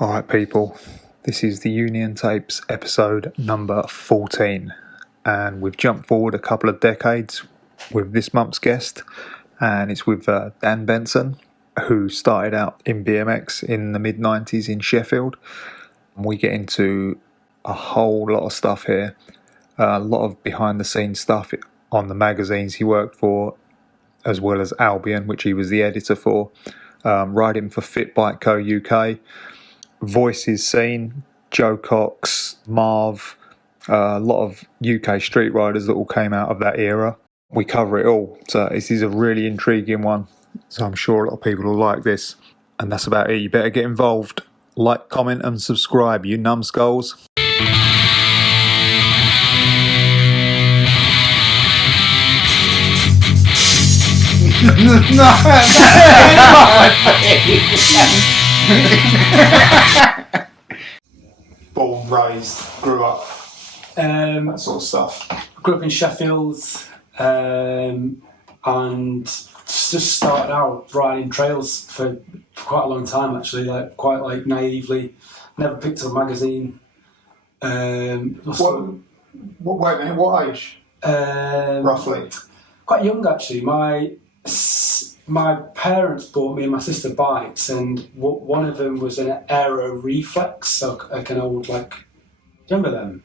Alright people, this is the Union Tapes episode number 14 and we've jumped forward a couple of decades with this month's guest, and it's with Dan Benson, who started out in BMX in the mid-90s in Sheffield. We get into a whole lot of stuff here, a lot of behind the scenes stuff on the magazines he worked for, as well as Albion, which he was the editor for, riding for Fit Bike Co UK, voices scene, Joe Cox, Marv, a lot of UK street riders that all came out of that era. We cover it all, so this is a really intriguing one, so I'm sure a lot of people will like this. And that's about it. You better get involved. Like, comment and subscribe, you numbskulls. Born, raised, grew up, that sort of stuff. Grew up in Sheffield, and just started out riding trails for quite a long time actually, quite naively. Never picked up a magazine. Wait a minute, what age? Roughly? Quite young actually. My parents bought me and my sister bikes, and one of them was an Aero Reflex, so like an old, remember them?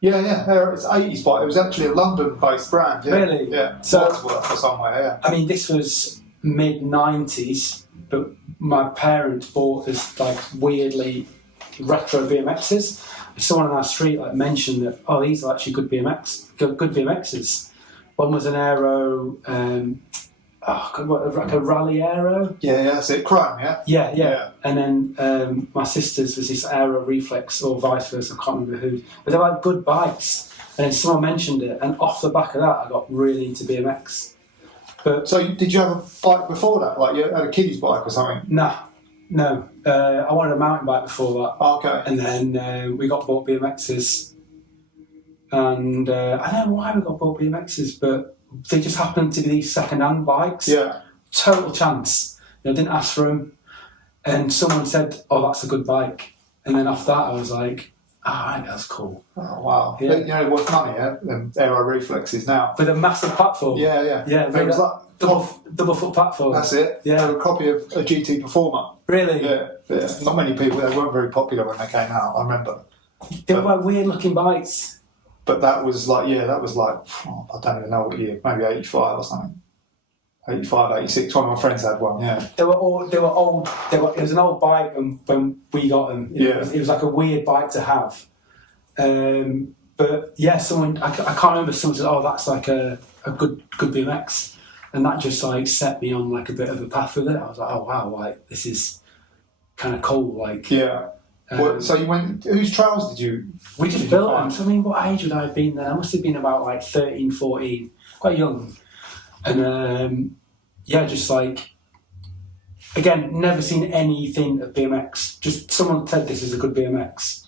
Yeah, it's 80s bike. It was actually a London-based brand. Yeah. Really? Yeah. So, Wordsworth or somewhere. Yeah. I mean, this was mid-90s, but my parents bought this weirdly retro BMXs. Someone on our street mentioned that, oh, these are actually good BMXs. One was an Aero, like a Rally Aero. Yeah, that's it. Chrome, yeah? Yeah. And then my sister's was this Aero Reflex, or vice versa, I can't remember who. But they're good bikes. And then someone mentioned it, and off the back of that, I got really into BMX. But so did you have a bike before that? Like you had a kiddie's bike or something? No. I wanted a mountain bike before that. Oh, okay. And then we got bought BMXs. And I don't know why we got bought BMXs, but they just happened to be these second-hand bikes. Yeah. Total chance. I didn't ask for them. And someone said, oh, that's a good bike. And then after that, I was like, right, that's cool. Oh, wow. Yeah. You know, worth money, yeah? Them Aero Reflexes now. With a massive platform. Yeah. Yeah, it was like double foot platform. That's it. Yeah. They were a copy of a GT Performer. Really? Yeah. Not many people, they weren't very popular when they came out, I remember. They were weird-looking bikes. But that was I don't even know what year, maybe 85 or something. 85, 86, one of my friends had one, yeah. They were old. It was an old bike when we got them. It was like a weird bike to have. But yeah, someone, I can't remember, someone said, oh, that's like a good BMX. And that just set me on a bit of a path with it. I was like, oh wow, this is kind of cool. Yeah. So you went, whose trails did you? We just built them. So I mean, what age would I have been then? I must have been about 13, 14, quite young. And just again, never seen anything of BMX. Just someone said this is a good BMX.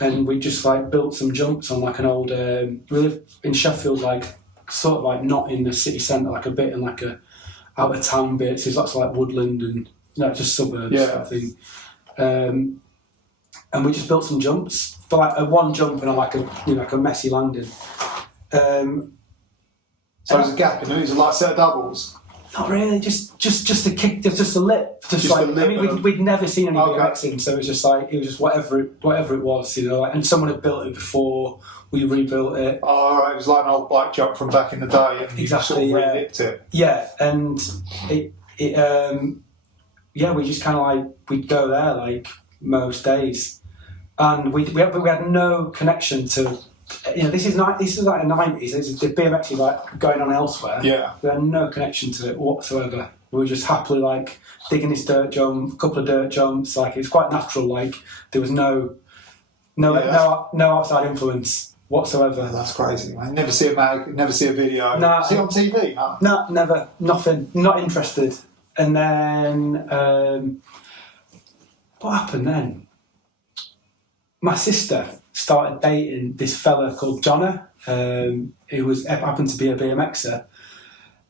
And we just built some jumps on an old, we live in Sheffield, sort of not in the city centre, a bit in a out of town bit. So there's lots of woodland and just suburbs sort of thing. And we just built some jumps for a one jump and a messy landing. So there's a gap in it. Is it a set of doubles? Not really. Just a kick. Just a lip. We'd never seen any BMXing, so it was just whatever it was, And someone had built it before we rebuilt it. Oh, right. It was like an old bike jump from back in the day, and you sort of re-nipped it. Yeah, and we just we'd go there most days. And we had no connection to, this is like the 90s. It's the BMX going on elsewhere. Yeah. We had no connection to it whatsoever. We were just happily digging this dirt jump, a couple of dirt jumps. It's quite natural. There was no outside influence whatsoever. Oh, that's crazy, man. Never see a mag, never see a video. Nah, see it on TV? No, never. Nothing. Not interested. And then what happened then? My sister started dating this fella called Johnner, who happened to be a BMXer,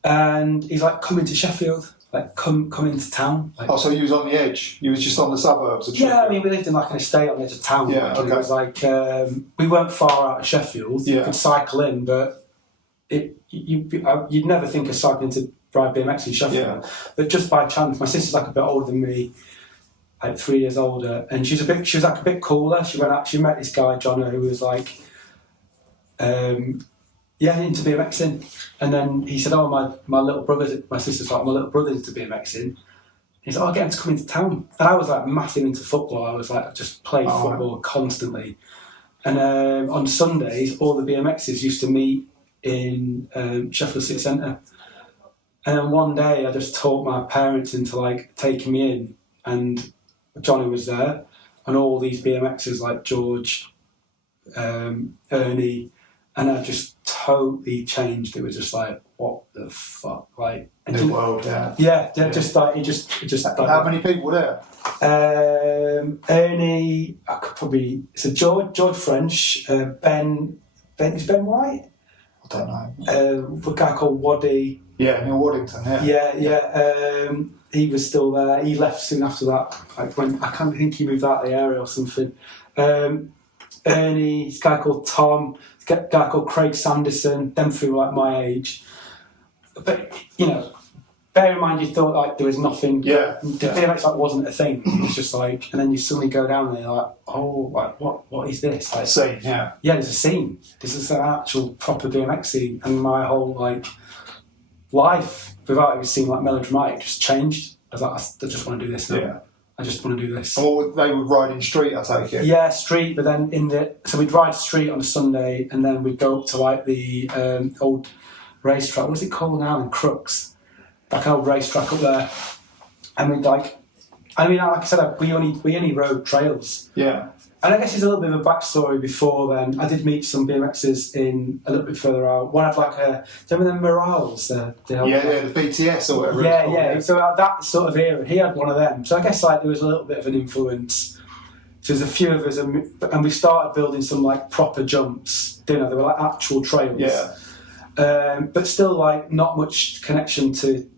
and he's coming to Sheffield. like come into town. Like, Oh, so you was on the edge. You was just on the suburbs of Sheffield. yeah, I mean, we lived in like an estate on the edge of town. Yeah, like, okay. and it was like we weren't far out of Sheffield. Yeah. You could cycle in, but you'd never think of cycling to ride BMX in Sheffield. Yeah. But just by chance, my sister's like a bit older than me, like 3 years older, and she was like a bit cooler. She met this guy Jono who was like, into BMXing, and then he said, "Oh, my little brother's," my sister's like, "My little brother's into BMXing." He's like, "Oh, get him to come into town." And I was like massive into football. I was like, just played football constantly. And on Sundays, all the BMXers used to meet in Sheffield City Centre. And then one day, I just talked my parents into like taking me in, and Johnny was there, and all these BMXers like George, Ernie, and I just totally changed. It was just like, what the fuck, like New world, yeah. Yeah, just like it just. How many people were there? Ernie, I could probably George French, Ben is Ben White. I don't know. A guy called Waddy. Yeah, Neil Waddington. Yeah. Yeah. He was still there. He left soon after that. Like when I can't think he moved out of the area or something. Ernie, this guy called Tom, this guy called Craig Sanderson. Them three were like my age. But bear in mind, you thought like there was nothing. Yeah. The BMX like wasn't a thing. It was just like, and then you suddenly go down there, like, oh, like what is this? Like, scene, yeah. Yeah, there's a scene. This is an actual proper BMX scene, and my whole like life, without even seeming like melodramatic, just changed. I was like, I just want to do this now. Yeah. I just want to do this. Or they would ride in street, I take it. Yeah, street, but then so we'd ride street on a Sunday, and then we'd go up to like the old racetrack. What's it called now? In Crooks, like an old racetrack up there. And we'd like I said, we only rode trails. Yeah. And I guess there's a little bit of a backstory before then. I did meet some BMXers in a little bit further out. One had like do you remember the Morales? The BTS or whatever. Yeah. So at that sort of era, he had one of them. So I guess like there was a little bit of an influence. So there's a few of us, and we started building some like proper jumps. They were like actual trails. Yeah. But still like not much connection to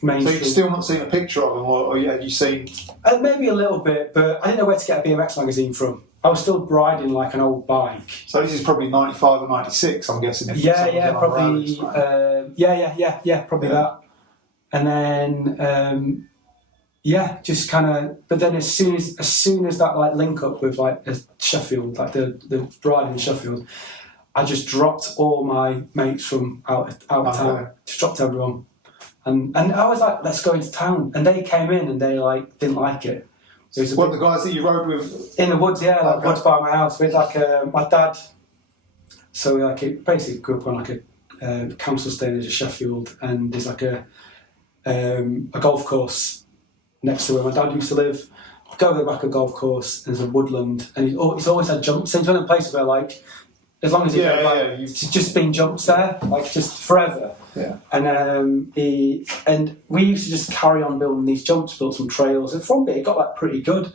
mainstream. So you've still not seen a picture of them, or have you seen? Maybe a little bit, but I didn't know where to get a BMX magazine from. I was still riding like an old bike. So this is probably 95 or 96, I'm guessing. Yeah, probably. Probably that. And then, just kind of. But then as soon as that like link up with like Sheffield, like the ride in Sheffield, I just dropped all my mates from out of town. Just dropped everyone. And I was like, let's go into town. And they came in and they like didn't like it. The guys that you rode with? In the woods, yeah, woods by my house. We had like my dad. So we basically grew up on like a council estate in Sheffield, and there's like a golf course next to where my dad used to live. Go to the back of the golf course, and there's a woodland, and he's always had jumps. So it's one of the places where like, as long as it's just been jumps there, like just forever. Yeah. And we used to just carry on building these jumps, built some trails, and from it got like pretty good.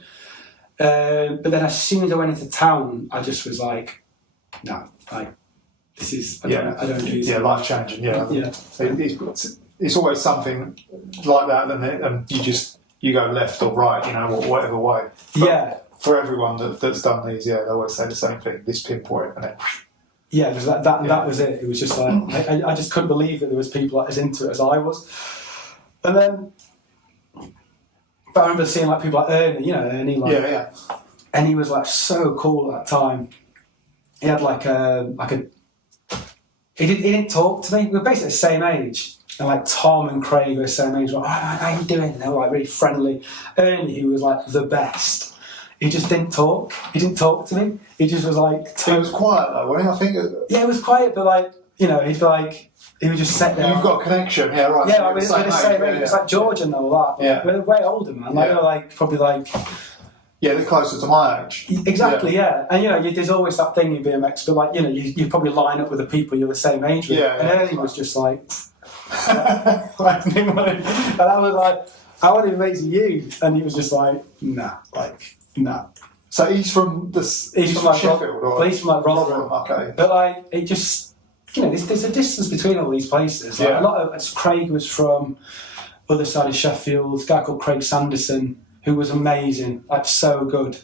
But then as soon as I went into town, I just was like, no, like this is I don't do this. Yeah, life changing. Yeah. It's always something like that, isn't it? And you go left or right, whatever way. But for everyone that's done these, they always say the same thing. This pinpoint, and then. Yeah, that was it. It was just like I just couldn't believe that there was people as into it as I was. And then, but I remember seeing like people like Ernie, Ernie like and he was like so cool at that time. He had like a he didn't talk to me. We were basically the same age. And like Tom and Craig were the same age. Like, how you doing? And they were like really friendly. Ernie, who was like the best. He just didn't talk. He didn't talk to me. He just was like. It was quiet though, wasn't it? I think. Yeah, it was quiet, but like he'd like he would just sit there. You've got a connection, yeah, right? Yeah, we're the same age. It's like George and all that. Yeah, we're way older, man. Like they're like probably like. Yeah, they're closer to my age. Exactly, yeah. And there's always that thing in BMX, but like you probably line up with the people you're the same age with. Yeah. And Ernie was just like. And I was like, I want to be mates with you, and he was just like, nah. So he's from Sheffield, or he's from like Rotherham. Okay. But like it just, there's a distance between all these places. Like, a lot of Craig was from other side of Sheffield, this guy called Craig Sanderson, who was amazing, like so good.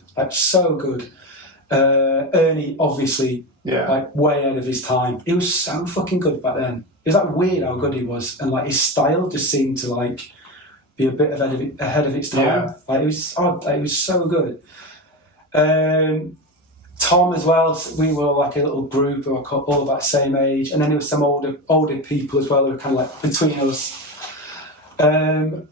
Ernie, obviously, like way ahead of his time. He was so fucking good back then. It was like weird how good he was, and like his style just seemed to like be a bit ahead of its time. Yeah. Like it was odd. Like, it was so good. Tom as well. We were like a little group who were all about the same age, and then there was some older people as well who were kind of like between us. But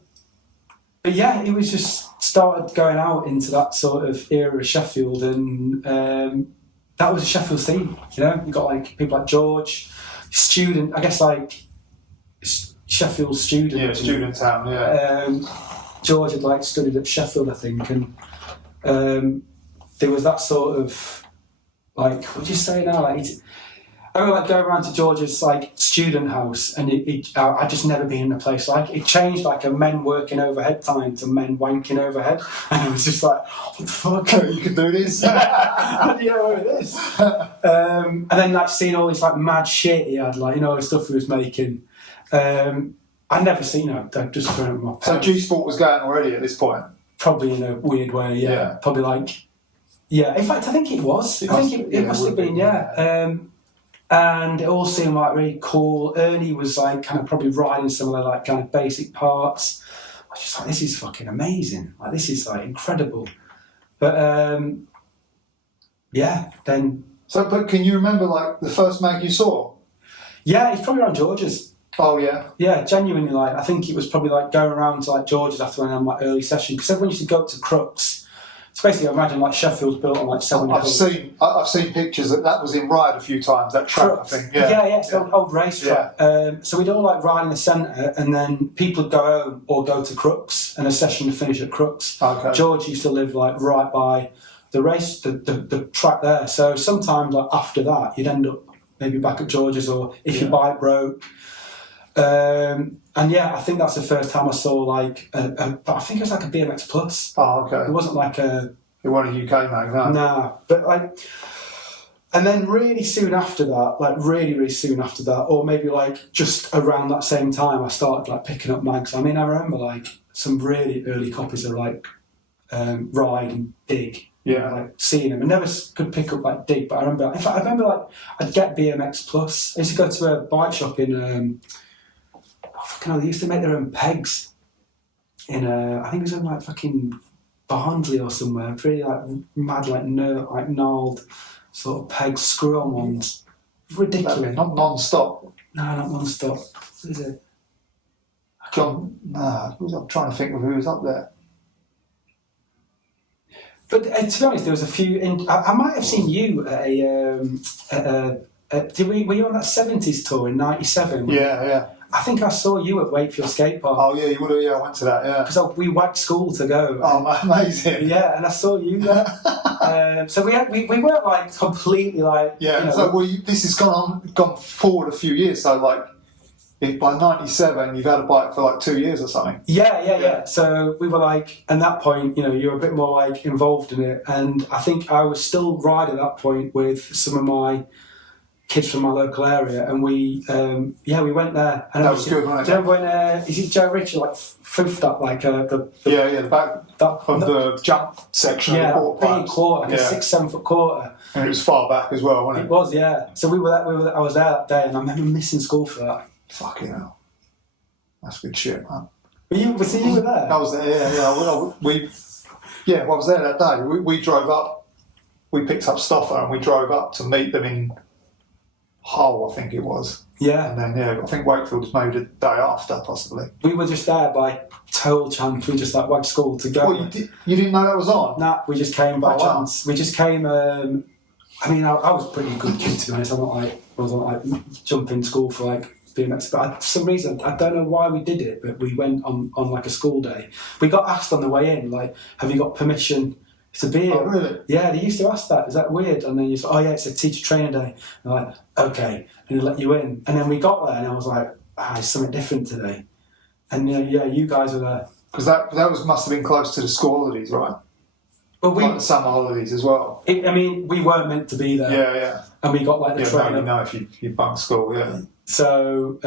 yeah, it was just started going out into that sort of era of Sheffield, and that was a Sheffield scene. You know, you got like people like George, student. I guess like Sheffield student. Yeah, student town. Yeah. George had like studied at Sheffield, I think, and there was that sort of like, what do you say now? Like, I remember like going around to George's like student house, and I'd just never been in a place like it. It changed like a men working overhead time to men wanking overhead, and it was just like, what the fuck? You can do this. How do you know where it is? And then like seeing all this like mad shit he had, like, you know, the stuff he was making. I'd never seen it. I'd just grown up with my parents. So G-Sport was going already at this point? Probably in a weird way, yeah. Probably like, yeah. In fact, I think it was. It must have been, yeah. And it all seemed like really cool. Ernie was like kind of probably riding some of the like kind of basic parts. I was just like, this is fucking amazing. Like, this is like incredible. But yeah, then. So, but can you remember like the first mag you saw? Yeah, it's probably around George's. Oh yeah. Yeah, genuinely, like I think it was probably like going around to like George's after I had my early session, because everyone used to go to Crooks. So basically, I imagine like Sheffield's built on like 7 I've seen pictures that was in Ryde a few times. That track, Crooks. I think. Yeah, it's an old racetrack. Yeah. So we'd all like ride in the centre, and then people would go home or go to Crooks, and a session would finish at Crooks. Okay. George used to live like right by the race, the track there. So sometimes like after that, you'd end up maybe back at George's, or if your bike broke. And yeah, I think that's the first time I saw like, but I think it was like a BMX Plus. Oh, okay. It wasn't like It wasn't a UK mag, no. Nah, but like, and then really soon after that, like really soon after that, or maybe like just around that same time, I started like picking up mags. I mean, I remember like some really early copies of like Ride and Dig. Yeah. Like seeing them. I never could pick up like Dig, but I remember. In fact, I remember like I'd get BMX Plus. I used to go to a bike shop in. They used to make their own pegs in I think it was in like fucking Barnsley or somewhere. Pretty like mad, like gnarled sort of peg screw-on ones. Ridiculous. Not non-stop. No, not non-stop. What is it? John. I'm trying to think of who was up there. But to be honest, there was a few. I might have seen you at were you on that 70s tour in '97? Yeah. I think I saw you at Wakefield Skate Park. Oh yeah, you would have. Yeah, I went to that. Yeah. Because we whacked school to go. Oh, amazing. Yeah, and I saw you there. So we weren't like completely like. Yeah. You know, So this has gone forward a few years. So like, if by '97 you've had a bike for like 2 years or something. Yeah. So we were like, at that point, you know, you were a bit more like involved in it, and I think I was still riding at that point with some of my kids from my local area, and we went there. And that was good, wasn't it? Do you remember when is it Joe Richard like foofed up like the back of the jump section. Yeah, of the big quarter, like a 6-7 foot quarter. And it was far back as well, wasn't it? It was, yeah. So we were there. I was there that day, and I remember missing school for that. Fucking hell, that's good shit, man. You were there? I was there. Yeah. I was there that day. We drove up. We picked up Stoffer and we drove up to meet them in Hull, I think it was. Yeah. And then, I think Wakefield was maybe the day after, possibly. We were just there by total chance. We just like went to school to go. Well, you didn't know that was on? Nah, we just came by chance. Wow. We just came. I mean, I was a pretty good kid, to be honest. I wasn't like jumping school for like BMX, but for some reason I don't know why we did it, but we went on like a school day. We got asked on the way in, like, have you got permission to be here? Oh, really? Yeah, they used to ask that. Is that weird? And then you say, oh yeah, it's a teacher trainer day. And they're like, okay, and they let you in. And then we got there, and I was like, it's something different today. And you guys were there. Because that must have been close to the school holidays, right? Well, like the summer holidays as well. We weren't meant to be there. Yeah. And we got like the trainer. No, if you bunk school, yeah. So,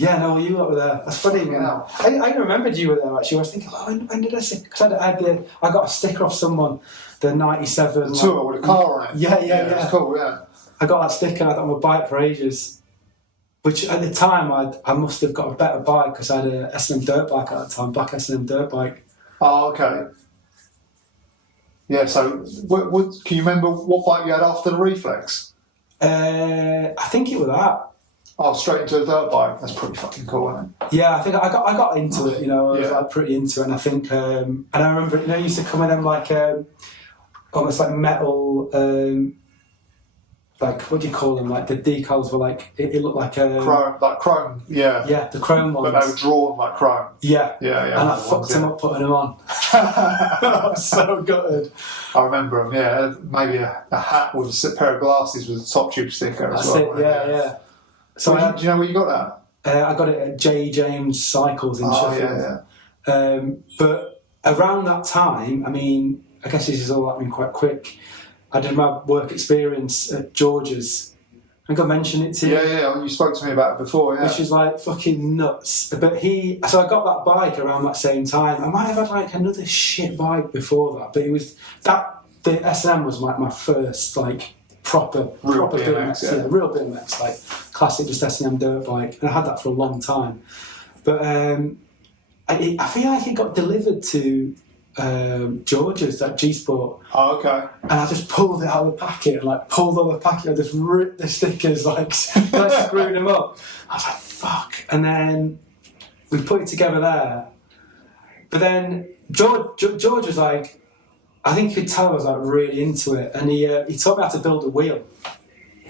Yeah, no, you lot were there. That's funny. Yeah. I remembered you were there actually. I was thinking, when did I see? Because I got a sticker off someone, the '97 tour with a car on it. Yeah. It was cool. Yeah. I got that sticker and I had it on my bike for ages. Which at the time I must have got a better bike because I had a S&M dirt bike at that time, black S&M dirt bike. Oh, okay. Yeah. So, can you remember what bike you had after the Reflex? I think it was that. Oh, straight into a dirt bike. That's pretty fucking cool, isn't it? Yeah, I think I got into it. I was like pretty into it, and I think and I remember it used to come in them like almost like metal. Like what do you call them? Like the decals were like it looked like chrome. Yeah. Yeah, the chrome ones. But they were drawn like chrome. Yeah. Yeah. And I fucked them up putting them on. I was so gutted. I remember them. Yeah, maybe a hat with a pair of glasses with a top tube sticker as That's well. it. Yeah. So do you know where you got that? I got it at J. James Cycles in Sheffield. Yeah. But around that time, I mean, I guess this is all happening quite quick. I did my work experience at George's. I think I mentioned it to you. Yeah. You spoke to me about it before, yeah. Which is like fucking nuts. But so I got that bike around that same time. I might have had like another shit bike before that, but it was the S&M was like my first like proper BMX, real BMX, like classic just S&M dirt bike, and I had that for a long time. But I feel like it got delivered to George's, that G Sport. Oh, okay. And I just pulled it out of the packet and like pulled all the packet and just ripped the stickers, like screwed them up. I was like, fuck. And then we put it together there. But then George was like, I think you could tell I was like really into it, and he taught me how to build a wheel.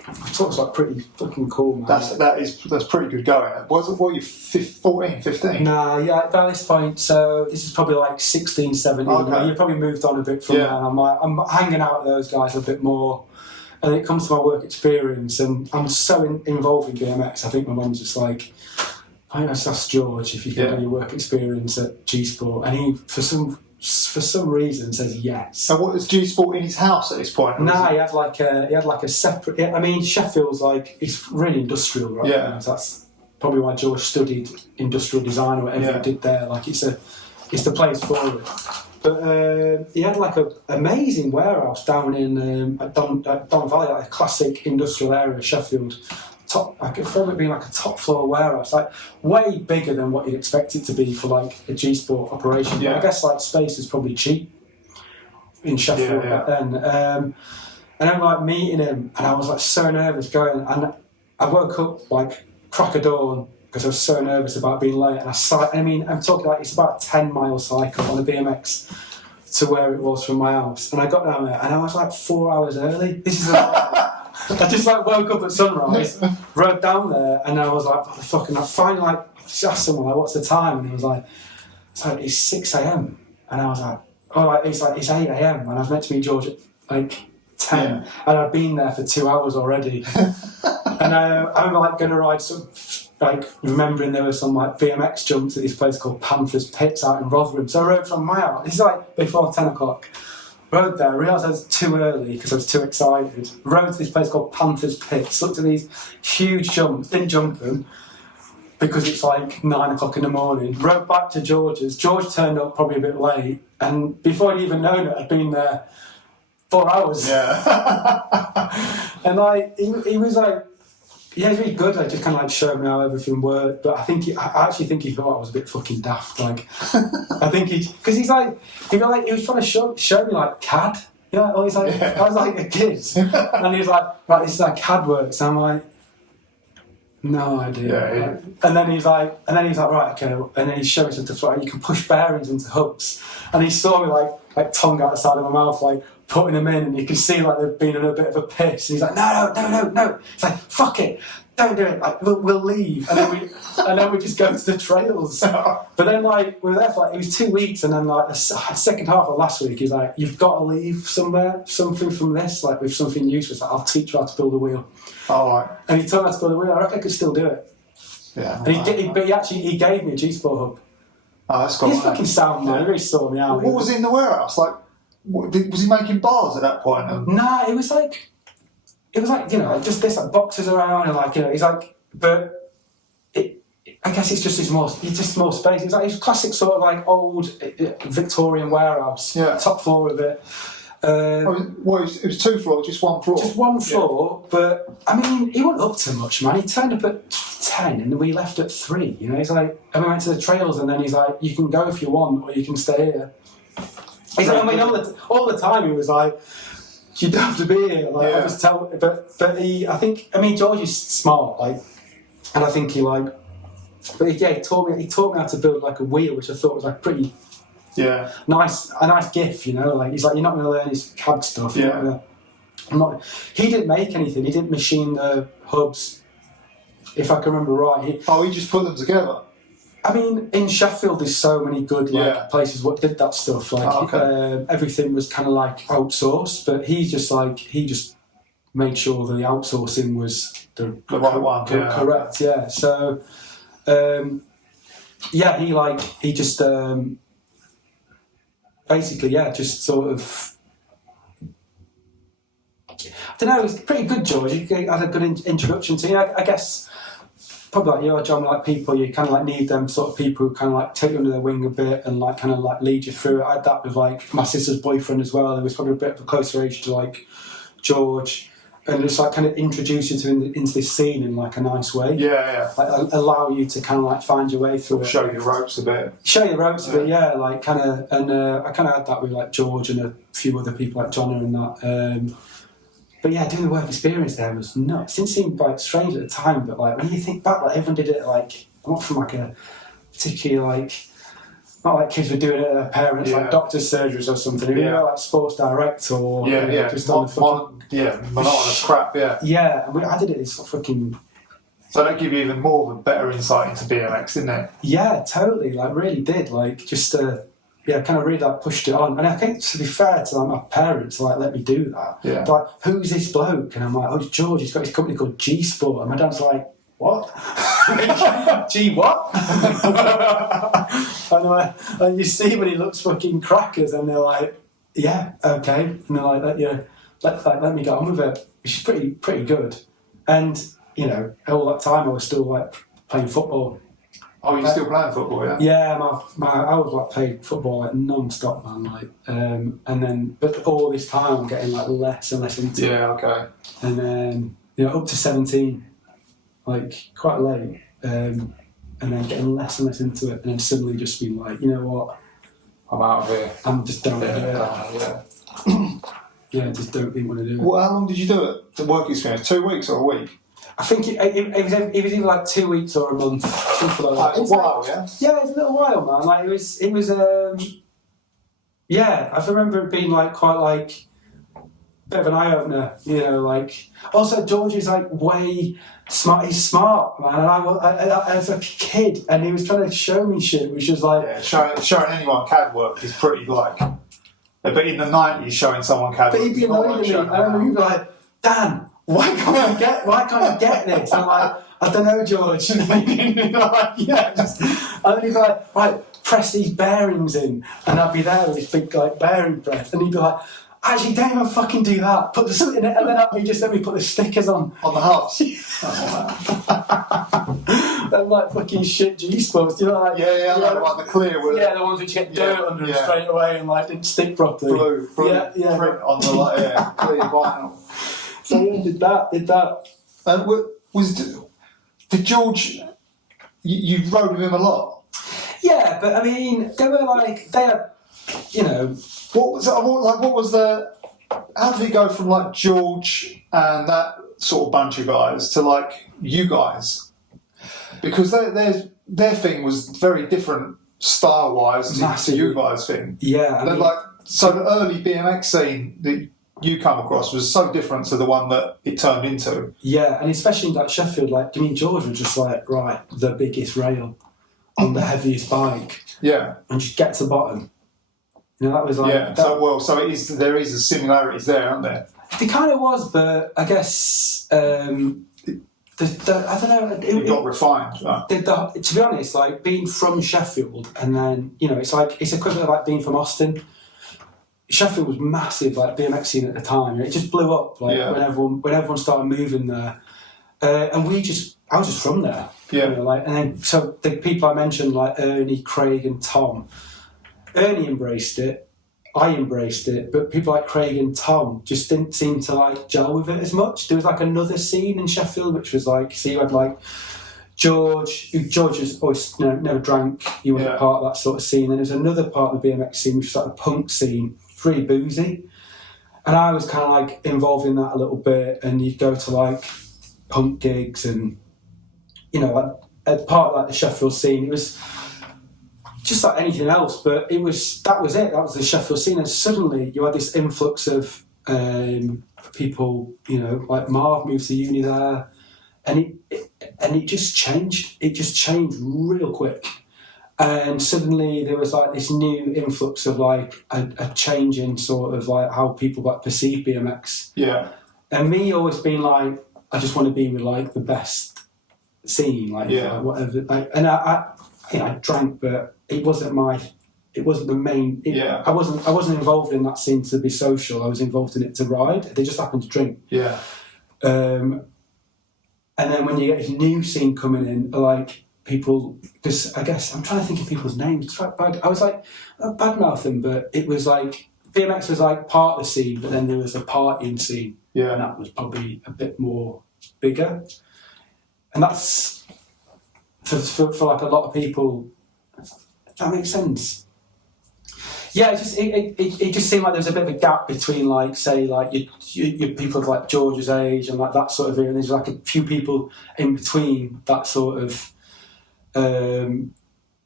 I thought it was like pretty fucking cool, man. That's pretty good going. What are you, 14, 15? Nah, yeah, at this point, so this is probably like 16, 17. Okay. You probably moved on a bit from there. I'm hanging out with those guys a bit more. And it comes to my work experience, and I'm so involved in BMX. I think my mum's just like, I just asked George if you can do your work experience at G Sport, and he, for some reason, says yes. So what was G Sport in his house at this point? No, he had like a separate. I mean, Sheffield's like it's really industrial right now. So that's probably why George studied industrial design or whatever he did there. Like it's the place for it. But he had like an amazing warehouse down in Don Valley, like a classic industrial area, Sheffield. I could film it being like a top floor warehouse, like way bigger than what you'd expect it to be for like a G Sport operation. Yeah. But I guess like space is probably cheap in Sheffield back then. And I'm like meeting him, and I was like so nervous going, and I woke up like crack of dawn because I was so nervous about being late. And I'm talking like it's about a 10-mile cycle on a BMX to where it was from my house, and I got down there and I was like 4 hours early. This is I just like woke up at sunrise, rode down there, and I was like, what the fuck? And I finally like just asked someone like, what's the time? And he was like, it's 6 a.m. And I was like, it's 8 a.m. And I was meant to meet George at like 10, and I'd been there for 2 hours already. And I remember like going to ride remembering there were some like BMX jumps at this place called Panthers Pits out in Rotherham. So I rode from my house. This is like before 10 o'clock. Rode there, realised I was too early because I was too excited. Rode to this place called Panthers Pits, looked at these huge jumps, didn't jump them because it's like 9 o'clock in the morning. Rode back to George's. George turned up probably a bit late, and before I'd even known it, I'd been there 4 hours. Yeah. And like, he was like, yeah, it was really good. Like, just kind of like showed me how everything worked. But I actually think he thought I was a bit fucking daft. Like, I think because he was trying to show me like CAD. Yeah, I was like a kid, and he was like, right, this is how CAD works. And I'm like, no idea. Yeah. And then he's like, right, okay. And then he showed me something like you can push bearings into hubs. And he saw me like tongue out the side of my mouth, like putting them in, and you can see like they've been in a bit of a piss. And he's like, no. It's like, fuck it, don't do it. Like we'll leave, and then we just go to the trails. But then like we were there for like it was 2 weeks, and then like the second half of last week, he's like, you've got to leave something from this, like with something useful. Like, I'll teach you how to build a wheel. All right. And he taught me how to build a wheel. I reckon I could still do it. Yeah. And he gave me a G Sport hub. Oh, that's cool. He's fucking sound, man. He really sorted me out. What was in the warehouse? Like, was he making bars at that point? Nah, it was like just this like boxes around, and like he's like, but I guess it's just more space. It's classic sort of like old Victorian warehouse. Yeah. Top floor of it. It was 2 floors, just 1 floor. Just 1 floor, but I mean, he wasn't up to much, man. He turned up at 10 and we left at 3. You know, he's like, and we went to the trails, and then he's like, you can go if you want, or you can stay here. He's like, I mean, all the time he was like, you don't have to be here. Like, I just tell, but George is smart, like, and I think he like, but yeah, he taught me how to build like a wheel, which I thought was like pretty. Yeah. A nice gift, you know. Like he's like, you're not going to learn his CAD stuff. Yeah. He didn't make anything. He didn't machine the hubs, if I can remember right. He just put them together. I mean, in Sheffield, there's so many good places what did that stuff. Like everything was kind of like outsourced, but he just made sure the outsourcing was the right one. Correct. Yeah. So, he just. Basically, just sort of. I don't know. It was pretty good, George. You had a good introduction to. I guess probably like you, John. Like people, you kind of like need them sort of people who kind of like take you under their wing a bit and like kind of like lead you through it. I had that with like my sister's boyfriend as well. He was probably a bit of a closer age to like George. And just like kind of introduce you into this scene in like a nice way. Yeah. Like allow you to kind of like find your way through it. Show you the ropes a bit. Like kind of, and I kind of had that with like George and a few other people like Jonna and that. But yeah, doing the work experience there was nuts. It seemed like strange at the time, but like when you think back, like everyone did it like not from like a particularly like. Not like kids were doing it at their parents, like doctor's surgeries or something. You know, like Sports Direct or just on the fucking monotonous crap. Yeah, I did it. It's fucking. So that gave you even more of a better insight into BMX, didn't it? Yeah, totally. Like, really did. Like, just kind of really like pushed it on. And I think to be fair to like my parents, like let me do that. Yeah. Like, who's this bloke? And I'm like, oh, it's George. He's got his company called G Sport. And my dad's like, what? G what? And you see when he looks fucking crackers, and they're like, yeah, okay, and they're like, let me get on with it, which is pretty good. And you know, all that time I was still like playing football. Oh, you're still playing football, yeah? Yeah, I was like playing football like non-stop, man. Like, and then but all this time I'm getting like less and less into it. Yeah, okay. And then up to 17. Like quite late, and then getting less and less into it, and then suddenly just being like, you know what, I'm out of here. I'm just don't want to do it. I just don't think want to do it. Well, how long did you do it? The work experience, 2 weeks or a week? I think it was either like 2 weeks or a month, something like that. A while, yeah. Yeah, it's a little while, man. Like it was. I remember it being like quite like. Bit of an eye opener, you know. Like also, George is like way smart. He's smart, man. And I as a kid, and he was trying to show me shit, which was like showing anyone CAD work is pretty like. But in the 90s, showing someone CAD work. But he'd be annoying me. I remember he'd be like, Dan, why can't I get this? I'm like, I don't know, George. And then he'd be like, right, press these bearings in, and I'd be there with this big like bearing press, and he'd be like. Actually, don't even fucking do that. Put the something in it, and then he just let me put the stickers on the hubs. They're like fucking shit G-sports, you know, like like the clear with the ones which get dirt under them straight away and like didn't stick properly. Blue print on the clear vinyl. So yeah, did that. And did George? You rode with him a lot. Yeah, but I mean, they had, you know. What was the? How did he go from like George and that sort of bunch of guys to like you guys? Because their thing was very different style wise to you guys' thing. Yeah, so the early BMX scene that you come across was so different to the one that it turned into. Yeah, and especially in like Sheffield, like I mean George was just like right, the biggest rail on the heaviest bike. Yeah, and just get to the bottom. You know, that was like... so it is. There is a similarities there, aren't there? There kind of was, but I guess... I don't know... It got refined. To be honest, like, being from Sheffield, and then, you know, it's equivalent of, like, being from Austin. Sheffield was massive, like, BMX scene at the time. It just blew up, like, when everyone started moving there. And we just I was just from there. Yeah. You know, like, and then so the people I mentioned, like Ernie, Craig, and Tom. Ernie embraced it. I embraced it, but people like Craig and Tom just didn't seem to like gel with it as much. There was like another scene in Sheffield which was like, so you had like George has always never drank. He wasn't part of that sort of scene. And there's another part of the BMX scene which was like a punk scene, really boozy. And I was kind of like involved in that a little bit. And you'd go to like punk gigs and, you know, like as part of like the Sheffield scene. It was just like anything else, but that was it. That was the Sheffield scene, and suddenly you had this influx of people. You know, like Marv moved to uni there, and it just changed. It just changed real quick, and suddenly there was like this new influx of like a change in sort of like how people like perceive BMX. Yeah, and me always being like, I just want to be with like the best scene, like whatever. Like, and I drank, but it wasn't the main. I wasn't involved in that scene to be social. I was involved in it to ride. They just happened to drink. Yeah. And then when you get this new scene coming in, like people, because I guess I'm trying to think of people's names. It's like bad. I was like bad mouthing, but it was like BMX was like part of the scene, but then there was a partying scene, and that was probably a bit more bigger. And that's for like a lot of people. That makes sense. Yeah, it just seemed like there was a bit of a gap between, like, say, like your people of like George's age and like that sort of thing, and there's like a few people in between that sort of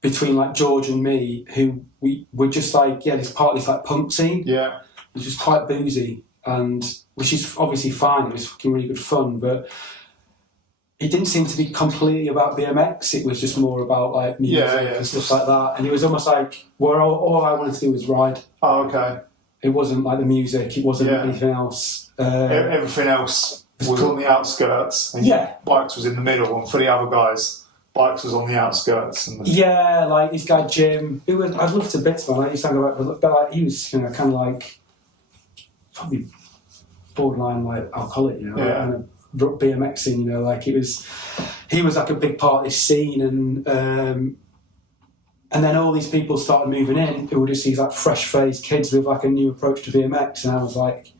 between like George and me who we were just like this part of this like punk scene. Yeah, which was quite boozy, and which is obviously fine. It was fucking really good fun, but it didn't seem to be completely about BMX. It was just more about like music and stuff like that. And it was almost like all I wanted to do was ride. Oh, okay. It wasn't like the music. It wasn't anything else. Everything else was on the outskirts. And bikes was in the middle, and for the other guys, bikes was on the outskirts. And like this guy Jim. I'd love to bits, man. I used to hang about, but like, he was, you know, kind of like probably borderline like alcoholic, you know. Yeah. BMX scene, you know, like he was like a big part of this scene, and then all these people started moving in who were just these like fresh-faced kids with like a new approach to BMX, and I was like,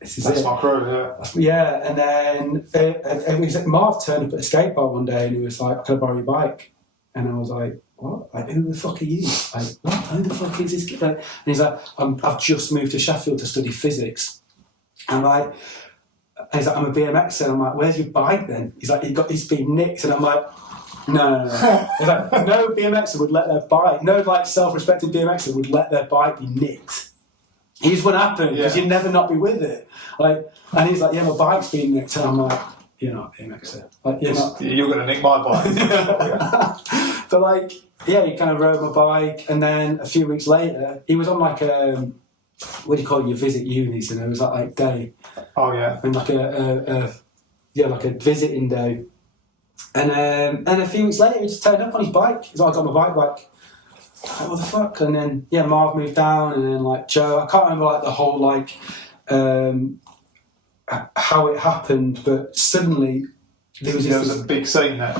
that's my crew, and then it was like Marv turned up at a skate park one day and he was like, can I borrow your bike? And I was like, what? Like, who the fuck are you? Like, what? Who the fuck is this kid? Like, and he's like, I've just moved to Sheffield to study physics. And he's like, I'm a BMXer. And I'm like, where's your bike then? He's like, he's been nicked. And I'm like, no. He's like, no BMXer would let their bike, no like self-respecting BMXer would let their bike be nicked. He just wouldn't happen because you'd never not be with it. Like, and he's like, yeah, my bike's been nicked. And I'm like, you're not a BMXer. Like, you're going to nick my bike. But like, he kind of rode my bike. And then a few weeks later, he was on like what do you call it, your visit unis, you know, it was like day. Oh yeah. And like like a visiting day. And a few weeks later he just turned up on his bike. He's like, I got my bike back. Like, what the fuck? And then Marv moved down, and then like Joe, I can't remember like the whole like how it happened, but suddenly there was a big scene there.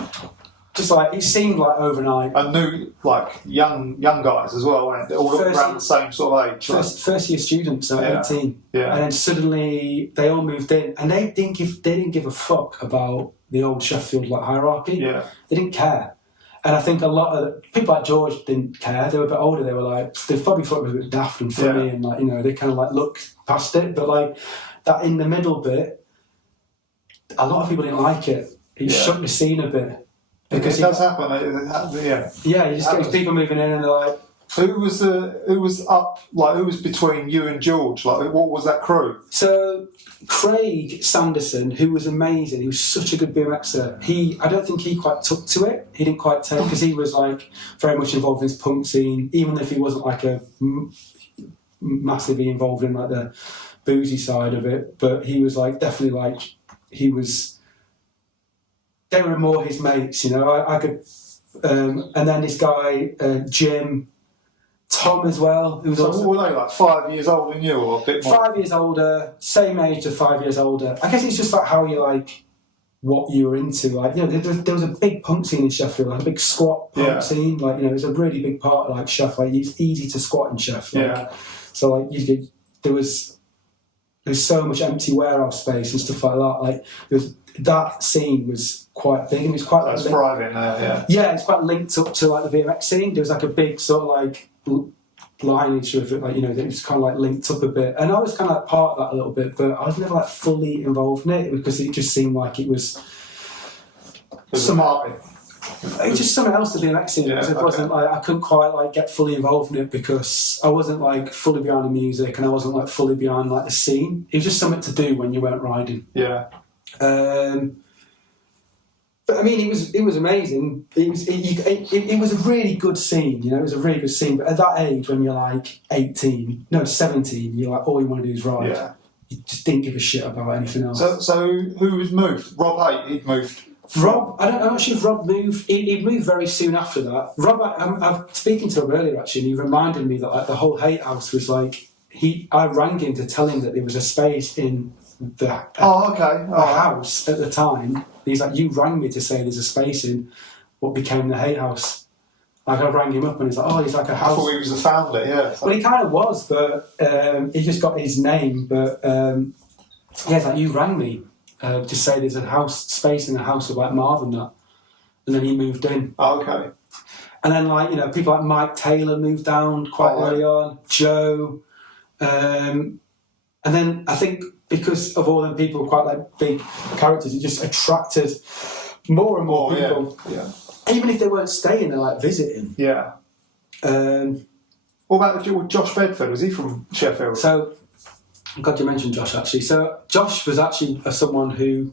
Just like it seemed like overnight. And new like young guys as well, weren't they? All around the same sort of age. First year students, so 18. Yeah. And then suddenly they all moved in, and they didn't give a fuck about the old Sheffield like hierarchy. Yeah. They didn't care. And I think a lot of people like George didn't care. They were a bit older. They were like, they probably thought it was a bit daft and funny, and like, you know, they kind of like looked past it. But like that in the middle bit, a lot of people didn't like it. It shook the scene a bit. Because it does happen. Yeah, you just get people moving in, and they're like, who was between you and George? Like, what was that crew? So Craig Sanderson, who was amazing, he was such a good BMXer. I don't think he quite took to it. He didn't quite take, because he was like very much involved in his punk scene, even if he wasn't like a massively involved in like the boozy side of it. But he was like definitely like they were more his mates, you know. I could, and then this guy Jim. Tom as well. Who was also, were they like 5 years older than you, or a bit more? 5 years older, same age to 5 years older. I guess it's just like how you like what you were into. Like, there was a big punk scene in Sheffield, like a big squat punk scene. Like, it was a really big part of like Sheffield. Like, it's easy to squat in Sheffield. So like there was so much empty warehouse space and stuff like that. Like, that scene was quite big, and it was quite. That's thriving there, yeah. It's quite linked up to like the BMX scene. There was like a big sort of like lineage of it, like, it was kind of like linked up a bit, and I was kind of like part of that a little bit, but I was never like fully involved in it because it just seemed like it was some art. It was just something else to BMX scene. It wasn't like I couldn't quite like get fully involved in it because I wasn't like fully behind the music and I wasn't like fully behind like the scene. It was just something to do when you weren't riding. Yeah. But I mean, it was amazing. It was a really good scene, it was a really good scene. But at that age, when you're like 17, you're like, all you want to do is ride. Yeah. You just didn't give a shit about anything else. So who was moved? Rob he'd moved. Rob, I'm not sure if Rob moved. He moved very soon after that. Rob, I'm speaking to him earlier actually, and he reminded me that like the whole Hate House was like I rang him to tell him that there was a space in the house at the time. He's like, you rang me to say there's a space in what became the Hate House. Like, I rang him up and he's like, he's like a house. I thought he was the founder, yeah. Well, he kind of was, but he just got his name. But it's like, you rang me to say there's a space in the house of like Marv and that. And then he moved in. Oh, okay. And then like, people like Mike Taylor moved down quite early on, Joe. And then I think because of all them people, quite like big characters, it just attracted more and more people. Yeah. Even if they weren't staying, they're like visiting. Yeah. What about Josh Bedford? Was he from Sheffield? So, I'm glad you mentioned Josh actually. So Josh was actually someone who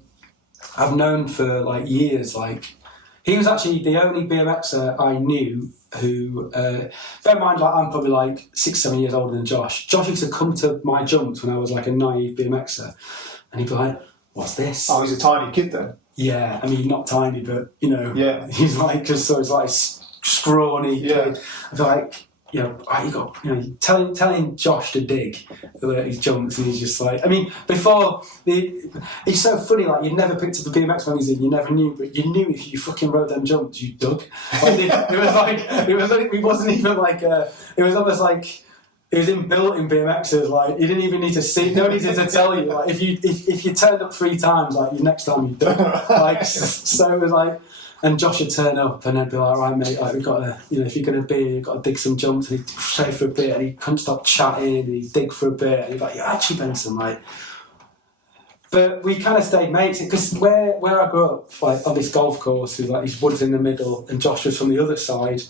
I've known for like years. Like, he was actually the only BMXer I knew who, bear in mind, like, I'm probably like 6-7 years older than Josh. Josh used to come to my jumps when I was like a naive BMXer, and he'd be like, "What's this?" Oh, he's a tiny kid then. Yeah, I mean, not tiny, but yeah, he's like just so he's like scrawny kid. I'd be like, telling Josh to dig his jumps, and he's just like, I mean, before it's so funny. Like, you'd never picked up a BMX magazine, you never knew, but you knew if you fucking rode them jumps, you dug. Like, it wasn't even like it was almost like it was inbuilt in BMXers. Like, you didn't even need to see. No one needed to tell you. Like, if you turned up 3 times, like, next time you dug. Like, so it was like. And Josh would turn up and I'd be like, right, mate, like, we've got to, if you're going to be, you've got to dig some jumps. And he'd stay for a bit and he couldn't stop chatting and he'd dig for a bit. And he'd be like, yeah, actually, Benson, like. But we kind of stayed mates because where I grew up, like, on this golf course, with like these woods in the middle and Josh was from the other side.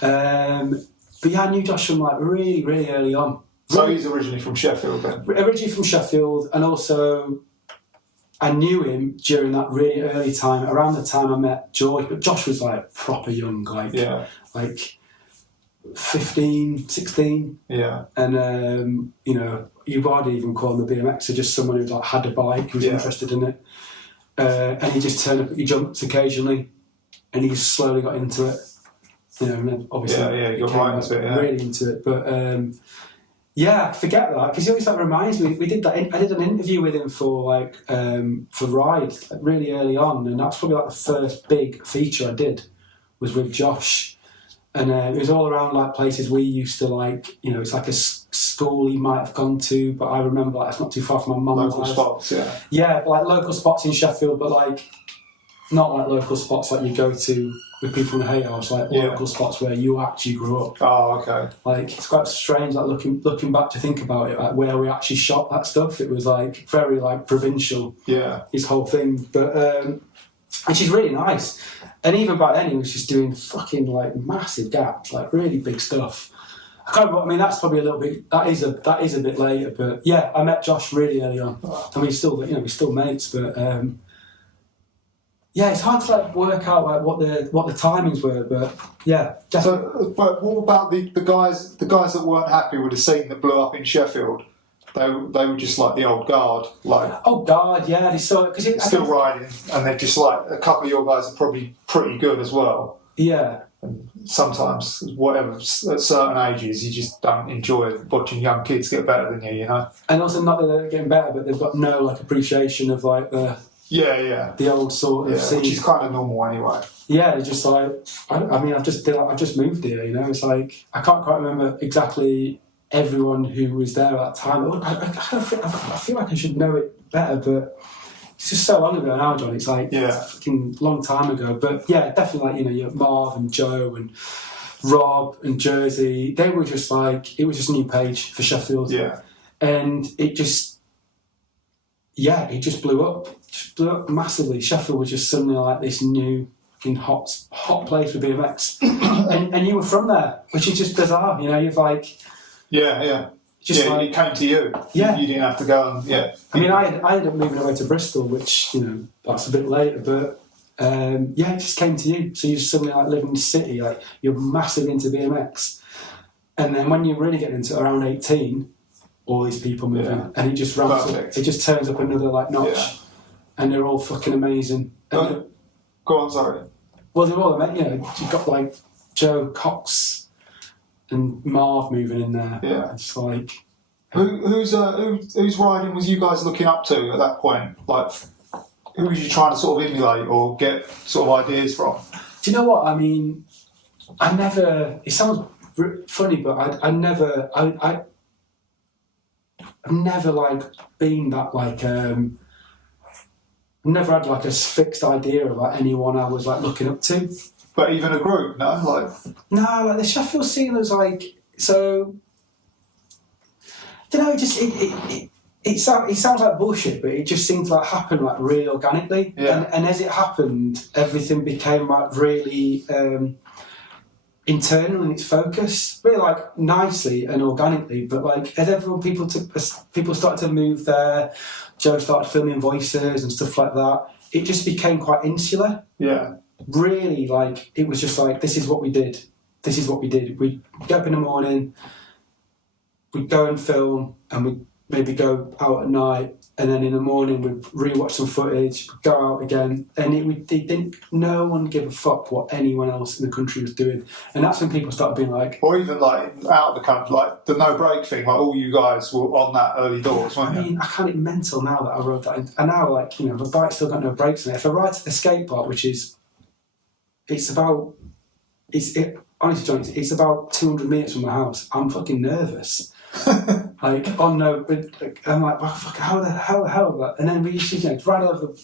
But yeah, I knew Josh from like really, really early on. So he's originally from Sheffield then? Originally from Sheffield, and also I knew him during that really early time, around the time I met George, but Josh was like proper young, like 15, 16. Yeah. And, you hardly even call him a BMXer, just someone who like had a bike, who was interested in it. And he just turned up at your jumps occasionally, and he slowly got into it. And obviously he got right into it, really into it. But I forget that because he always like reminds me. We did that. I did an interview with him for Ride like, really early on, and that's probably like the first big feature I did was with Josh, and it was all around like places we used to like. It's like a school he might have gone to, but I remember like it's not too far from my mum's house. Local spots, yeah, like local spots in Sheffield, but like not like local spots like you go to with people in the Hate House, like local spots where you actually grew up. Oh, okay. Like, it's quite strange, like looking back to think about it, like where we actually shot that stuff. It was like very like provincial. Yeah. His whole thing, but and she's really nice. And even back then, he was just doing fucking like massive gaps, like really big stuff. I can't remember. I mean, that's probably a little bit. That is a bit later, but yeah, I met Josh really early on. I mean, we're still mates, but. Yeah, it's hard to like work out like what the timings were, but yeah. Definitely. So, but what about the guys that weren't happy with the scene that blew up in Sheffield? They were just like the old guard, like old guard, yeah. They saw it because still riding, and they're just like a couple of your guys are probably pretty good as well. Yeah. And sometimes, whatever, at certain ages, you just don't enjoy watching young kids get better than you, And also, not that they're getting better, but they've got no like appreciation of like the Yeah. the old sort of scene. Which is kind of normal anyway. Yeah, it's just like I've just moved here. You know, it's like I can't quite remember exactly everyone who was there at that time. I feel like I should know it better, but it's just so long ago now, John. It's like it's a fucking long time ago. But yeah, definitely like, you know, you have Marv and Joe and Rob and Jersey. They were just like, it was just a new page for Sheffield. Yeah. And it just blew up. Just blew up massively. Sheffield was just suddenly like this new fucking hot place for BMX. and you were from there, which is just bizarre. You know, you've like... Yeah. Just it came to you. Yeah. You didn't have to go and... Yeah. I mean, I ended up moving away to Bristol, which, you know, that's a bit later, but... it just came to you. So you suddenly like live in the city, like you're massive into BMX, and then when you're really getting into it around 18, all these people moving, and it just ramps up. It just turns up another like notch, and they're all fucking amazing. Go on, sorry. Well, they're all amazing. You know, you've got like Joe Cox and Marv moving in there. Yeah, it's like who's riding was you guys looking up to at that point? Like, who were you trying to sort of emulate or get sort of ideas from? Do you know what I mean? I never. It sounds funny, but I've never like been that like. I've never had like a fixed idea about anyone I was like looking up to. But even a group, no, like the Sheffield scene was like so. You know, it sounds like bullshit, but it just seemed to like happen like really organically. Yeah. And as it happened, everything became like really internal in its focus, really like nicely and organically. But like as people started to move there, Joe started filming voices and stuff like that. It just became quite insular. Yeah. Really, like it was just like this is what we did. We'd get up in the morning, we'd go and film, and we'd maybe go out at night, and then in the morning we'd rewatch some footage, we'd go out again, and no one gave a fuck what anyone else in the country was doing. And that's when people started being like... Or even like out of the country, like the no break thing, like all you guys were on that early doors, weren't you? I mean, I find it mental now that I wrote that in. And now, like, you know, the bike's still got no brakes in it. If I ride a skate park, which is... honestly, John, it's about 200 metres from my house, I'm fucking nervous. Like, oh no, but I'm like, well, fuck, how the hell? And then we used to, you know, it's right all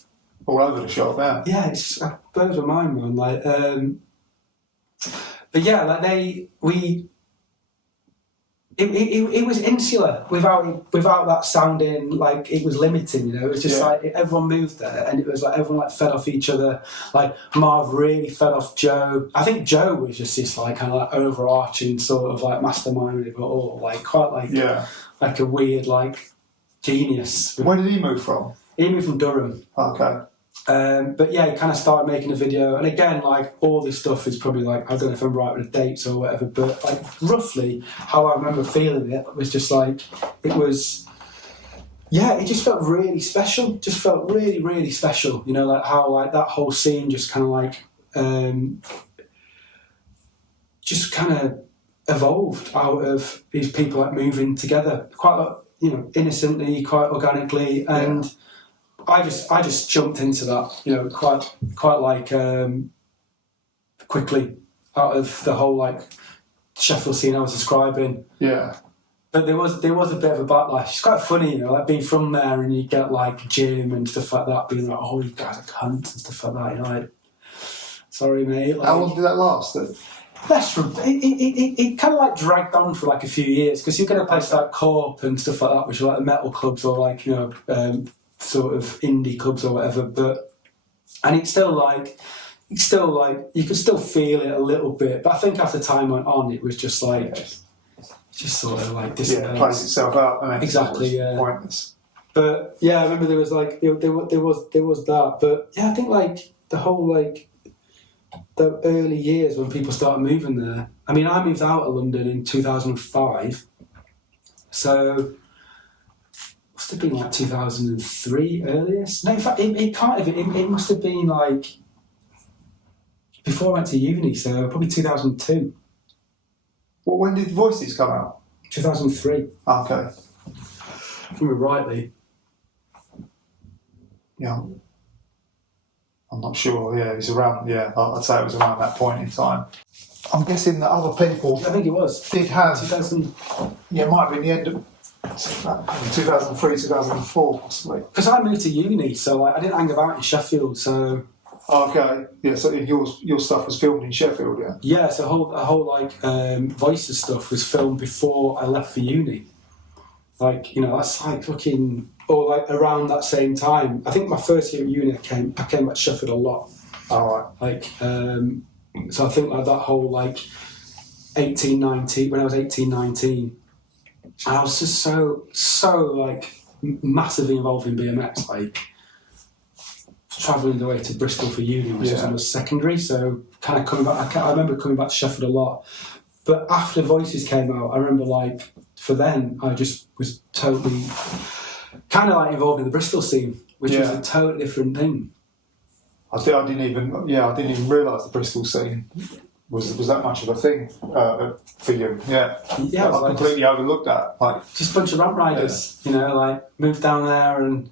over the shop, yeah. Yeah, it's just, it blows my mind, man. Like, but yeah, like it was insular without that sounding like it was limiting, you know. It was just like everyone moved there, and it was like everyone like fed off each other. Like Marv really fed off Joe. I think Joe was just this like kind of like overarching sort of like mastermind of it all, like quite like like a weird like genius. Where did he move from? He moved from Durham. Okay. But yeah, he kind of started making a video, and again, like all this stuff is probably like, I don't know if I'm right with the dates or whatever, but like roughly how I remember feeling it was just like it just felt really special. Just felt really, really special. You know, like how like that whole scene just kind of like just kind of evolved out of these people like moving together, quite you know, innocently, quite organically, and. I just jumped into that, you know, quite like quickly out of the whole like Sheffield scene I was describing. Yeah. But there was a bit of a backlash. It's quite funny, you know, like being from there and you get like gym and stuff like that, being like, oh, you guys are cunts and stuff like that. You're like, sorry, mate. Like, how long did that last? It kind of like dragged on for like a few years because you're going to places like Corp and stuff like that, which are like the metal clubs or like, you know, sort of indie clubs or whatever, and it's still like you could still feel it a little bit, but I think as the time went on it was just like just sort of like dissipates. Yeah, it plays itself out, and exactly, yeah. Pointless. But yeah, I remember there was like there was that, but yeah, I think like the whole like the early years when people started moving there. I mean, I moved out of London in 2005, so. Must have been like 2003 earliest. No, in fact, it can't have. It must have been like before I went to uni, so probably 2002. Well, when did Voices come out? 2003. Okay. If I remember rightly. Yeah. I'm not sure. Yeah, it was around. Yeah, I'd say it was around that point in time. I'm guessing that other people. I think it was. Did have. 2000. Yeah, it might have been the end of 2003, 2004, possibly. Because I moved to uni, so like, I didn't hang about in Sheffield, so. Okay. Yeah. So your stuff was filmed in Sheffield. Yeah. Yeah. So a whole like voices stuff was filmed before I left for uni. Like, you know, that's like fucking, or like around that same time. I think my first year at uni, I came back to Sheffield a lot. All right. Like, so I think like that whole like 18, 19, when I was 18, 19, I was just so like massively involved in BMX, like travelling the way to Bristol for uni, which was when I was secondary, so kind of coming back, I remember coming back to Sheffield a lot. But after Voices came out, I remember like, for then, I just was totally kind of like involved in the Bristol scene, which was a totally different thing. I didn't even realise the Bristol scene was that much of a thing for you. Yeah, yeah. I completely overlooked that. Like just a bunch of ramp riders, you know, like moved down there, and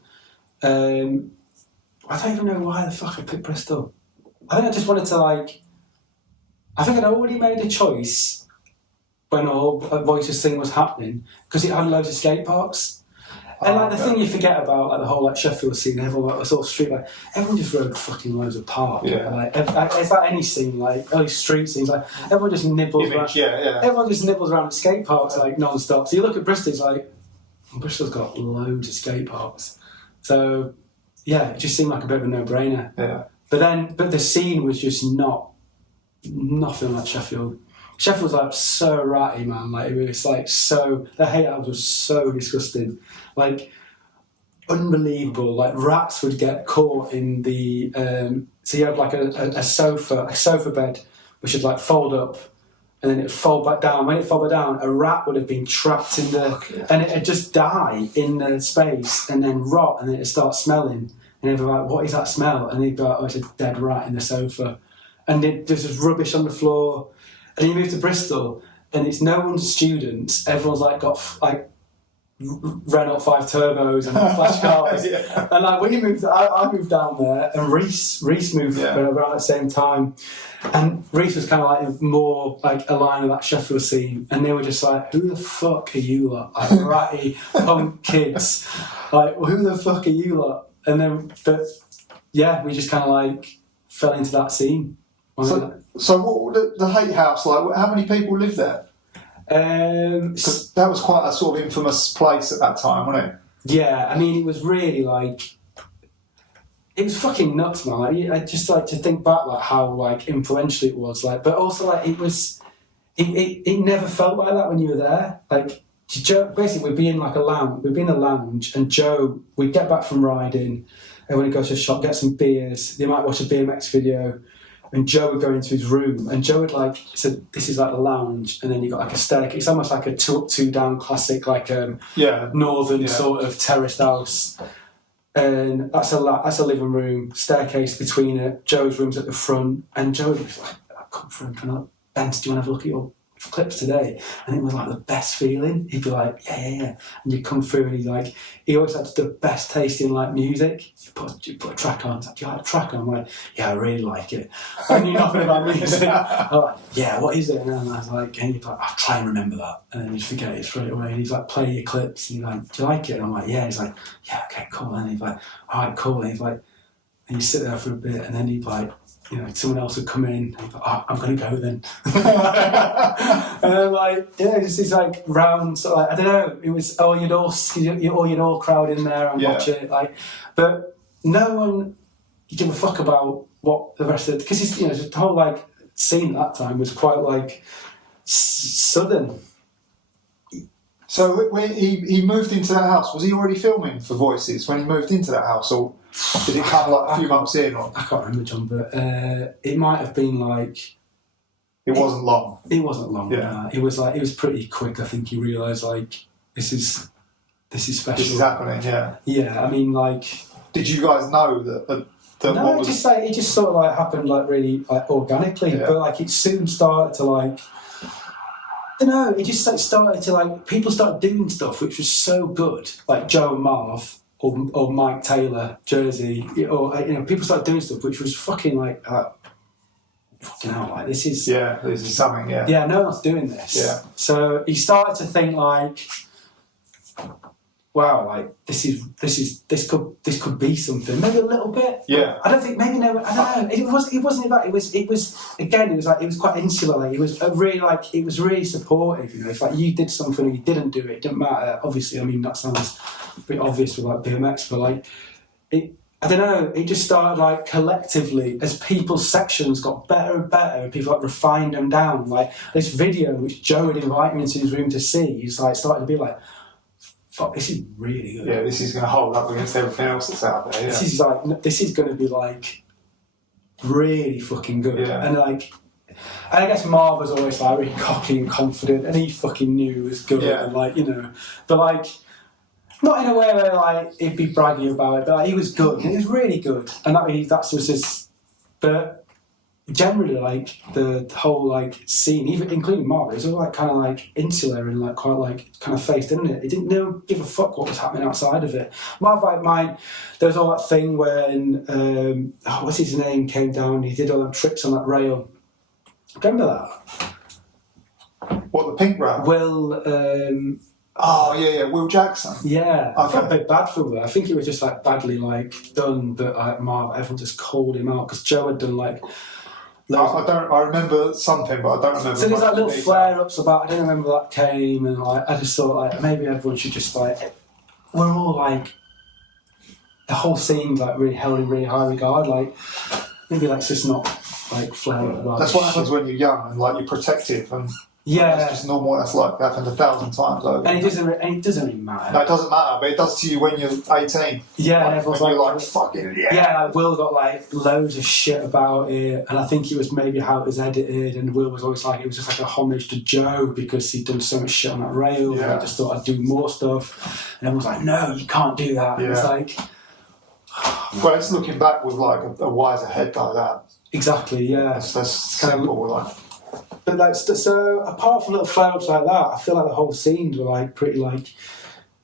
I don't even know why the fuck I picked Bristol. I think I just wanted to like. I think I'd already made a choice when all Voices thing was happening because it had loads of skate parks. And like the thing you forget about, like the whole like Sheffield scene, everyone like this all street, like everyone just rode fucking loads of park. Yeah. Like it's like any scene, like early street scenes, like everyone just nibbles around. Yeah. Everyone just nibbles around at skate parks like non-stop. So you look at Bristol, it's like Bristol's got loads of skate parks. So yeah, it just seemed like a bit of a no-brainer. Yeah. But the scene was just nothing like Sheffield. Sheffield was like so ratty, man. Like it was like so. The hate house was so disgusting, like unbelievable. Like rats would get caught in the. So you had like a sofa bed, which would like fold up, and then it'd fold back down. When it folded down, a rat would have been trapped in and it'd just die in the space and then rot, and then it'd start smelling. And they'd be like, "What is that smell?" And they'd be like, "Oh, it's a dead rat in the sofa." And there's just rubbish on the floor. And you move to Bristol, and it's no one's students. Everyone's like got like Renault 5 turbos and flash cars. Yeah. And like when you moved, I moved down there, and Reese moved around the same time. And Reese was kind of like more like aligned with that Sheffield scene, and they were just like, "Who the fuck are you lot? Like ratty punk kids. Like who the fuck are you lot?" And then, but yeah, we just kind of like fell into that scene. So what the Hate House, like, how many people lived there? Because that was quite a sort of infamous place at that time, wasn't it? Yeah, I mean, it was really like, it was fucking nuts, man. Like, I just like to think back, like how like influential it was, like, but also like it never felt like that when you were there. Like, Joe, basically, we'd be in like a lounge, and Joe, we'd get back from riding, everyone would go to a shop, get some beers, they might watch a BMX video. And Joe would go into his room, and Joe would like, so this is like the lounge, and then you got like a staircase. It's almost like a 2 up, 2 down classic, like northern sort of terraced house. And that's a living room, staircase between it. Joe's room's at the front, and Joe would be like, "I come from, Ben, do you want to have a look at your clips today?" And it was like the best feeling. He'd be like, yeah. And you come through, and he's like, he always had the best taste in like music. You put a track on. He's like, "Do you like a track?" And I'm like, "Yeah, I really like it." I knew nothing about music. I'm like, "Yeah, what is it?" And I was like, and he'd be like, "I'll try and remember that." And then he'd forget it straight away. And he's like, "Play your clips." And he's like, "Do you like it?" And I'm like, "Yeah." He's like, "Yeah, okay, cool." And he's like, "All right, cool." And he's like, and you sit there for a bit, and then he'd like, you know, someone else would come in, and he'd be like, "Oh, I'm going to go then." And then like, yeah, it's like round, so like, I don't know, it was, you'd all crowd in there and watch it, like, but no one give a fuck about what the rest of it, because it's, you know, the whole like scene at that time was quite like southern. So when he moved into that house, was he already filming for Voices when he moved into that house, or did it come like a few months in? Or? I can't remember, John, but it might have been like. It wasn't long. It wasn't long. Yeah. It was pretty quick. I think he realised like this is special. This is happening. Yeah. Yeah, I mean, like. Did you guys know that? No, it just sort of like happened like really like organically, but like it soon started to like. I don't know. It just like started to like people started doing stuff which was so good, like Joe and Marv. or Mike Taylor jersey, or people started doing stuff which was fucking like fucking hell, like this is something, yeah, no one's doing this. Yeah. So he started to think like, wow, like this could be something, maybe a little bit. Yeah. I don't think maybe no. I don't know. It wasn't about. It was again. It was like it was quite insular. Like, it was really supportive. You know, if like you did something and you didn't do it, it didn't matter. Obviously, I mean that sounds a bit obvious with like BMX, but like it. I don't know, it just started like collectively as people's sections got better and better and people like refined them down. Like this video which Joe had invited me into his room to see, he's like started to be like, fuck, this is really good. Yeah, this is going to hold up against everything else that's out there. Yeah. This is going to be like really fucking good. Yeah. And I guess Marv was always like really cocky and confident and he fucking knew it was good and like, you know, but like, not in a way where like he'd be bragging about it, but like, he was good. He was really good, and that's was his. But generally, like the whole like scene, even including Mark, it was all like kind of like insular and like quite like kind of faced, didn't it? It didn't give a fuck what was happening outside of it. Marv, like mine, there was all that thing when what's his name came down. He did all them tricks on that rail. Remember that? What, the pink rail? Will. Oh yeah, Will Jackson. Yeah, I felt a Okay. bit bad for him. I think it was just like badly like done, but like Marv, everyone just called him out because Joe had done like. I remember something, but I don't remember. So there's like little detail. flare-ups about. I don't remember that came, and like I just thought like maybe everyone should just like. We're all like. The whole scene's like really held in really high regard. Like maybe like it's just not like flare up. That's what happens when you're young and like you're protective and. Yeah, that's just normal. That's like happened 1,000 times over. And it doesn't really matter. No, it doesn't matter, but it does to you when you're 18. Yeah, and like, everyone's when like, you're like, fucking yeah. Yeah, like Will got like loads of shit about it, and I think it was maybe how it was edited. And Will was always like, it was just like a homage to Joe because he'd done so much shit on that rail. Yeah. And I just thought I'd do more stuff, and everyone was like, no, you can't do that. Yeah. And it's like, Well, it's looking back with like a wiser head like that. exactly, yeah. That's simple. Like. But like, so apart from little flare-ups like that, I feel like the whole scenes were like pretty like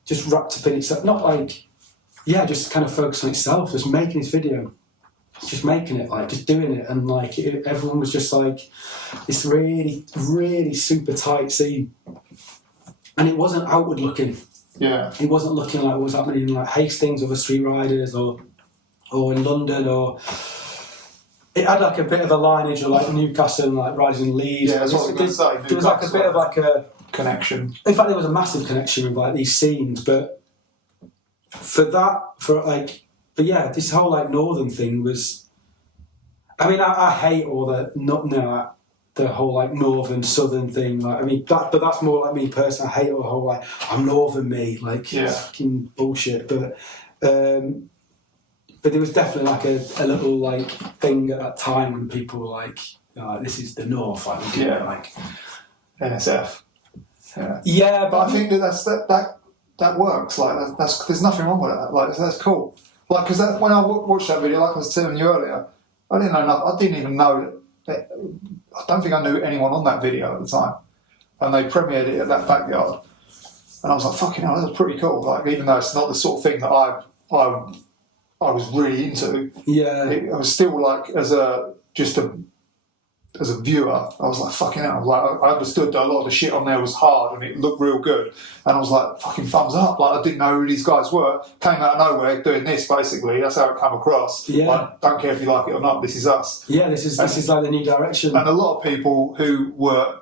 just wrapped up in itself. Not like, yeah, just kind of focused on itself, just making this video, just making it, like just doing it, and like everyone was just like this really, really super tight scene, and it wasn't outward looking. Yeah. It wasn't looking like what was happening in like Hastings or the Street Riders or in London or. It had like a bit of a lineage of like Newcastle and like Riders in Leeds. Yeah, that's what I was going to say. There was like a bit of like a connection. In fact, there was a massive connection with like these scenes, but but yeah, this whole like northern thing was. I mean, I hate all the whole like northern southern thing. Like, I mean, but that's more like me personally. I hate all the whole like I'm northern me, like it's fucking bullshit. But there was definitely like a little like thing at that time when people were like, "This is the North." Like, we do it, like NSF. Yeah. Yeah, But I think that works. Like that's there's nothing wrong with that. Like that's cool. Like because when I watched that video, like I was telling you earlier, I didn't know nothing. I didn't even know that. I don't think I knew anyone on that video at the time, and they premiered it at that backyard, and I was like, "Fucking hell, that's pretty cool." Like even though it's not the sort of thing that I was really into. Yeah. I was still like as a viewer, I was like fucking hell. Like I understood that a lot of the shit on there was hard and it looked real good, and I was like fucking thumbs up. Like I didn't know who these guys were. Came out of nowhere doing this basically. That's how it came across. Yeah. Like, don't care if you like it or not. This is us. Yeah. This is like the new direction. And a lot of people who were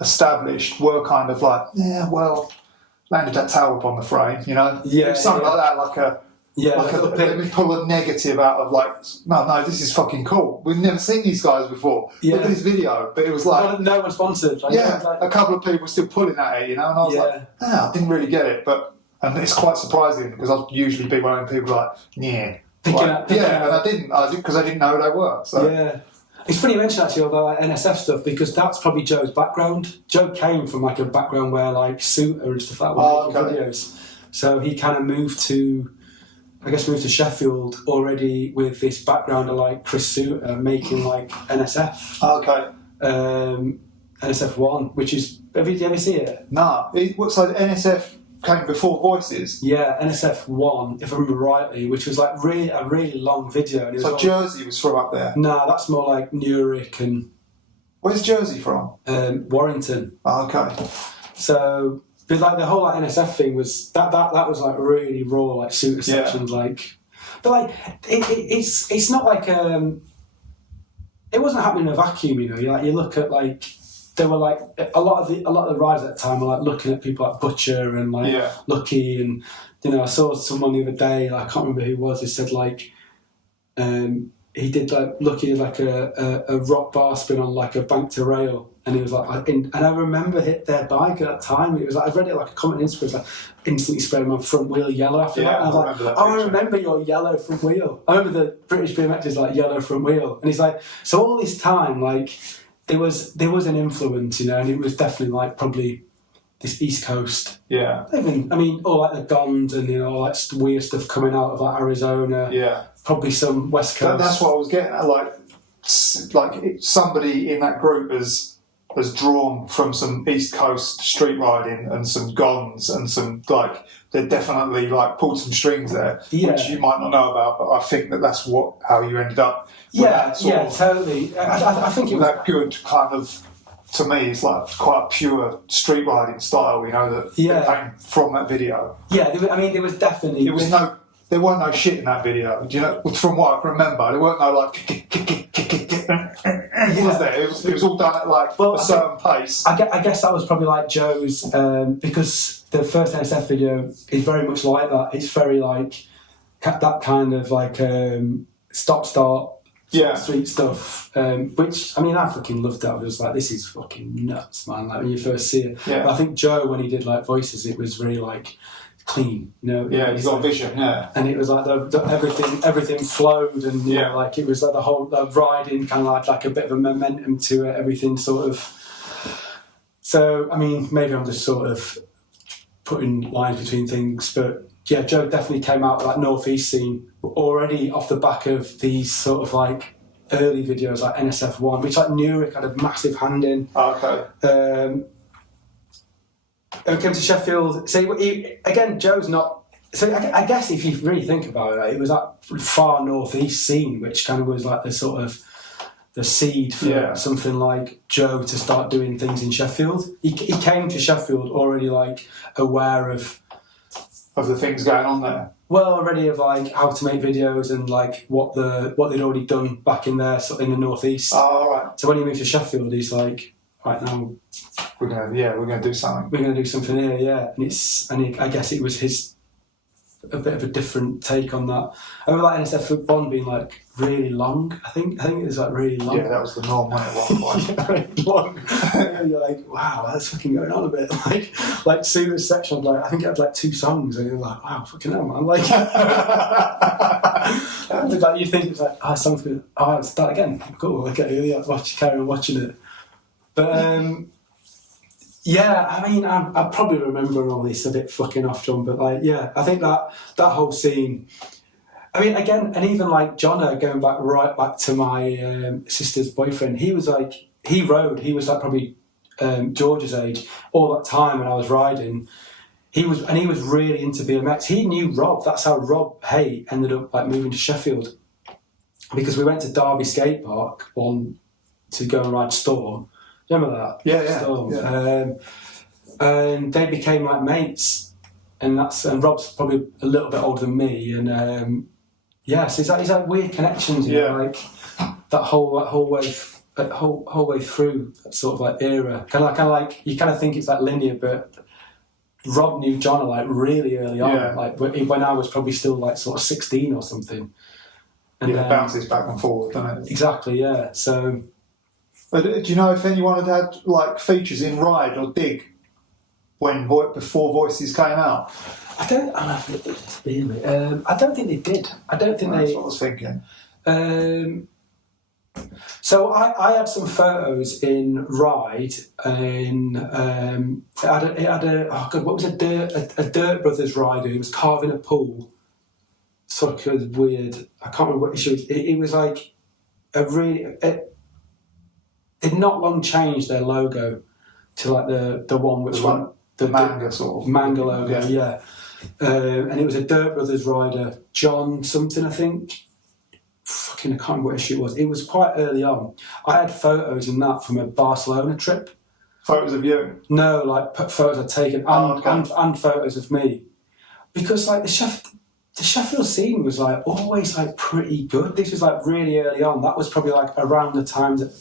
established were kind of like, yeah, well, landed that towel upon the frame, you know? Yeah. Something like that, like a. Yeah, let me pull a negative out of like, no, this is fucking cool. We've never seen these guys before. Yeah. Look at this video. But it was like, no one sponsored. Like, a couple of people still pulling at it, you know, and I was like, I didn't really get it. And it's quite surprising because I'd usually be one of the people like, yeah. Picking up. And I didn't because I didn't know who they were. So. Yeah. It's funny you mention actually all the like, NSF stuff because that's probably Joe's background. Joe came from like a background where like Suter and stuff like that were making videos. So he kind of moved to Sheffield already with this background of like Chris Suter making like NSF. Okay. NSF1, which is, have you ever seen it? Nah. So the NSF came before Voices. Yeah, NSF1, if I remember rightly, which was like a really long video. And it So was Jersey was from up there. Nah, that's more like Newark and Where's Jersey from? Warrington. Oh, okay. So, but like the whole like NSF thing was that was like really raw, like suitor sections, like. But like it's not like it wasn't happening in a vacuum, you know. You look at like there were like a lot of the riders at the time were like looking at people like Butcher and like Lucky, and you know I saw someone the other day, I can't remember who it was, who said like he did like Lucky did like a rock bar spin on like a bank to rail, and he was like and I remember their bike at that time. It was like I read it like a comment on Instagram, like instantly spraying my front wheel yellow after that. And I was like, I remember your yellow front wheel. I remember the British BMX is like yellow front wheel, and he's like, so all this time like there was an influence, you know, and it was definitely like probably this East Coast. Yeah. I mean, all like the Gond and you know all that weird stuff coming out of like Arizona. Yeah. Probably some West Coast. That's what I was getting at. Like somebody in that group has drawn from some East Coast street riding and some Gonds and some like they definitely like pulled some strings there, which you might not know about. But I think that's how you ended up. Totally. I think it was that good kind of. To me, it's like quite a pure street riding style, you know, that came from that video. Yeah, I mean, there was definitely... There weren't no shit in that video. Do you know, from what I can remember, there weren't no like... was there? It was all done at like a certain pace. I guess that was probably like Joe's, because the first NSF video is very much like that. It's very like that kind of like stop-start street stuff, which I mean I fucking loved that. I was like, this is fucking nuts, man, like when you first see it. But I think Joe, when he did like Voices, it was very like clean, you know. Yeah, he's got vision, and it was like everything flowed, and you know, like it was like the whole riding kind of like a bit of a momentum to it, everything sort of. So I mean maybe I'm just sort of putting lines between things, but yeah, Joe definitely came out of that northeast scene already off the back of these sort of like early videos like NSF1, which like Newark had a massive hand in. Okay. Came to Sheffield. So again, Joe's not. So I guess if you really think about it, it was that far northeast scene, which kind of was like the sort of the seed for something like Joe to start doing things in Sheffield. He came to Sheffield already like aware of the things going on there. Well, already of like how to make videos and like what they'd already done back in there, in the northeast. Oh, all right. So when he moved to Sheffield, he's like, right now we're gonna do something. We're gonna do something here, yeah. And I guess it was a bit of a different take on that. I remember like NSF1 being like really long. I think it was like really long. Yeah, that was the norm at one point. Really long. And you're like, wow, that's fucking going on a bit. Like Sue's section, like I think it had like 2 songs, and you're like, wow, fucking hell, man. Like, like you think it's like, song's good. Oh, start again. Cool. Okay, yeah, carry on watching it. But yeah, I mean, I probably remember all this a bit fucking off drum, but like, yeah, I think that whole scene. I mean, again, and even like Jono, going right back to my sister's boyfriend, he was like, he was like probably George's age all that time when I was riding. He was really into BMX. He knew Rob. That's how Rob Hay ended up like moving to Sheffield, because we went to Derby Skate Park to go and ride Storm. Remember that? Yeah. Storm. Yeah. And they became like mates, and Rob's probably a little bit older than me, and so he's like weird connections, you know, like that whole way through that sort of like era. Kind of like you kind of think it's like linear, but Rob knew John like really early on, like when I was probably still like sort of 16 or something. And it bounces back and forward, doesn't it? Exactly, yeah. So. Do you know if anyone had like features in Ride or Dig before Voices came out? I don't think they did. I don't think That's what I was thinking. So I had some photos in Ride, and it had a Dirt Brothers rider who was carving a pool. Sort of weird. I can't remember what issue it was like a really. They'd not long changed their logo to like the one which one. the manga sort of manga logo, yeah. And it was a Dirt Brothers rider, John something, I think. Fucking, I can't remember what issue it was. It was quite early on. I had photos in that from a Barcelona trip. Photos of you? No, like photos I'd taken and photos of me. Because like the Sheffield scene was like always like pretty good. This was like really early on. That was probably like around the time that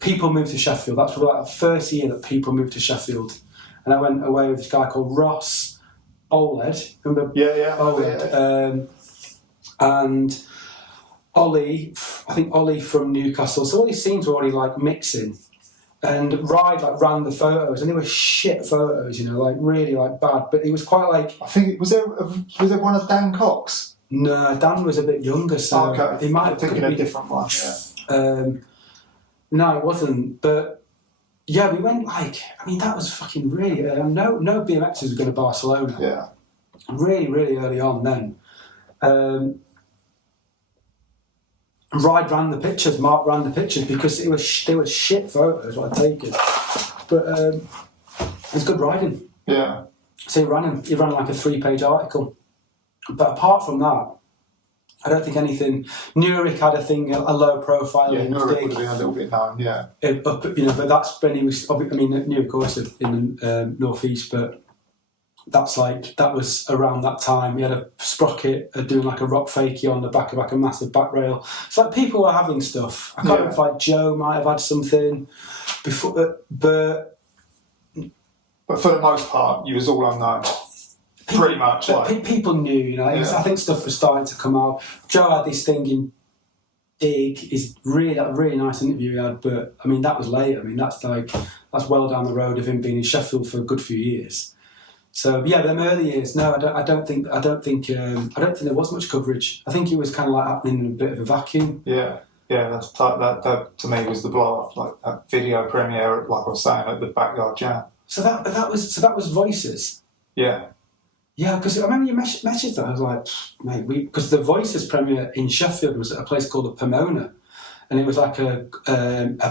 people moved to Sheffield. That's probably like the first year that people moved to Sheffield. And I went away with this guy called Ross Oled. Remember? Yeah. Oled. And Ollie, I think Ollie from Newcastle. So all these scenes were already like mixing. And Ride like ran the photos, and they were shit photos, you know, like really like bad. But it was quite like, I think was there one of Dan Cox? No, Dan was a bit younger, so okay. he might have thinking a different one. Yeah. No, it wasn't. But yeah, we went like, I mean, that was fucking really early. No BMXers were going to Barcelona. Yeah. Really, really early on then. Ride ran the pictures, Mark ran the pictures because they were shit photos what I'd taken. But it was good riding. Yeah. So he ran like a 3-page article. But apart from that, I don't think anything. Nurik had a thing, a low profile. Yeah, Nurik would have been a little bit known, yeah. But that's when he was, I mean, Nurik also in the northeast, but that was around that time. He had a sprocket doing like a rock fakie on the back of like a massive back rail. So like people were having stuff. I can't remember if like Joe might have had something before, but for the most part, you was all unknown. Pretty much. But people knew, you know. I think stuff was starting to come out. Joe had this thing in Dig. Is really a really nice interview he had, but I mean that was later. I mean that's well down the road of him being in Sheffield for a good few years. So yeah, them early years. No, I don't think there was much coverage. I think it was kind of like happening in a bit of a vacuum. Yeah, that's that to me was the blow up, like that video premiere, like I was saying, at the Backyard Jam. So that was Voices. Yeah. Yeah, because I remember you messaged that. I was like, mate, because the Voices premiere in Sheffield was at a place called the Pomona, and it was like a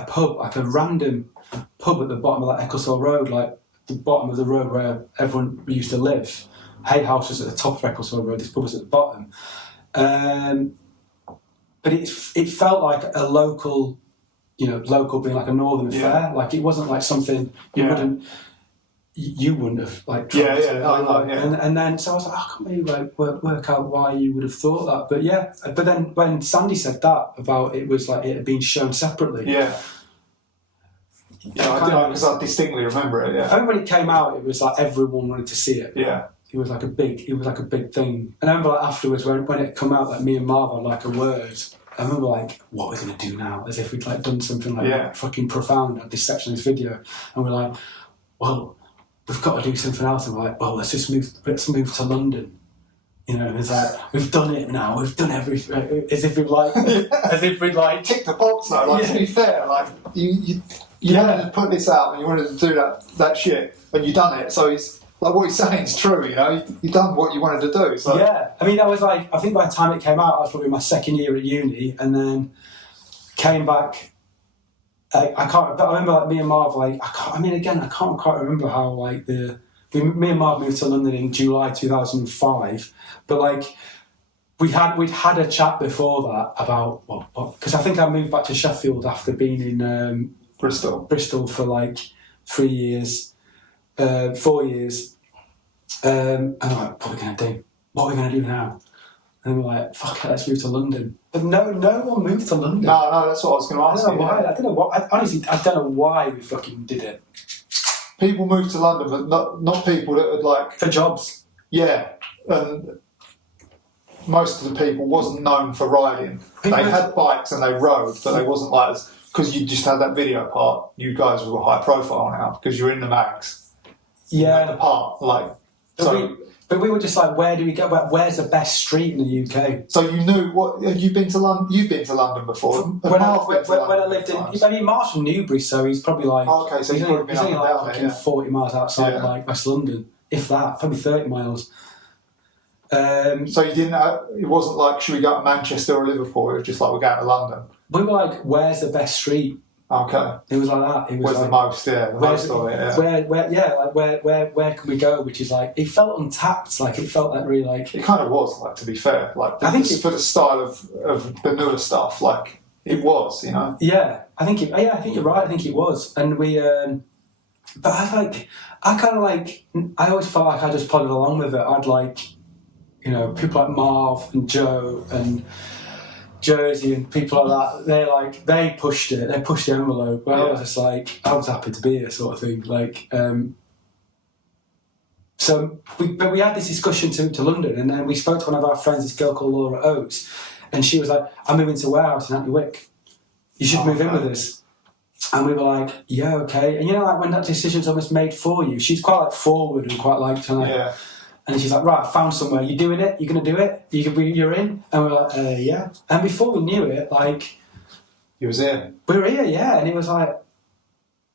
pub, like a random pub at the bottom of that Ecclesall Road, like the bottom of the road where everyone used to live. Hay House was at the top of Ecclesall Road. This pub was at the bottom, but it felt like a local, local being like a northern affair. Like it wasn't like something you wouldn't have like tried and then so I was like, I can't really like work out why you would have thought that, but then when Sandy said that about it was like it had been shown separately, I do, because I distinctly remember it. I remember when it came out, it was like everyone wanted to see it. It was like a big thing. And I remember like afterwards when it had come out, like me and Marv had like a word. I remember like, what we're gonna do now, as if we'd like done something like fucking profound at this section of this video, and we're like, well, we've got to do something else. And we're like, well, let's move to London. And it's like, we've done it now. We've done everything. As if we'd like tick the box though. Like to be fair, like you wanted to put this out and you wanted to do that shit, and you done it. So it's like what he's saying is true. You've done what you wanted to do. So I mean, I was like, I think by the time it came out, I was probably in my second year at uni, and then came back. I can't. But I remember like me and Marv. Like I can't quite remember how like me and Marv moved to London in July 2005. But like we'd had a chat before that about because I think I moved back to Sheffield after being in Bristol for like 4 years. And I'm like, what are we gonna do? What are we gonna do now? And we're like, fuck it, let's move to London. But no one moved to London. No, that's what I was going to ask. I don't know why. I don't know what. Honestly, I don't know why we fucking did it. People moved to London, but not people that would like for jobs. Yeah, and most of the people wasn't known for riding. They had bikes and they rode, but they wasn't like because you just had that video part. You guys were high profile now because you're in the mags. Yeah, the part like so. But we were just like, where do we go? Where's the best street in the UK? So you knew what? Have you been to London? You've been to London before. When I lived in, I mean, Marv's from Newbury, so he's probably like, so he's only like 40 miles outside of like West London, if that, probably 30 miles. So you didn't. It wasn't like, should we go to Manchester or Liverpool? It was just like, we're going to London. We were like, where's the best street? Okay. It was like that. It was Where's like, the most? Yeah, the most of it. Yeah. Where can we go? Which is like, it felt untapped. Like, it felt like really like. It kind of was, like, to be fair. Like, I think for the style of the newer stuff, like, it was, you know. Yeah, I think you're right. I think it was, and we. But I always felt like I just plodded along with it. I'd like, you know, people like Marv and Joe and Jersey and people like that. They pushed it. They pushed the envelope. But I was just like, I was happy to be here, sort of thing. Like, so we had this discussion to London, and then we spoke to one of our friends, this girl called Laura Oates, and she was like, "I'm moving to warehouse in Hackney Wick. You should move in with us." And we were like, "Yeah, okay." And you know, like when that decision's almost made for you, she's quite like forward and quite like tonight. Yeah. And she's like, "Right, I found somewhere. You doing it? You're going to do it? You're in?" And we were like, "Yeah." And before we knew it, like... You was in? We were here, yeah. And it was like...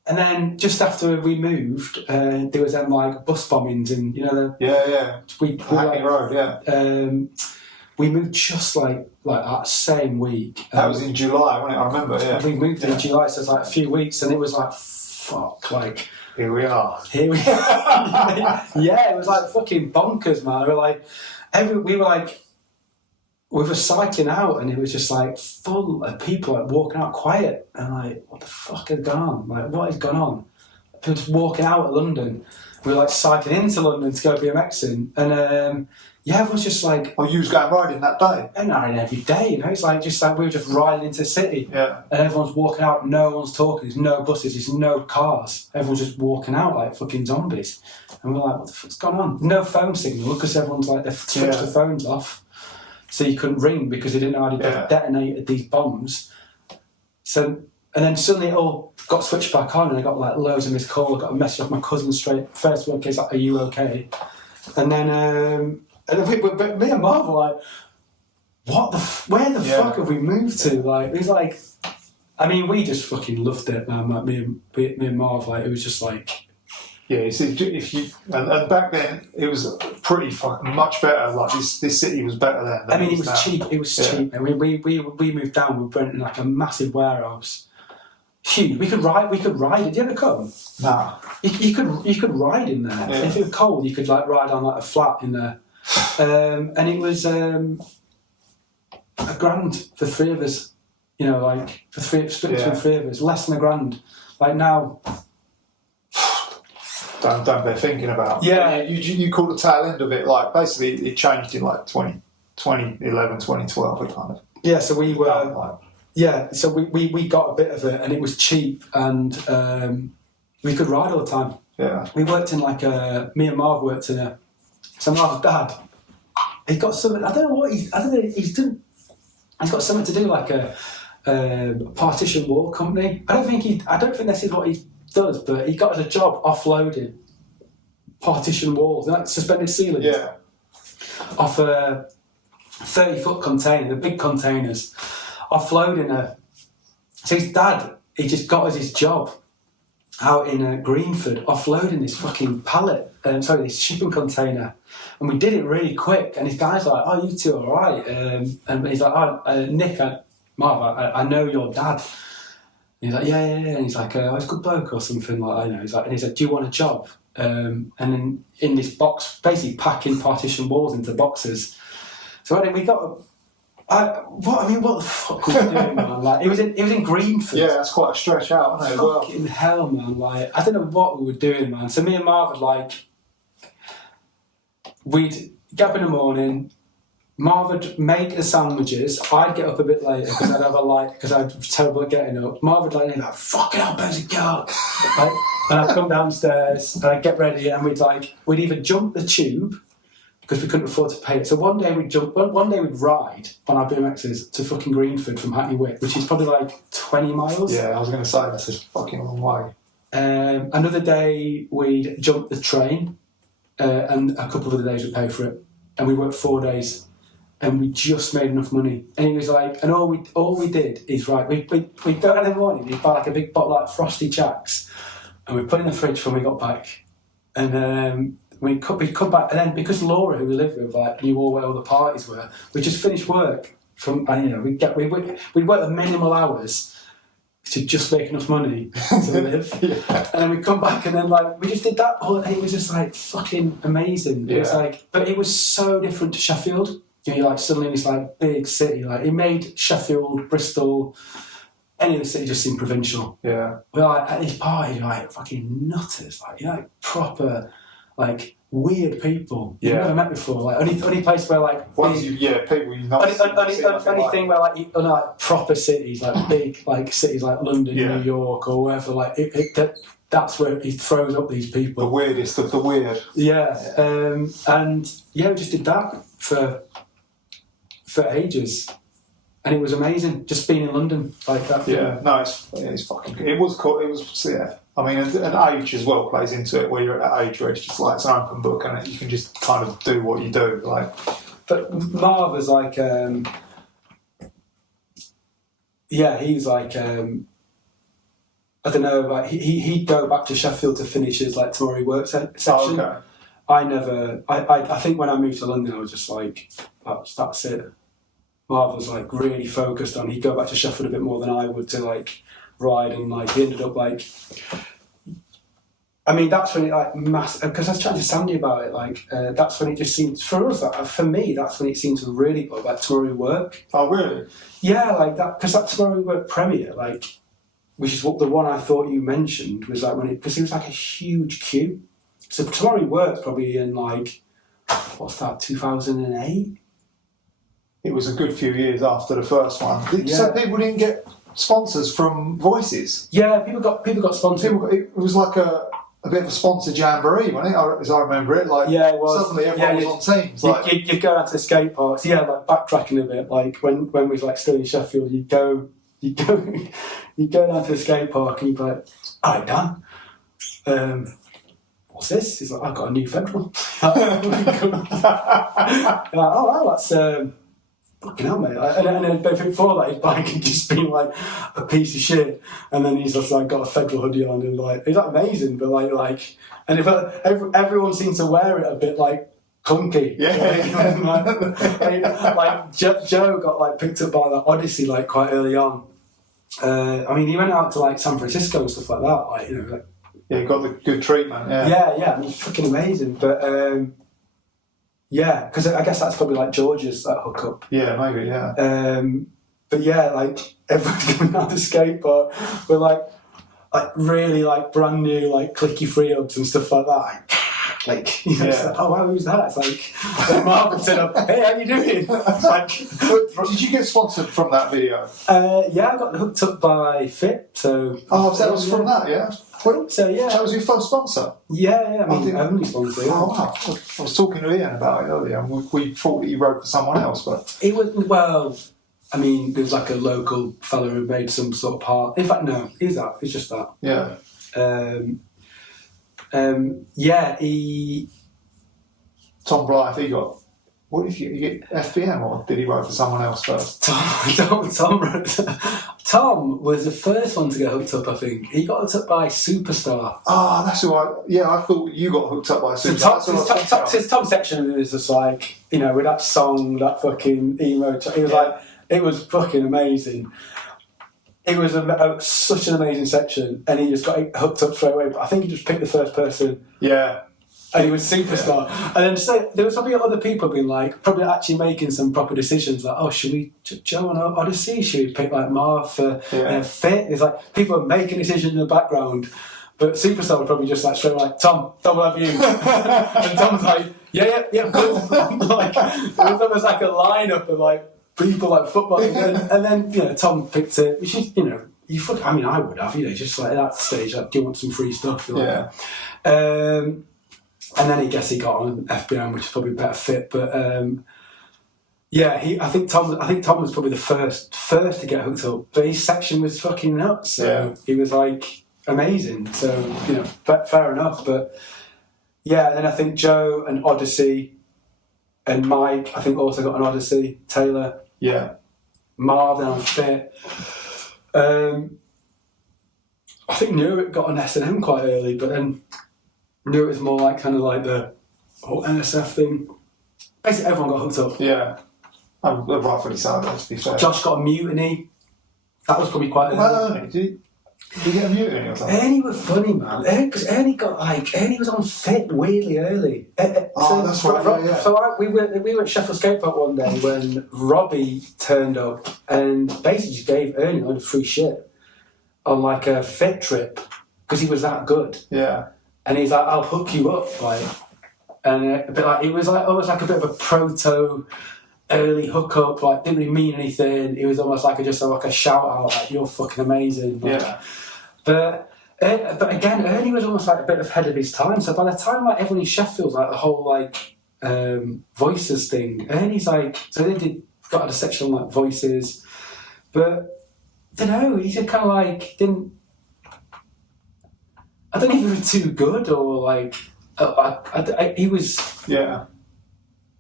And then just after we moved, there was them like bus bombings and, you know... Hackney Road, yeah. We moved just like that same week. That was in July, wasn't it? I remember, yeah. We moved in July, so it was like a few weeks, and it was like, fuck, like... Here we are. Yeah, it was like fucking bonkers, man. We were cycling out, and it was just like full of people like walking out quiet, and like, what the fuck has gone on? Like, what has gone on? People just walking out of London. We were like cycling into London to go BMXing, and everyone's just like... Oh, you was going riding that day? And riding every day, you know. It's like we were just riding into the city, yeah. And everyone's walking out. No one's talking. There's no buses. There's no cars. Everyone's just walking out like fucking zombies. And we're like, what the fuck's going on? No phone signal because everyone's like, they've switched the phones off, so you couldn't ring because they didn't know how to detonate these bombs. So, and then suddenly it all got switched back on, and I got like loads of missed calls. I got a message off my cousin straight. First one case, like, "Are you okay?" And then. And then me and Marv were like, where the fuck have we moved to? Like, it was like, I mean, we just fucking loved it, man. Like, me and Marv, like, it was just like... Yeah, you see, and back then, it was pretty fucking much better. Like, this city was better then. I mean, it was cheap. It was cheap. And we moved down, we went in like a massive warehouse. Huge. We could ride. Did you ever come? Nah. You could ride in there. Yeah. If it was cold, you could like ride on like a flat in there. And it was $1,000 for three of us, you know, like split between three of us, less than $1,000. Like now, don't be thinking about. Yeah, you caught the tail end of it. Like basically, it changed in like 2011, 2012. It kind of. Yeah, so we were. So we got a bit of it, and it was cheap, and we could ride all the time. Yeah. We worked in like me and Marv worked in a. So Marv's dad, he got something. I don't know what he's done. He's got something to do like a partition wall company. I don't think this is what he does, but he got us a job offloading partition walls, like suspended ceilings. Yeah. Off a 30-foot container, the big containers, offloading a. So his dad, he just got us his job out in Greenford, offloading this fucking this shipping container. And we did it really quick, and this guy's like, "Oh, you two are all right?" And he's like, "Oh, Nick, Marv, I know your dad." And he's like, "Yeah." And he's like, "Oh, he's a good bloke or something like that." You know, he's like, "Do you want a job?" And then in this box, basically packing partition walls into boxes. So then we got. What the fuck were we doing, man? Like it was in Greenford. Yeah, that's quite a stretch out, isn't it? Fucking hell, man! Like I don't know what we were doing, man. So me and Marv would like. We'd get up in the morning, Marv would make the sandwiches, I'd get up a bit later because I was terrible at getting up. Marv would like, "Fucking hell, Benson, get up!" Right? And I'd come downstairs and I'd get ready, and we'd either jump the tube because we couldn't afford to pay it. So one day we'd ride on our BMXs to fucking Greenford from Hackney Wick, which is probably like 20 miles. Yeah, I was going to say that's a fucking long way. Another day we'd jump the train. And a couple of other days we'd pay for it, and we worked 4 days, and we just made enough money. And he was like, and all we did is we'd go out in the morning, we'd buy like a big bottle of Frosty Jacks, and we'd put it in the fridge when we got back, and we'd come back, and then because Laura, who we lived with, like knew where all the parties were, we just finished work from, and we'd work the minimal hours. to just make enough money to live. And then we come back and then like we just did that whole thing. It was just like fucking amazing. It was like, but it was so different to Sheffield. You know, you're like suddenly in this like big city. Like it made Sheffield, Bristol, any of the city just seem provincial. Yeah. We're like at these parties, you're like fucking nutters, like you know, like proper, like weird people you've never met before. Like only place where like people you've not only thing where like you know, like proper cities, like big like cities like London, New York, or wherever. Like that's where he throws up these people. The weirdest of the weird. Yeah, and yeah, we just did that for ages. And it was amazing, just being in London like that. Yeah, no, it's fucking good. It was cool. It was, yeah. I mean, and age as well plays into it, where you're at that age where it's just like it's an open book and you can just kind of do what you do. Like, but Marv was like, he was like, I don't know, like he'd go back to Sheffield to finish his like Tomorrow He Works section. Okay. I think when I moved to London, I was just like, that's it. Marv was like really focused on, he'd go back to Sheffield a bit more than I would to like ride, and like he ended up like, I mean that's when it like because I was chatting to Sandy about it, like that's when it just seemed, for us, for me, that's when it seemed to really go like Tomorrow We Work. Oh really? Yeah, like that, because that Tomorrow We Work premiere, like, which is what the one I thought you mentioned, was like when because it was like a huge queue. So Tomorrow We Work's probably in like, what's that, 2008? It was a good few years after the first one. So people didn't get sponsors from Voices. Yeah, people got sponsored. It was like a bit of a sponsor jamboree, wasn't it? As I remember it. Like, yeah, it was. Suddenly everyone was on teams. Like, you'd go out to the skate parks. Yeah, like backtracking a bit. Like when we was like still in Sheffield, you'd go down to the skate park and you'd be like, "All right, Dan. What's this?" He's like, "I've got a new Federal." Like, oh wow, that's. Fucking hell, mate. And then before that, his bike had just been like a piece of shit, and then he's just like got a Federal hoodie on, and like it's like amazing, but like and if everyone seems to wear it a bit like clunky. Like Joe got like picked up by that Odyssey like quite early on. I mean, he went out to like San Francisco and stuff like that. Like, you know, like, yeah, he got the good treatment. Yeah. I mean, it's fucking amazing, but. Yeah, because I guess that's probably like George's hookup. Yeah, maybe, yeah. But yeah, like everyone's going down the skateboard with like really like brand new like clicky free ups and stuff like that. Like, you know, it's like, oh wow, who's that? It's like Marvin said, "Hey, how you doing?" Like, did you get sponsored from that video? Yeah, I got hooked up by Fit. So that was from that, yeah. So yeah, that was your first sponsor. Yeah. I mean, only sponsor. Yeah. Oh wow! I was talking to Ian about it earlier, and we thought that you wrote for someone else, but it was I mean, there was like a local fellow who made some sort of part. In fact, no, it's just that. Yeah. Tom Blythe, he got. What did you get? FBM, or did he write for someone else first? Tom was the first one to get hooked up, I think. He got hooked up by Superstar. Oh, that's who I thought you got hooked up by Superstar. His Tom section was just like, you know, with that song, that fucking emo. It was like, it was fucking amazing. It was such an amazing section, and he just got hooked up straight away. But I think he just picked the first person. Yeah. And he was Superstar. And then so there was probably other people being like, probably actually making some proper decisions, like, oh, should we, Joe and Odyssey, should we pick like Marv for Fit? It's like, people are making decisions in the background, but Superstar would probably just like straight like, Tom, we'll have you. And Tom's like, yeah, good. Like, it was almost like a lineup of like people like football. And then, you know, Tom picked it, which is, you know, I mean, I would have, you know, just like at that stage, like, do you want some free stuff? Yeah. And then I guess he got on FBM, which is probably a better fit. But I think Tom was probably the first to get hooked up. But his section was fucking nuts. So he was like amazing. So, you know, fair enough. But yeah, and then I think Joe and Odyssey and Mike, I think also got an Odyssey. Taylor. Yeah. Marv then on Fit. I think Newick got an S&M quite early, but then knew it was more like kind of like the whole NSF thing. Basically, everyone got hooked up. Yeah. I'm rightfully so, to be fair. Josh got a Mutiny. That was probably quite early. Did you get a mutiny or something? Ernie was funny, man. Because Ernie was on fit weirdly early. That's right. Yeah. So we were at Sheffield Skatepark one day when Robbie turned up and basically just gave Ernie a load of free shit on like a fit trip because he was that good. Yeah. And he's like, "I'll hook you up," like, and but like it was like almost like a bit of a proto early hookup. Like didn't really mean anything. It was almost like just like a shout out, like "You're fucking amazing." Like, Yeah. But again, Ernie was almost like a bit ahead of his time. So by the time like everyone in Sheffield, like the whole like voices thing, Ernie's like, so they got a section on like voices, but I don't know. He just kind of like didn't. I don't know if he was too good or like he was. Yeah.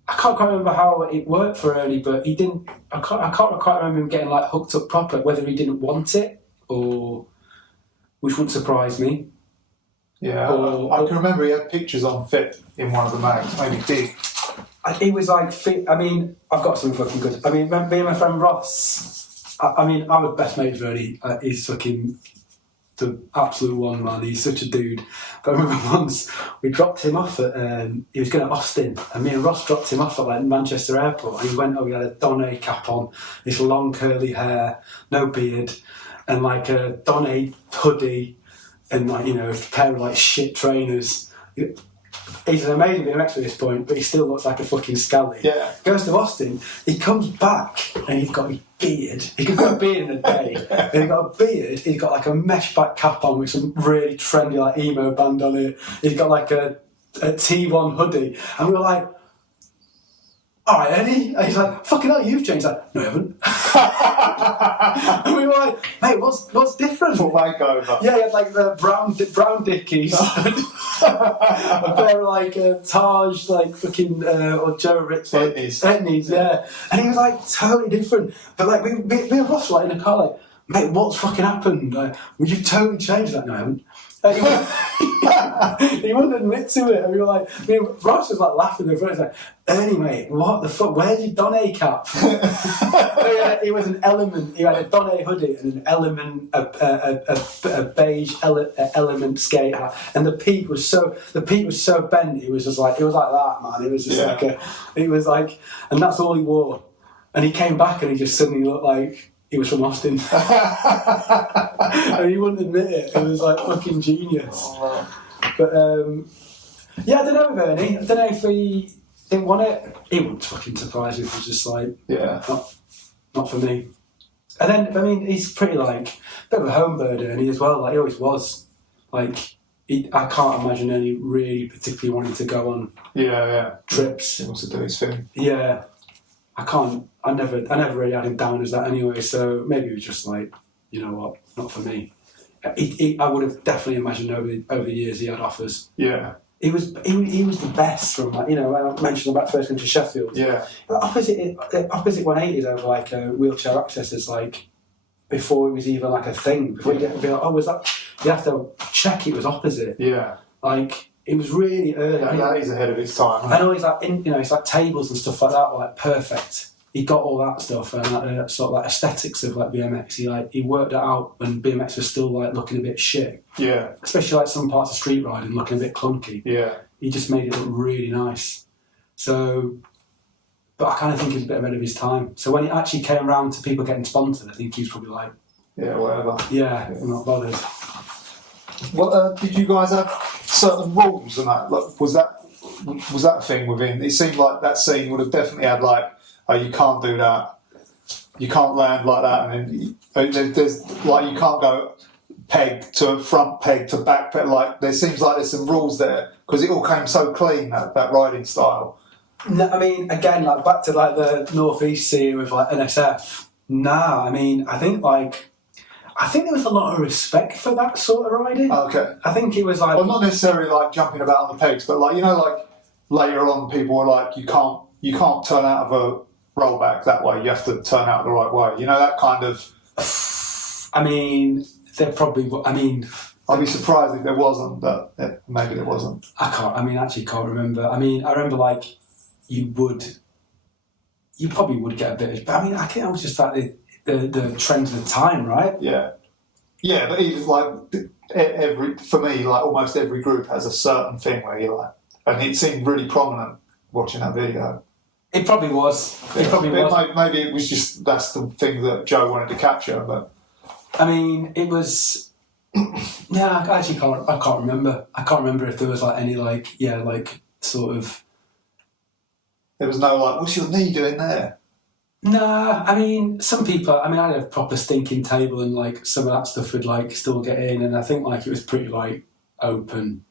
I can't quite remember how it worked for Ernie, but he didn't. I can't quite remember him getting like hooked up proper. Whether he didn't want it or. Which wouldn't surprise me. Yeah, I can remember he had pictures on Fit in one of the mags, maybe Dig. He was like, I mean, I've got something fucking good. I mean, me and my friend Ross, I was best mates with Ernie. He's fucking the absolute one, man. He's such a dude. But I remember once we dropped him off at, he was going to Austin, and me and Ross dropped him off at like Manchester Airport, and he went, he had a Donny cap on, this long curly hair, no beard, and like a Donny hoodie and like, you know, a pair of like shit trainers. He's an amazing BMX at this point, but he still looks like a fucking scally. Yeah. Goes to Austin, he comes back and he's got a beard. He could grow a beard in a day. And he's got a beard, he's got like a mesh back cap on with some really trendy like emo band on it. He's got like a T1 hoodie. And we were like, "Alright, Eddie." And he's like, "Fucking hell, you've changed." Like, "No, I haven't." And we were like, "Mate, what's different?" Full makeover. Yeah, he had like the brown dickies. A pair of like Taj, like fucking, or Joe Ricks, like Etnies, yeah. And he was like totally different. But like, we were Ross like in the car, like, "Mate, what's fucking happened? Like, would you totally change that?" "No, I haven't." He wouldn't admit to it. And we were like, Ross was like laughing in front. He's like, "Ernie, mate, what the fuck? Where's your Donny cap?" He was an Element. He had a Donny hoodie and an Element, a beige Element skate hat. And the peak was so bent. It was like that, man. It was just and that's all he wore. And he came back and he just suddenly looked like he was from Austin. And he wouldn't admit it. It was like fucking genius. Oh, But yeah, I don't know with Ernie. I don't know if he didn't want it. He wouldn't fucking surprise me if it was just like, not for me. And then, I mean, he's pretty like, a bit of a homebird, Ernie, as well. Like, he always was. Like, I can't imagine Ernie really particularly wanting to go on trips. He wants to do his thing. Yeah. I never really had him down as that anyway, so maybe it was just like, you know what, not for me. I would have definitely imagined over the years he had offers. Yeah. He was the best from, like, you know, when I mentioned about first going to Sheffield. Yeah. But opposite 180s over like wheelchair access is like before it was even like a thing. Before you get to be like, "Oh, was that?" You have to check it was opposite. Yeah. Like, it was really early. Yeah, he's ahead of his time. I know he's like, it's like tables and stuff like that were like perfect. He got all that stuff and like, sort of like aesthetics of like BMX. He worked it out when BMX was still like looking a bit shit. Yeah. Especially like some parts of street riding looking a bit clunky. Yeah. He just made it look really nice. So, but I kind of think he was a bit ahead of his time. So when it actually came around to people getting sponsored, I think he was probably like, yeah, whatever. Yeah, I'm not bothered. What did you guys have certain rules and that? Like, was that a thing within? It seemed like that scene would have definitely had like, "Oh, you can't do that. You can't land like that," and then there's like, you can't go peg to front peg to back peg. Like, there seems like there's some rules there because it all came so clean, that riding style. No, I mean, again, like back to like the northeast scene with like NSF. Nah, I mean, I think there was a lot of respect for that sort of riding. Okay. I think it was like, well, not necessarily like jumping about on the pegs, but like, you know, like later on, people were like, you can't turn out of a rollback that way. You have to turn out the right way. You know, that kind of. I mean, there probably. I mean, I'd be surprised if there wasn't, but maybe there wasn't. Actually can't remember. I mean, I remember like you probably would get a bit of. But I mean, I think I was just like the trend of the time, right? Yeah. Yeah, but even for me, almost every group has a certain thing where you're like, and it seemed really prominent watching that video. It probably was. It probably was. Maybe it was just that's the thing that Joe wanted to capture, but I mean, it was. Yeah, I actually can't. I can't remember. I can't remember if there was any sort of. There was no what's your knee doing there? Nah, I mean, some people. I mean, I had a proper stinking table, and some of that stuff would still get in, and I think it was pretty open.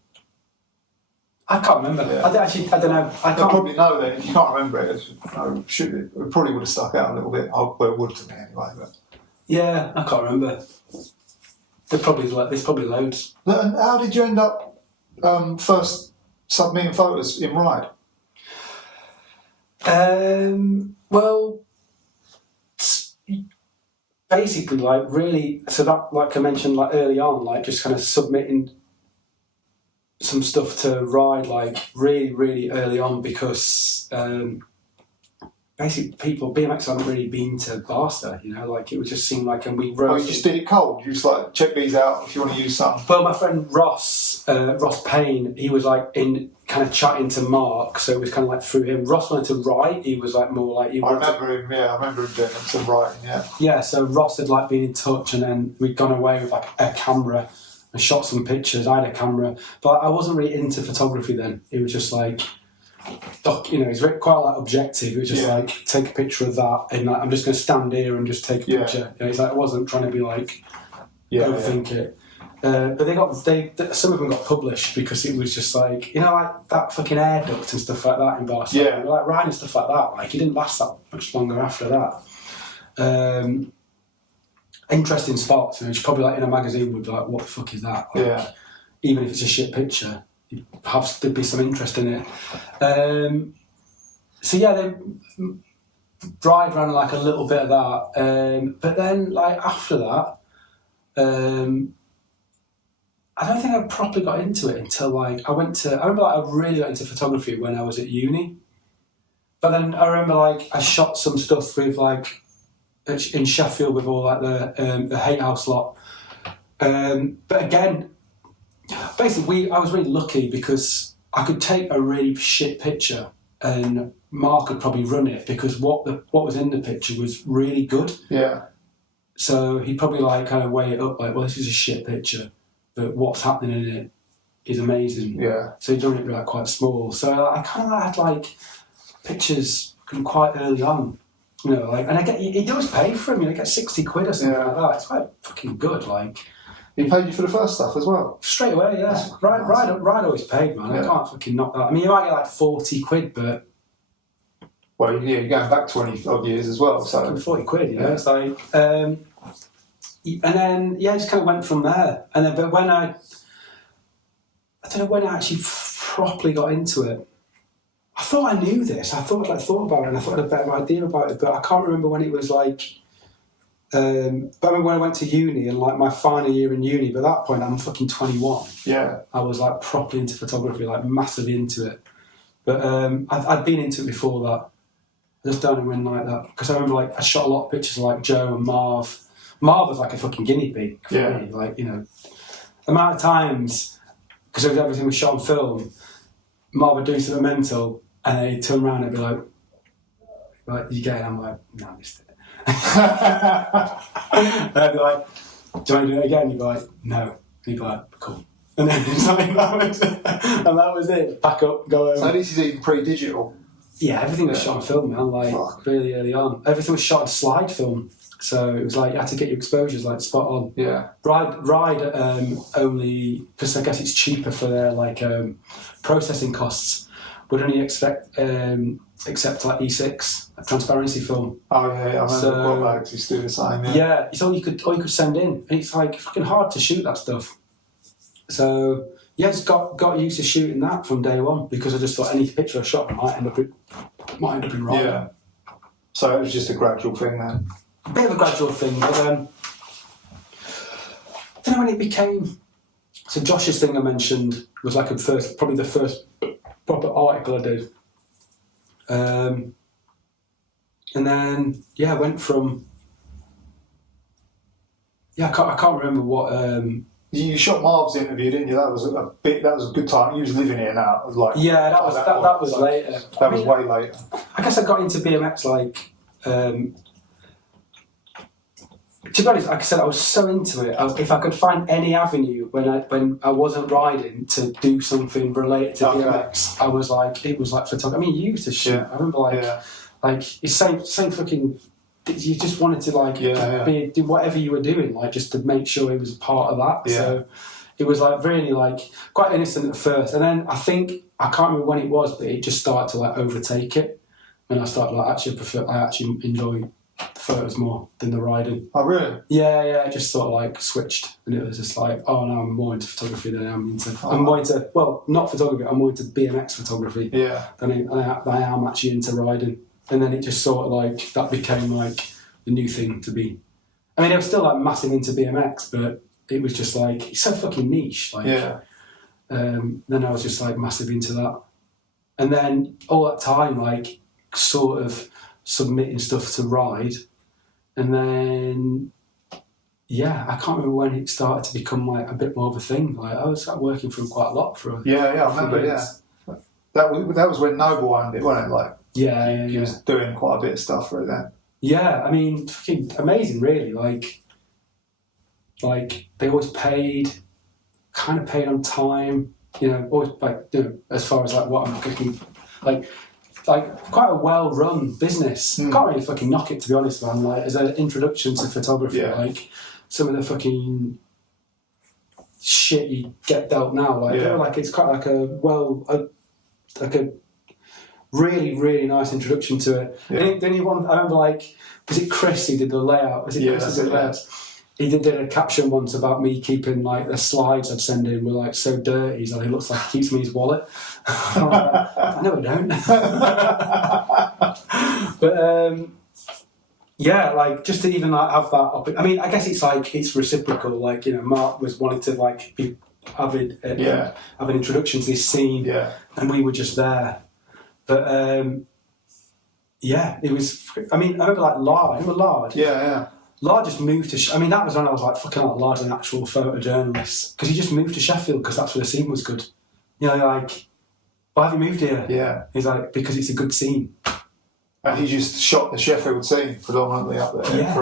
I can't remember. Yeah. I don't know. I can't. Probably know that if you can't remember it, it probably would have stuck out a little bit. Well, it would to me anyway. But yeah, I can't remember. There's probably loads. And how did you end up first submitting photos in Ride? Well, basically, really. So that, I mentioned, early on, just kind of submitting some stuff to Ride, really, really early on, because basically BMX hadn't really been to Barstow, it would just seem and we wrote. Oh, you just did it cold? You just check these out if you want to use something? Well, my friend Ross Payne, he was in kind of chatting to Mark, so it was kind of through him. Ross wanted to write, he was more he wanted I remember him doing some writing, yeah. Yeah, so Ross had been in touch, and then we'd gone away with a camera and shot some pictures. I had a camera, but I wasn't really into photography then. It was just it's quite objective. It was just take a picture of that, and I'm just going to stand here and just take a picture. It's I wasn't trying to be overthink it. But some of them got published because it was just that fucking air duct and stuff like that in Barcelona. Yeah. Riding stuff like that. It didn't last that much longer after that. Interesting spots, which probably in a magazine would be what the fuck is that? Even if it's a shit picture, there'd be some interest in it. They Ride ran a little bit of that, but then after that, I don't think I properly got into it until I remember I really got into photography when I was at uni. But then I remember I shot some stuff with in Sheffield with all the Hate House lot. But again, basically I was really lucky because I could take a really shit picture and Mark could probably run it because what was in the picture was really good. Yeah. So he'd probably kind of weigh it up well, this is a shit picture, but what's happening in it is amazing. Yeah. So he'd done it quite small. So I kind of had pictures quite early on. And I get he always pay for them. I get 60 quid or something like that. It's quite fucking good. He paid you for the first stuff as well? Straight away, yeah. Ride always paid, man. I can't fucking knock that. I mean, you might get 40 quid, but well, yeah, you're going back 20 odd years as well. So 40 quid, It's and then I just kind of went from there. And then, but when I don't know when I actually properly got into it. I thought I knew this. I thought about it, and I thought I had a better idea about it. But I can't remember when it was but I remember when I went to uni and my final year in uni. But at that point, I'm fucking 21. Yeah. I was properly into photography, massively into it. But I'd been into it before that. I just don't know when that because I remember I shot a lot of pictures of Joe and Marv. Marv was a fucking guinea pig for me. The amount of times because everything was shot on film. Marv would do something mental, and then he'd turn around and be like, you get it? I'm like, no, I missed it. And I'd be like, do you want to do it again? He'd be like, no. And he'd be like, cool. And then that was it. Pack up, go home. So this is even pre-digital? Yeah, everything was shot on film, man, really early on. Everything was shot on slide film. So it was you had to get your exposures spot on. Yeah. Ride only because I guess it's cheaper for their processing costs. Would only accept E6 transparency film. Oh yeah, I remember Bags used to do the same. Yeah, it's all you could send in. And it's fucking hard to shoot that stuff. So yeah, just got used to shooting that from day one because I just thought any picture I shot might end up in Ride. Yeah. So it was just a gradual thing then. A bit of a gradual thing, but I don't know when it became. So Josh's thing I mentioned was probably the first proper article I did, and then I went from Yeah, I can't remember what. You shot Marv's interview, didn't you? That was a good time. He was living here now. It was like that was later. That was way later. I guess I got into BMX like. To be honest, like I said, I was so into it. If I could find any avenue when I wasn't riding to do something related to BMX, I was like, it was like photography. I mean, you used to shoot. I remember like it's same fucking. You just wanted to like do whatever you were doing, like just to make sure it was a part of that. Yeah. So it was like really like quite innocent at first, and then I can't remember when it was, but it just started to like overtake it, and I started like I actually enjoy the photos more than the riding. Oh really? Yeah. I just sort of like switched, and it was just like, oh no, I'm more into photography than I'm into. I'm more into not photography. I'm more into BMX photography. Yeah. Than I am actually into riding. And then it just sort of like, that became like the new thing to be. I mean, I was still like massive into BMX, but it was just like, it's so fucking niche. Like, then I was just like massive into that. And then all that time, like sort of submitting stuff to ride. And then, I can't remember when it started to become like a bit more of a thing. Like I was like, working for him quite a lot for I remember, years. That was when Noble owned it, wasn't it? Like, he was doing quite a bit of stuff for it then. Yeah, I mean, fucking amazing, really. Like they always kind of paid on time. You know, always like as far as like what I'm cooking, like quite a well-run business. Can't really fucking knock it, to be honest, man. Like as an introduction to photography, like some of the fucking shit you get dealt now, like they're like it's quite like a really, really nice introduction to it. Yeah. Then I remember, like, was it Chris who did the layout? Was it Chris who did the layout? He did a caption once about me keeping, like, the slides I'd send in were, like, so dirty, so it looks like he keeps me his wallet. I know I don't. But, like, just to even, like, have that... I mean, I guess it's, like, it's reciprocal. Like, you know, Mark was wanting to, like, have an introduction to this scene, and we were just there. But it was. I mean, I remember like Lard. Remember Lard? Yeah. Lard just moved to. I mean, that was when I was like, fucking hell, Lard's an actual photojournalist, because he just moved to Sheffield because that's where the scene was good. You know, like, why have you moved here? Yeah. He's like, because it's a good scene. And he just shot the Sheffield scene predominantly up there. Yeah,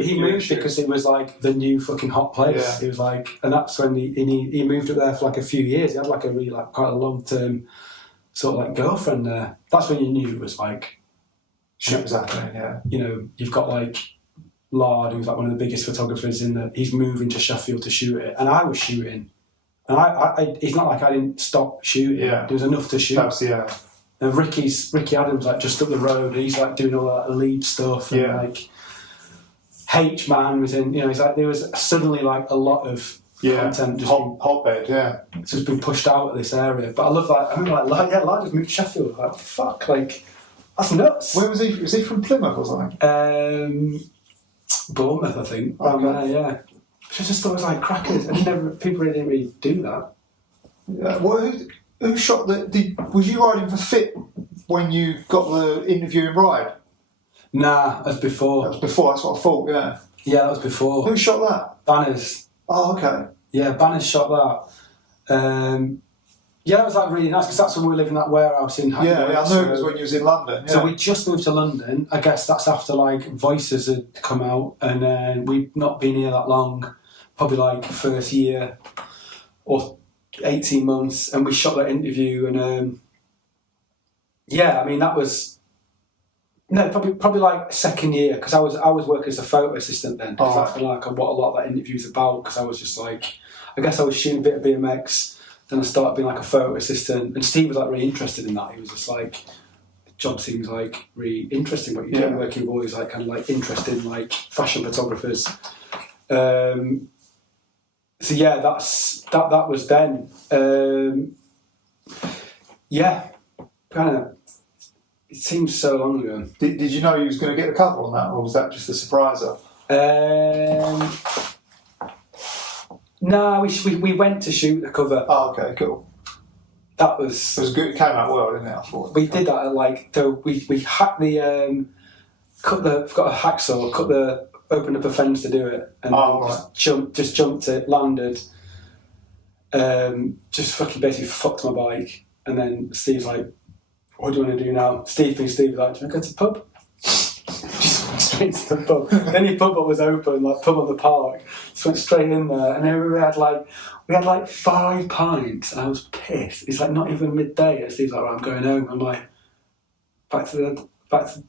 he moved because it was like the new fucking hot place. Yeah. He was like, and that's when he moved up there for like a few years. He had like a really like quite a long term sort of like girlfriend there. That's when you knew it was like shit was happening. Yeah, you know, you've got like Lard, who's like one of the biggest photographers he's moving to Sheffield to shoot it, and I was shooting, and I it's not like I didn't stop shooting. Yeah, there was enough to shoot. And Ricky Adams like just up the road, and he's like doing all that lead stuff, and like H Man was in. You know, he's like there was suddenly like a lot of content just hotbed, it's just been pushed out of this area. But I love that. I remember like Lard just moved to Sheffield. Like fuck, like that's nuts. Where was he? Was he from Plymouth or something? Bournemouth, I think. Okay. I just thought it was like crackers. People didn't really do that. Yeah. Well, who shot was you riding for Fit when you got the interviewing ride? Nah, that was before. That was before. That's what I thought. Yeah. Yeah, that was before. Who shot that? Banners. Oh, okay. Yeah, Banners shot that. That was like really nice because that's when we were living in that warehouse in Hackney. Yeah, I know it was when you was in London. Yeah. So we just moved to London. I guess that's after like Voices had come out, and then we'd not been here that long, probably like first year or 18 months, and we shot that interview, and I mean that was probably like second year, because I was working as a photo assistant then. That's like what a lot of that interview's about, because I was just like, I guess I was shooting a bit of BMX. Then I started being like a photo assistant, and Steve was like really interested in that. He was just like, the job seems like really interesting what you're doing, working with all these like kind of like interesting like fashion photographers. That was then. Kind of. It seems so long ago. Did you know you was going to get the cover on that, or was that just a surpriser? No, we went to shoot the cover. Oh, okay, cool. It was good. It came out well, didn't it? I thought we did that at like we hacked the got a hacksaw, cut the opened up a fence to do it, and just jumped it, landed, just fucking basically fucked my bike, and then Steve's like, "What do you want to do now?" Steve was like, "Do you want to go to the pub?" Just went straight to the pub. The only pub that was open, like pub on the park. Just went straight in there, and then we had like 5 pints, and I was pissed. It's like not even midday, and Steve's like, "Right, I'm going home." I'm like, back to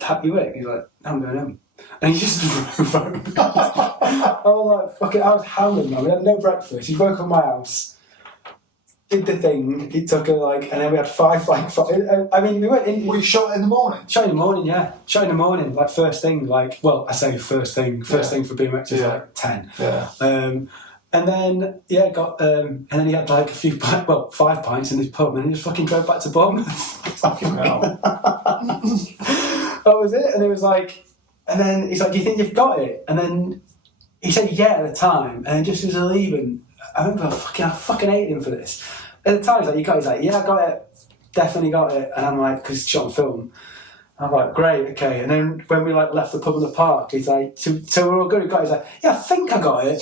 Happy Wick. He's like, "No, I'm going home." And he just drove home. I was like, fuck it, I was hammered, man. We had no breakfast. He woke up my house, did the thing. It took and then we had 5. I mean, we went in. Were you shot in the morning? Shot in the morning, yeah. Shot in the morning, like first thing. Like, well, I say first thing. First thing for BMX is like 10. Yeah. And then and then he had like 5 pints in his pub, and he just fucking drove back to Bournemouth. Fucking hell. That was it, and it was like. And then he's like, "Do you think you've got it?" And then he said, "Yeah," at the time. And then just as we're leaving, I remember I fucking hated him for this. At the time, he's like, "You got it?" He's like, "Yeah, I got it. Definitely got it." And I'm like, because it's shot on film. I'm like, "Great, okay." And then when we like left the pub in the park, he's like, "So we're all good." He got it. He's like, "Yeah, I think I got it."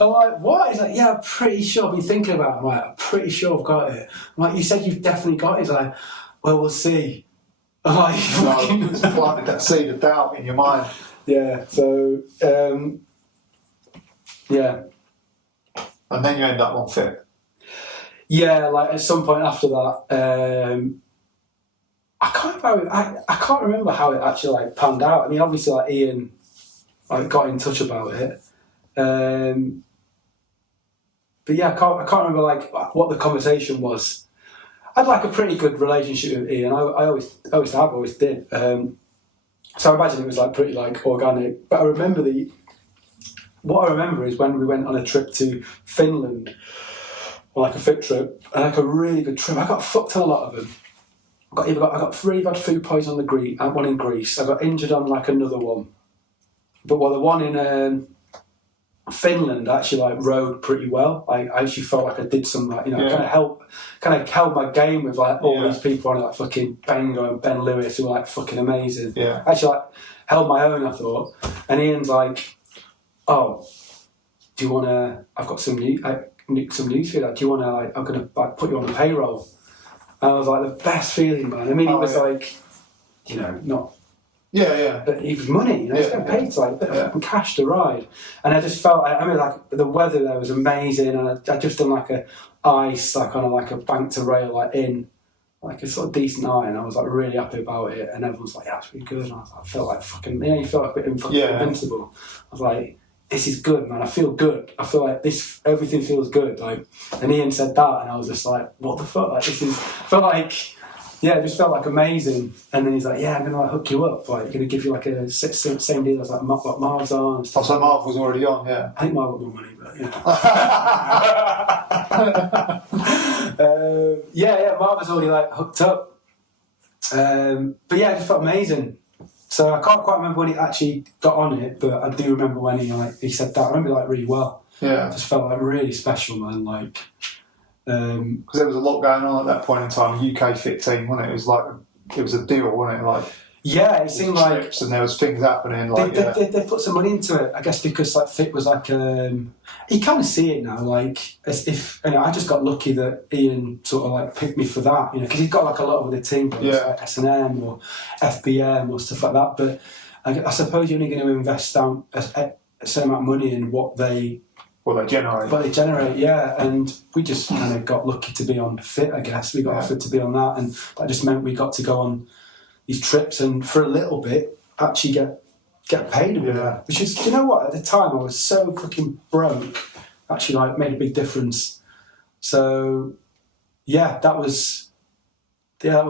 I'm like, "What?" He's like, "Yeah, I'm pretty sure. I've been thinking about it." I'm like, "I'm pretty sure I've got it." I'm like, "You said you've definitely got it." He's like, "Well, we'll see." It's planted that seed of doubt in your mind. Yeah, so, yeah. And then you end up on fit. Yeah, like at some point after that, I can't remember how it actually like panned out. I mean, obviously, like Ian, like got in touch about it, but yeah, I can't remember like what the conversation was. I had like a pretty good relationship with Ian. I always did. So I imagine it was like pretty like organic. But what I remember is when we went on a trip to Finland, or like a fit trip, and like a really good trip. I got fucked on a lot of them. I got really bad food poisoning on one in Greece. I got injured on like another one. But the one in Finland actually like rode pretty well. I actually felt like I did some like kind of held my game with like all these people on like fucking Bengo and Ben Lewis who were like fucking amazing. Yeah. Actually like held my own, I thought. And Ian's like, "Oh, do you wanna? I've got some news for you. Like, do you wanna? Like, I'm gonna like put you on the payroll." And I was like, the best feeling, man. I mean, it was like, not. Yeah. But it was money, he's getting paid to like cash to ride. And I just felt, I mean, like the weather there was amazing, and I just done like a ice, like on like a bank to rail, like in like a sort of decent iron. I was like really happy about it, and everyone's like, "Yeah, it's really good." And I felt like fucking, you felt like a bit invincible. I was like, "This is good, man. I feel good. I feel like everything feels good." Like, and Ian said that, and I was just like, "What the fuck?" Like, it just felt like amazing. And then he's like, "Yeah, I'm going to like hook you up. Like, I'm going to give you like a same deal as like Marv's on." And stuff. So Marv was already on, yeah. I think Marv got more money, but Marv was already like hooked up. But yeah, it just felt amazing. So I can't quite remember when he actually got on it, but I do remember when he said that. I remember like really well. Yeah. It just felt like really special, man. Like. Because there was a lot going on at that point in time. UK fit team, wasn't it? It was like it was a deal, wasn't it? Like it seemed like, and there was things happening. Like they put some money into it, I guess, because like fit was like you kind of see it now, like as if I just got lucky that Ian sort of like picked me for that, because he's got like a lot of the team, like S&M or FBM or stuff like that. But I suppose you're only going to invest down a certain amount of money in what they generate, yeah. And we just kind of got lucky to be on fit, I guess. We got offered to be on that, and that just meant we got to go on these trips and for a little bit actually get paid a bit. Which is, you know what? At the time, I was so fucking broke. Actually, like made a big difference. So, yeah, that was a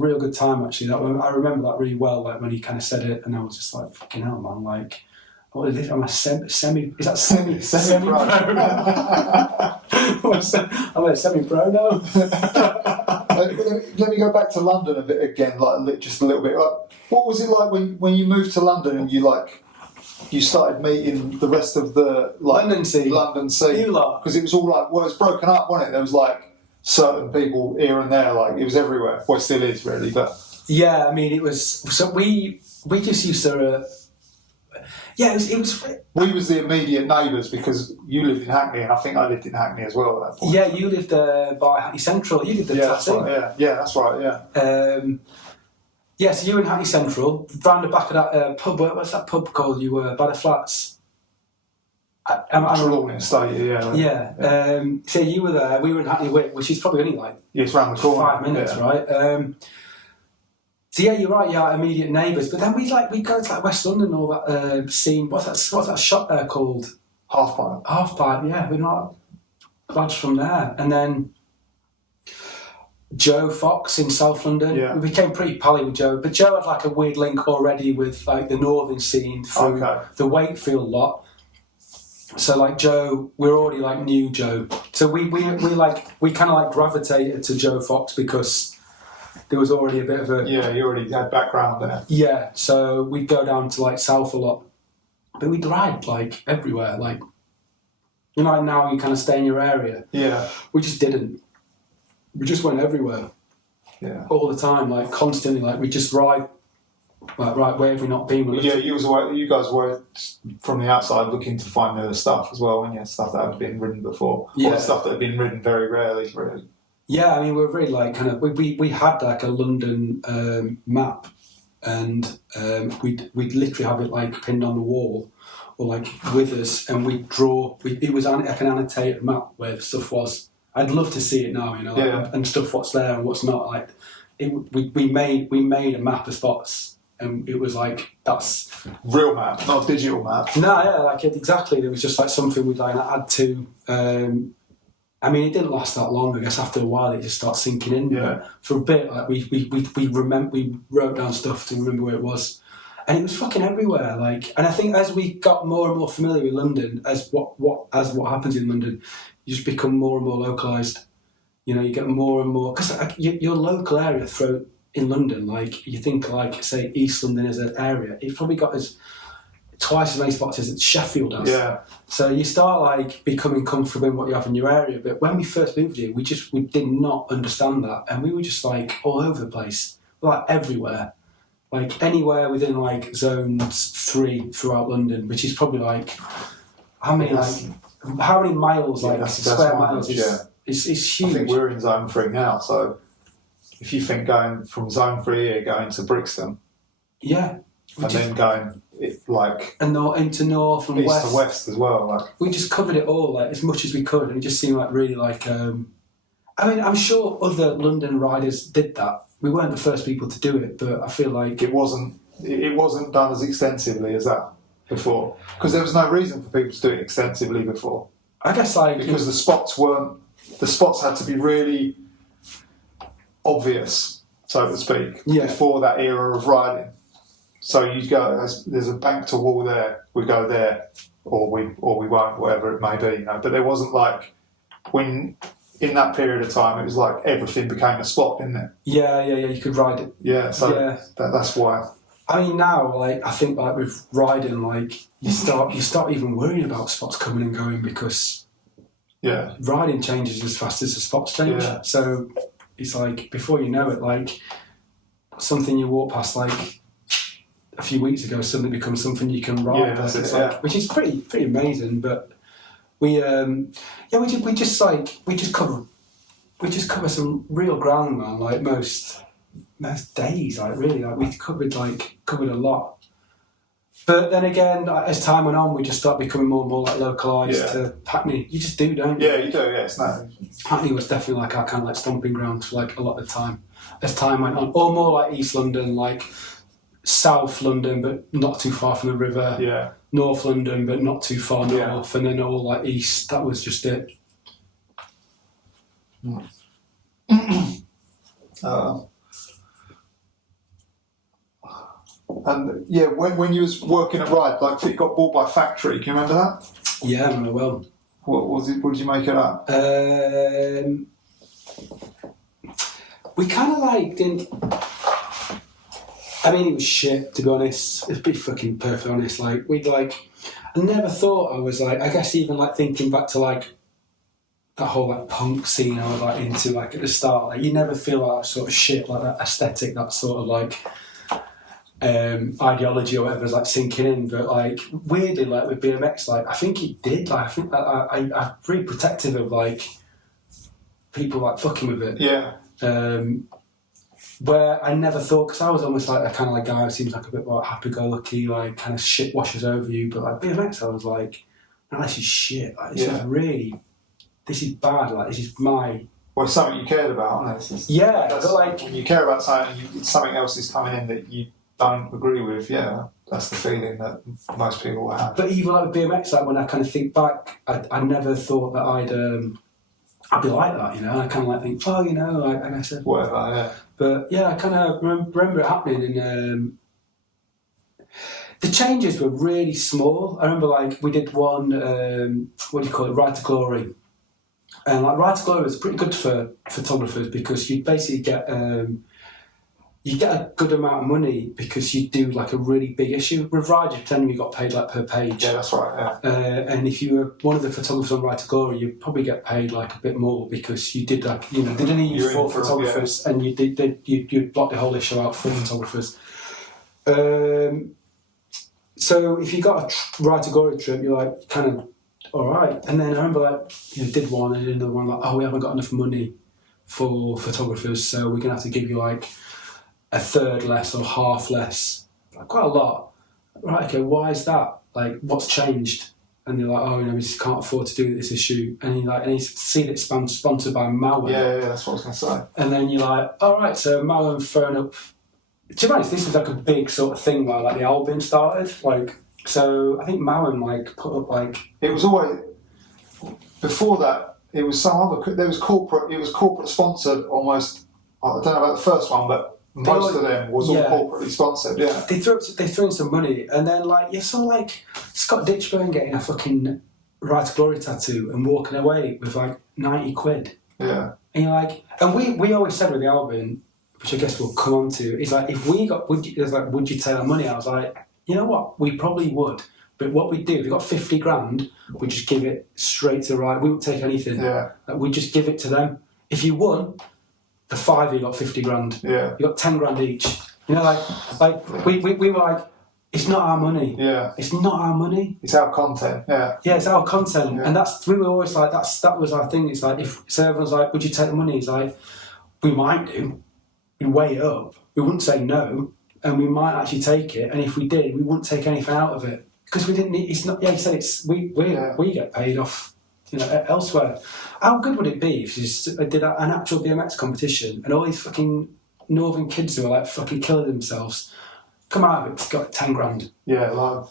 real good time. Actually, I remember that really well. Like when he kind of said it, and I was just like, "Fucking hell, man!" Like. What is this? I'm a semi-pro? I'm a semi-pro now. Let me go back to London a bit again, like just a little bit. Like, what was it like when you moved to London and you started meeting the rest of the London scene? You lot, because it was all like, well, it was broken up, wasn't it? There was like certain people here and there, like it was everywhere. Well, it still is really, but Yeah, I mean, it was... So we just used to... yeah, it was... We was the immediate neighbours because you lived in Hackney and I think I lived in Hackney as well at that point. Yeah, you lived by Hackney Central. You lived at that's right, yeah, that's right, yeah. Yeah, so you were in Hackney Central, round the back of that pub. What's that pub called? You were by the flats. Trelawney Estate, yeah. Yeah. So you were there. We were in Hackney Wick, which is probably only like it's round the corner. 5 minutes, right? So yeah, you're right. Yeah, our immediate neighbours. But then we go to like West London, all that scene. What's that shop there called? Half Pipe. Half Pipe. Yeah, we're not lads from there. And then Joe Cox in South London. Yeah. We became pretty pally with Joe, but Joe had like a weird link already with like the northern scene through the Wakefield lot. So like Joe, we're already like knew Joe. So we kind of like gravitated to Joe Cox because there was already a bit of a... Yeah, you already had background there. Yeah, so we'd go down to like South a lot. But we'd ride like everywhere, like... You know, like now you kind of stay in your area. Yeah. We just didn't. We just went everywhere. Yeah. All the time, like constantly, like we just ride... Like, right, where have we not been? Yeah, you guys were from the outside looking to find the stuff as well, weren't you? Stuff that had been ridden before. Yeah. Or the stuff that had been ridden very rarely, really. Yeah, I mean, we're really like kind of... We had like a London map and we'd literally have it like pinned on the wall or like with us and we'd draw... It was like an annotated map where the stuff was. I'd love to see it now, you know, like, and stuff what's there and what's not. Like, we made a map of spots. And it was like, that's... Real map, not a digital map. No, yeah, like exactly. There was just like something we'd like add to. I mean, it didn't last that long. I guess after a while, it just started sinking in. Yeah. But for a bit, like we wrote down stuff to remember where it was, and it was fucking everywhere. Like, and I think as we got more and more familiar with London, as what happens in London, you just become more and more localised. You know, you get more and more because like, your local area in London, like you think like say East London as an area, it's probably got twice as many spots as Sheffield has. Yeah. So you start like becoming comfortable in what you have in your area. But when we first moved here, we did not understand that, and we were just like all over the place, like everywhere, like anywhere within like zones 3 throughout London, which is probably like how many miles, like square miles is huge. I think we're in zone 3 now, so. If you think going from zone 3 here, going to Brixton, yeah, and then going like into north and east west to west as well, like we just covered it all like as much as we could, and it just seemed like really like. I mean, I'm sure other London riders did that. We weren't the first people to do it, but I feel like it wasn't done as extensively as that before, because there was no reason for people to do it extensively before. I guess like because the spots had to be really obvious, so to speak, before that era of riding. So you go, there's a bank to wall there, we go there, or we won't, whatever it may be, you know. But there wasn't like when in that period of time, it was like everything became a spot, didn't it? Yeah, you could ride it. Yeah, so that's why. I mean, now, like I think, like with riding, like you start even worrying about spots coming and going because riding changes as fast as the spots change. Yeah. So it's like before you know it, like something you walk past like a few weeks ago suddenly becomes something you can ride. Yeah, it's like, which is pretty amazing. But we just cover some real ground, man. Like most days, like really, like we covered a lot. But then again, as time went on, we just started becoming more and more like localised to Hackney. You just do, don't you? Yeah, you do. Yeah, it's nice. Hackney was definitely like our kind of like stomping ground for like a lot of the time. As time went on, or more like East London, like South London, but not too far from the river. Yeah. North London, but not too far north, and then all like east. That was just it. And when you was working at Ride, like it got bought by Factory. Can you remember that? Yeah, I remember well. What was it? What did you make of that? We kind of like didn't. I mean, it was shit, to be honest. Let's be fucking perfectly honest. Like, I never thought I was like, I guess even like thinking back to like that whole like punk scene I was like into like at the start. Like you never feel like that sort of shit, like that aesthetic, that sort of like ideology or whatever is like sinking in. But like weirdly, like with BMX, like I think it did. Like I think that I'm really protective of like people like fucking with it. Yeah. Where I never thought, because I was almost like a kind of like guy who seems like a bit more happy-go-lucky, like kind of shit washes over you. But like BMX, I was like, no, this is shit. Like, this is really, this is bad. Like this is my. Well, it's something you cared about, isn't it? Yeah, but like when you care about something, something else is coming in that you don't agree with. Yeah, that's the feeling that most people will have. But even like with BMX, like when I kind of think back, I never thought that I'd be like that, you know. I kind of like think, oh, you know, like I said, whatever. Yeah. But yeah, I kind of remember it happening, and the changes were really small. I remember like we did one, what do you call it, Ride to Glory, and like Ride to Glory was pretty good for photographers because you basically get a good amount of money because you do like a really big issue. With Ride, you pretend you got paid like per page. Yeah, that's right. Yeah. And if you were one of the photographers on Ride to Glory, you'd probably get paid like a bit more because you did like, you know, they didn't use four photographers, and you blocked the whole issue out for photographers. So if you got a Ride to Glory trip, you're like kind of all right. And then I remember like did one and did another one, like, oh, we haven't got enough money for photographers, so we're gonna have to give you like a third less or half less, like quite a lot. Right, okay, why is that? Like, what's changed? And they're like, oh, you know, we just can't afford to do this issue. And you see that it's sponsored by Malin. Yeah, that's what I was going to say. And then you're like, all right, so Malin thrown up. To be honest, this was like a big sort of thing where like the Albion started. Like, so I think Malin like put up like. It was always before that. It was some other. There was corporate. It was corporate sponsored almost. I don't know about the first one, but. Most of them was all corporately sponsored, yeah. They threw in some money, and then like you saw like Scott Ditchburn getting a fucking Ride to Glory tattoo and walking away with like 90 quid. Yeah. And you're like, and we always said with the Albion, which I guess we'll come on to, is like if we got would you take our money? I was like, you know what, we probably would. But what we'd do, if we got 50 grand, we'd just give it straight to Ride. We wouldn't take anything. Yeah. Like, we'd just give it to them. If you won, the five you got 50 grand. Yeah. You got 10 grand each. You know, like we were like, it's not our money. Yeah. It's not our money. It's our content. Yeah. Yeah, it's our content, yeah. And we were always like that was our thing. It's like if so, everyone's like, would you take the money? It's like we might do. We weigh it up. We wouldn't say no, and we might actually take it. And if we did, we wouldn't take anything out of it because we didn't need. It's not. Yeah, you said it's we get paid off. You know, elsewhere. How good would it be if you just did an actual BMX competition and all these fucking northern kids who are like fucking killing themselves come out of it, got 10 grand? Yeah, like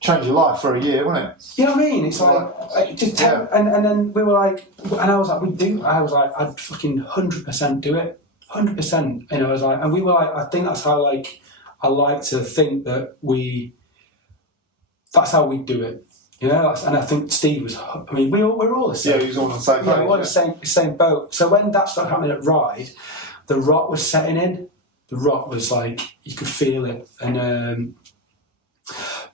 change your life for a year, wouldn't it? You know what I mean? It's like just 10, and then we were like, and I was like, we do. I was like, I'd fucking 100% do it, 100%. You know, I was like, and we were like, I think that's how like I like to think that that's how we do it. You know, and I think Steve was. I mean, we're all the same. Yeah, he was all on the same boat. Yeah, we're all the same boat. So when that started happening at Ride, the rot was setting in. The rot was like you could feel it, and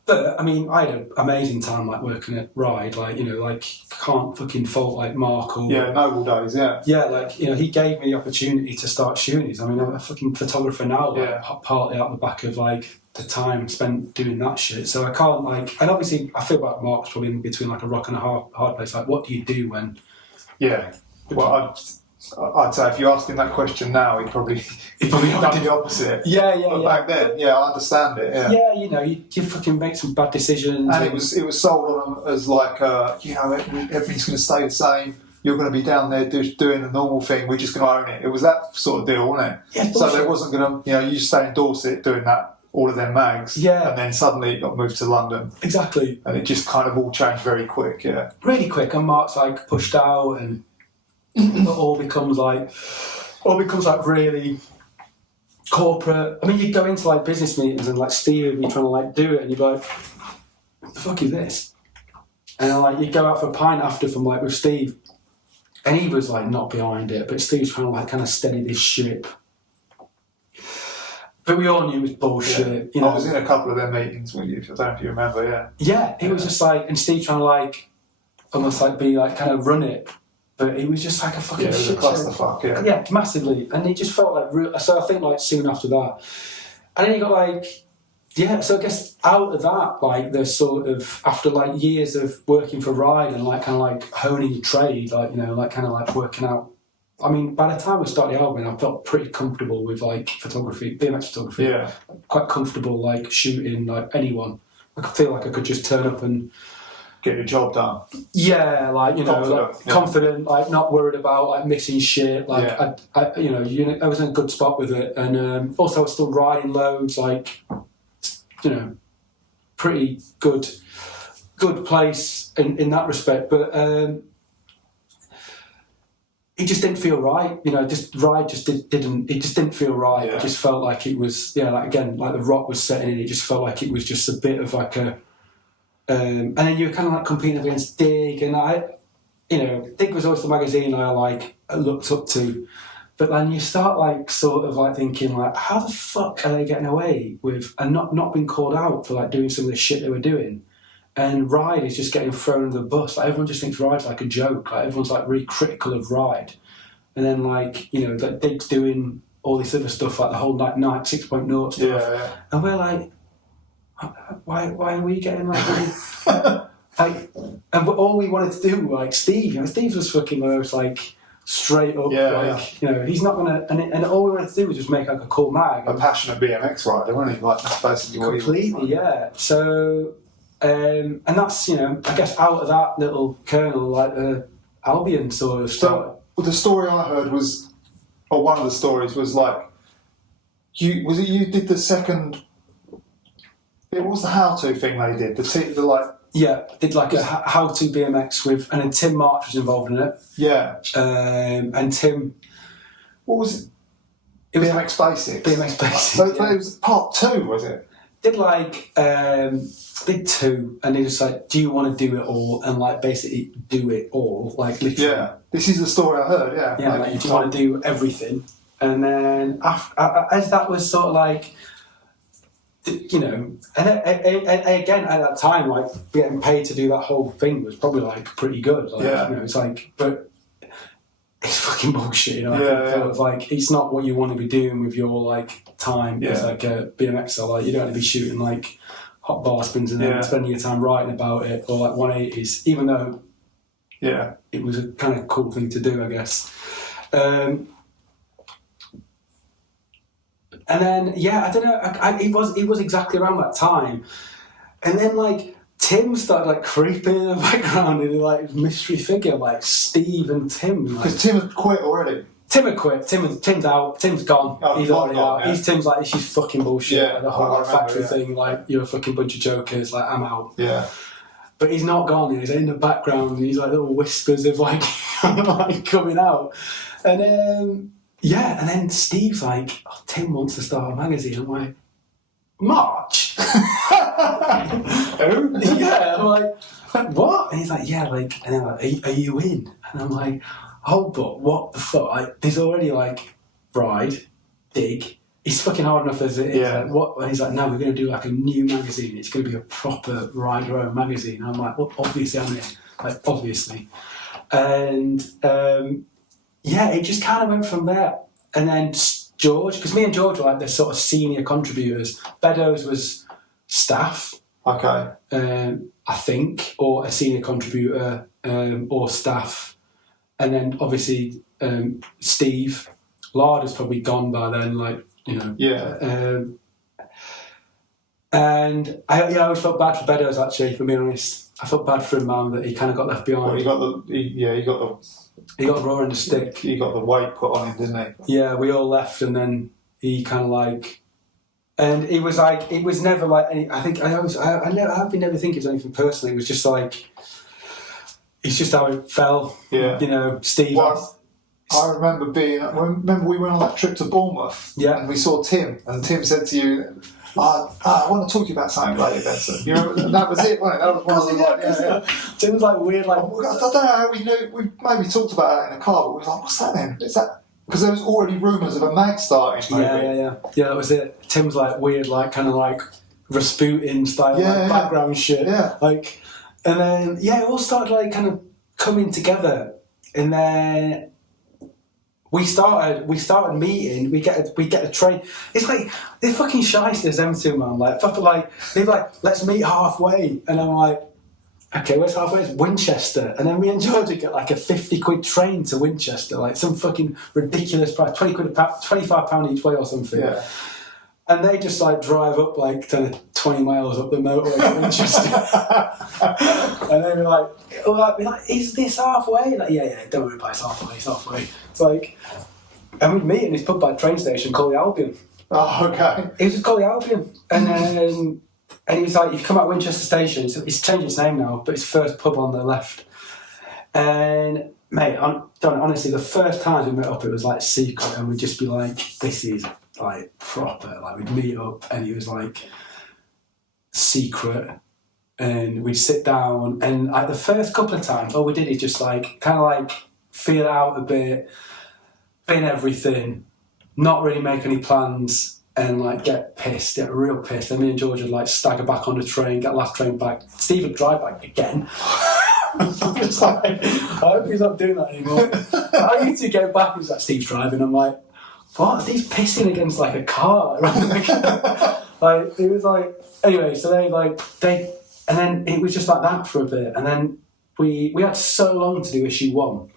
but I mean, I had an amazing time like working at Ride. Like you know, like can't fucking fault like Mark or Noble days. Yeah. Yeah, like you know, he gave me the opportunity to start shooting. I mean, I'm a fucking photographer now. Like, partly out the back of like. The time spent doing that shit, so I can't like, and obviously I feel like Mark's probably in between like a rock and a hard place. Like, what do you do when? Yeah, well, I'd say if you asked him that question now, he'd probably done the opposite. Yeah. But back then, I understand it. Yeah. Yeah, you know, you fucking make some bad decisions, and it was sold on them as like, you know, everything's going to stay the same. You're going to be down there doing the normal thing. We're just going to own it. It was that sort of deal, wasn't it? Yeah. So there wasn't going to, you know, you stay in Dorset doing that. All of them mags, and then suddenly it got moved to London. Exactly. And it just kind of all changed very quick, yeah. Really quick, and Mark's like pushed out, and it all becomes like really corporate. I mean, you go into like business meetings and like Steve would be trying to like do it, and you'd be like, "What the fuck is this?" And then, like you go out for a pint after from like with Steve, and he was like not behind it, but Steve's trying to like kind of steady this ship. But we all knew it was bullshit. Yeah. You know? I was in a couple of their meetings with you. I don't know if you remember, Yeah, it was just like, and Steve trying to like, almost like be like kind of run it. But he was just like a fucking shit show. Clusterfuck, Yeah, massively. And he just felt like real. So I think like soon after that, and then he got like, yeah. So I guess out of that, like the sort of after like years of working for Ride and like kind of like honing your trade, like you know, like kind of like working out. I mean, by the time I started the Albion, I felt pretty comfortable with like photography, BMX photography. Yeah. Quite comfortable like shooting like anyone. I could feel like I could just turn up and get your job done. Yeah, like you know, confident, like not worried about like missing shit. Like I I was in a good spot with it, and also I was still riding loads. Like you know, pretty good place in that respect. But it just didn't feel right. You know, just ride just didn't. It just didn't feel right. Yeah. It just felt like it was like again like the rock was setting in. It just felt like it was just a bit of like a. And then you were kind of like competing against Dig, and Dig was always the magazine I looked up to, but then you start like sort of like thinking like, how the fuck are they getting away with and not being called out for like doing some of the shit they were doing, and Ride is just getting thrown under the bus. Like everyone just thinks Ride's like a joke. Like everyone's like really critical of Ride, and then like like Dig's doing all this other stuff like the whole like Night 6.0 stuff, and we're like. Why are we getting like like and all we wanted to do like Steve was fucking most like straight up he's not gonna and all we wanted to do was just make like a cool mag, a passionate BMX rider, wasn't he? Like that's basically what completely so and that's I guess out of that little kernel like the Albion sort of started. So the story I heard was, or one of the stories was like you did the second. It was the how-to thing they did. Did like a how-to BMX with, and then Tim March was involved in it. Yeah. And Tim. What was it? It was BMX Basics. BMX Basics. So it was part 2, was it? Did did 2, and they just like, do you want to do it all, and like basically do it all, like literally. Yeah. This is the story I heard. Yeah. Yeah. Like, do you want to do everything? And then as that was sort of like. And again at that time, like getting paid to do that whole thing was probably like pretty good. Like, it's like, but it's fucking bullshit. Like it's not what you want to be doing with your like time as like a BMXer. Like you don't want to be shooting like hot bar spins and then spending your time writing about it or like 180s. Even though, it was a kind of cool thing to do, I guess. And then, I don't know. It was exactly around that time, and then like Tim started like creeping in the background and like mystery figure like Steve and Tim. Because Tim had quit already. Tim had quit. Tim's out. Tim's gone. He's already out. Yeah. Tim's like, this is fucking bullshit. Yeah, like, the whole factory thing. Like you're a fucking bunch of jokers. Like I'm out. Yeah. But he's not gone. He's in the background. And he's like little whispers of like, like coming out, and. And then Steve's like, Tim wants to start a magazine. I'm like, March? Who? I'm like, what? And he's like, and I'm like, are you in? And I'm like, but what the fuck? Like, there's already like Ride, Dig. It's fucking hard enough as it is. Yeah. Like, what? And he's like, no, we're going to do like a new magazine. It's going to be a proper Ride-your-own magazine. And I'm like, well, obviously I'm in. Like, obviously. And... it just kind of went from there. And then George, because me and George were like the sort of senior contributors. Beddoes was staff. Okay. I think, or a senior contributor, or staff. And then obviously Steve. Larder's probably gone by then, like, Yeah. And I always felt bad for Beddoes, actually, for being honest. I felt bad for him, man, that he kind of got left behind. Well, he got the raw end of stick. He got the weight put on him, didn't he? Yeah, we all left, and then he kind of like, and it was like, it was never like any. I think I've been never thinking of anything personally. It was just like, it's just how it fell. Yeah, Steve. Well, I remember we went on that trip to Bournemouth. Yeah, and we saw Tim, and Tim said to you. I want to talk to you about something later, Benson. You remember, that was it, wasn't it? That was one of the Tim was like weird, like... I don't know how we knew. We maybe talked about that in the car, but we were like, what's that then? Is that... Because there was already rumours of a mag starting, maybe. Yeah, that was it. Tim's like weird, like kind of like Rasputin style, like background shit. Yeah. Like, And then, it all started like kind of coming together. And then we started meeting. We get a train. It's like they're fucking shysters, them two, man. Like proper, like they're like, let's meet halfway. And I'm like, okay, where's halfway? It's Winchester. And then me and Georgia get like a 50 quid train to Winchester, like some fucking ridiculous price, 20 quid £25 each way or something. Yeah. And they just like drive up like 20 miles up the motorway to Winchester. And they were like, is this halfway? Like, yeah, don't worry about it, it's halfway. It's like, and we'd meet in this pub by train station called the Albion. Oh, okay. It was just called the Albion. And he was like, you've come out Winchester Station, so it's changed its name now, but it's first pub on the left. And mate, honestly, the first time we met up, it was like secret, and we'd just be like, this is like proper. Like we'd meet up, and it was like secret, and we'd sit down, and like the first couple of times, all we did is just like kind of like feel it out a bit, bin everything, not really make any plans. And like get real pissed. And me and George would like stagger back on the train, get last train back. Steve would drive back again. I'm just like, I hope he's not doing that anymore. I used to get back, he's like, Steve's driving. I'm like, what? Steve's pissing against like a car. Like it was like, anyway. So and then it was just like that for a bit. And then we had so long to do issue one.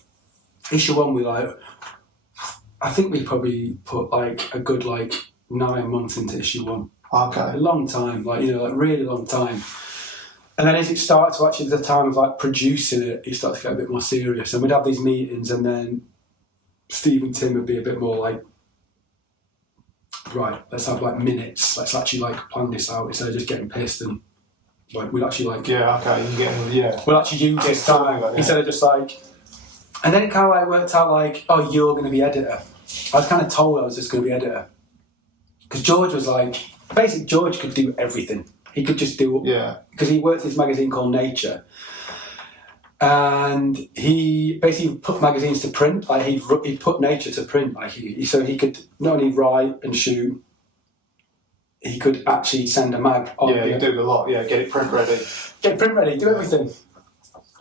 Issue one, we like, I think we probably put like a good like 9 months into issue one. Okay. A long time, like really long time. And then as it started to actually, the time of like producing it, it started to get a bit more serious. And we'd have these meetings, and then Steve and Tim would be a bit more like, right, let's have like minutes. Let's actually like plan this out instead of just getting pissed, and like we'd actually like, yeah, okay, you get we'll actually use this time instead of just like. And then it kind of like worked out like, oh, you're going to be editor. I was kind of told I was just going to be editor. Because George was like, basically George could do everything. He could just do, because he worked in this magazine called Nature. And he basically put magazines to print, like he'd put Nature to print. Like so he could not only write and shoot, he could actually send a mag on. Yeah, you do a lot, get it print ready. Do everything.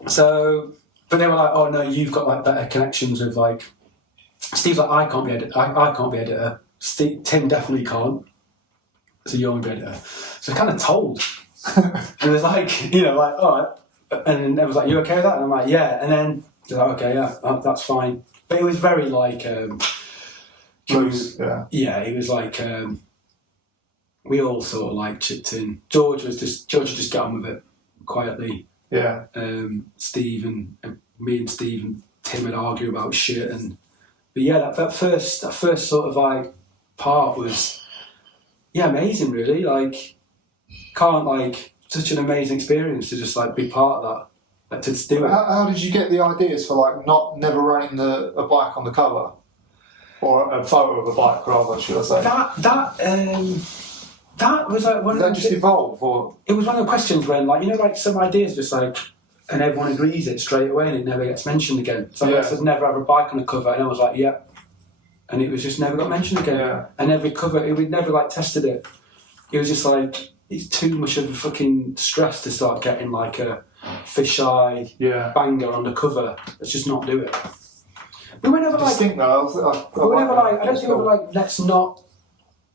So, but they were like, oh no, you've got like better connections with like, Steve's like, I can't be editor. Tim definitely can't. So you're going to be editor. So I kind of told. And it was like, like, all right. And it was like, you okay with that? And I'm like, yeah. And then they're like, okay, yeah, that's fine. But it was very like, loose, yeah, it was like, we all sort of like chipped in. George would just get on with it quietly. Yeah. Steve and me and Steve and Tim would argue about shit. But yeah, that first sort of like part was, amazing really. Like, such an amazing experience to just like be part of that. Like, to do it. How did you get the ideas for like never running a bike on the cover? Or a photo of a bike rather, should I say? That was like one Did that just evolve, or? It was one of the questions when like, like some ideas just like, and everyone agrees it straight away and it never gets mentioned again. So I said never have a bike on the cover, and I was like, yeah. And it was just never got mentioned again. Yeah. And every cover, we never like tested it. It was just like, it's too much of a fucking stress to start getting like a fisheye banger on the cover. Let's just not do it. We were never like, I don't think we were like, let's not.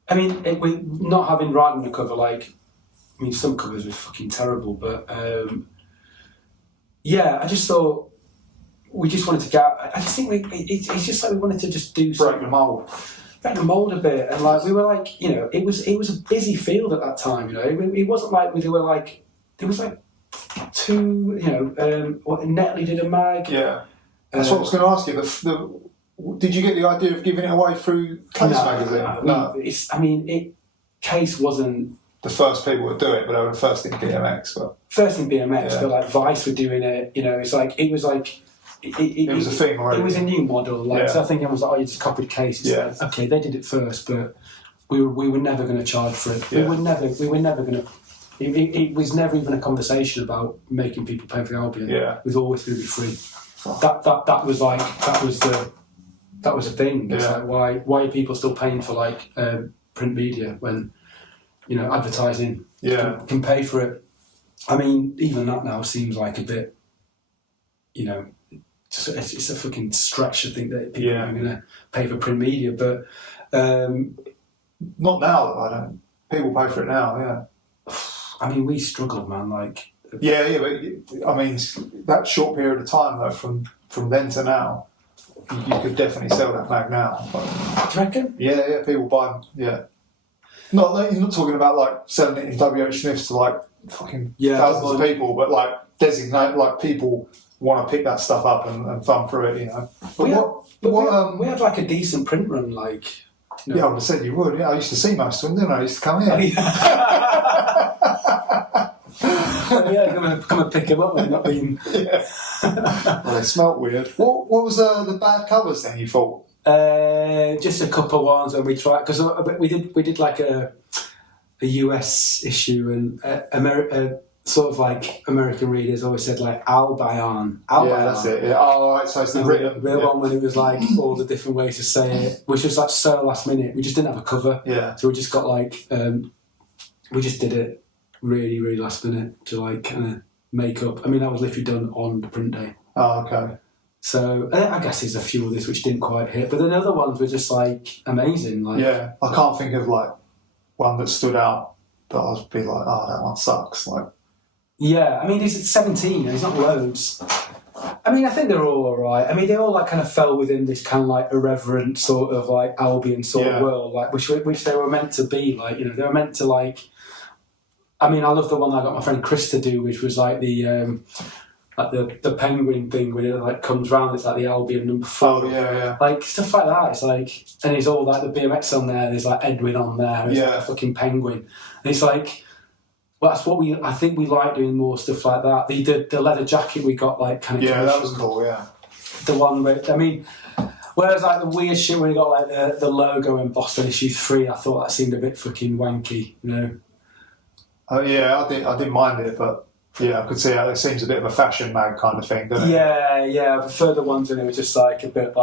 I mean, with not having right on the cover, like, I mean, some covers were fucking terrible, but I just thought we just wanted to get. I just think it's just like we wanted to just do break the mold a bit, and like we were like, it was a busy field at that time. It wasn't like we were like there was like two. What Netley did a mag. Yeah, that's what I was going to ask you. Did you get the idea of giving it away through Case magazine? No. Case wasn't the first people to do it, but they were the first in BMX. But like Vice were doing it. It's like it was like. It was a thing already. It was a new model. So I think everyone was like, oh, you just copied Case. Like, okay, they did it first, but we were never going to charge for it. We were never going to. It was never even a conversation about making people pay for the Albion. Yeah. It was always going to be free. That was the thing. It's like, why are people still paying for like print media when advertising can pay for it? I mean, even that now seems like a bit, you know, it's a fucking stretch to think that people are going to pay for print media, but not now. I don't. People pay for it now. Yeah. I mean, we struggled, man. Like. Yeah, but I mean, that short period of time though, from then to now, you could definitely sell that mag now. Do you reckon? Yeah, people buy them. Yeah. You're not talking about like selling it in WH Smiths to like fucking thousands of people, but like designate like people want to pick that stuff up and thumb through it, you know. But we had like a decent print run, like. You know. Yeah, I would have said you would. Yeah, I used to see most of them, didn't I? I used to come here. Come and pick them up when you're not being. Yeah. Well, they smelt weird. What was the bad covers then? You thought? Just a couple ones when we tried, because we did like a US issue, and sort of like American readers always said like Albion. Yeah, that's it. Yeah. Oh, right, so it's the real one when it was like all the different ways to say it, which was like so last minute. We just didn't have a cover, so we just got like we just did it really, really last minute to like kind of make up. I mean, that was literally done on the print day. Oh, okay. So I guess there's a few of this which didn't quite hit, but then other ones were just like amazing. Like, yeah, I can't think of like one that stood out that I would be like, oh, that one sucks. Like, yeah, I mean, he's 17, and he's not loads. I mean, I think they're all alright. I mean, they all like kind of fell within this kind of like irreverent sort of like Albion sort of world, like which they were meant to be. Like, you know, they were meant to like. I mean, I love the one I got my friend Chris to do, which was like the penguin thing when it like comes round. It's like the Albion number 4. Oh yeah. Like stuff like that. It's like, and it's all like the BMX on there. There's like Edwin on there. It's like a fucking penguin, and it's like. Well, that's what I think we like doing more stuff like that. The leather jacket we got like kind of that was cool. Yeah, the one where I mean, whereas like the weird shit when we got like the logo embossed on issue 3, I thought that seemed a bit fucking wanky, you know. Yeah, I didn't mind it, but yeah, I could see how it seems a bit of a fashion mag kind of thing, doesn't it? Yeah. The further ones in it were just like a bit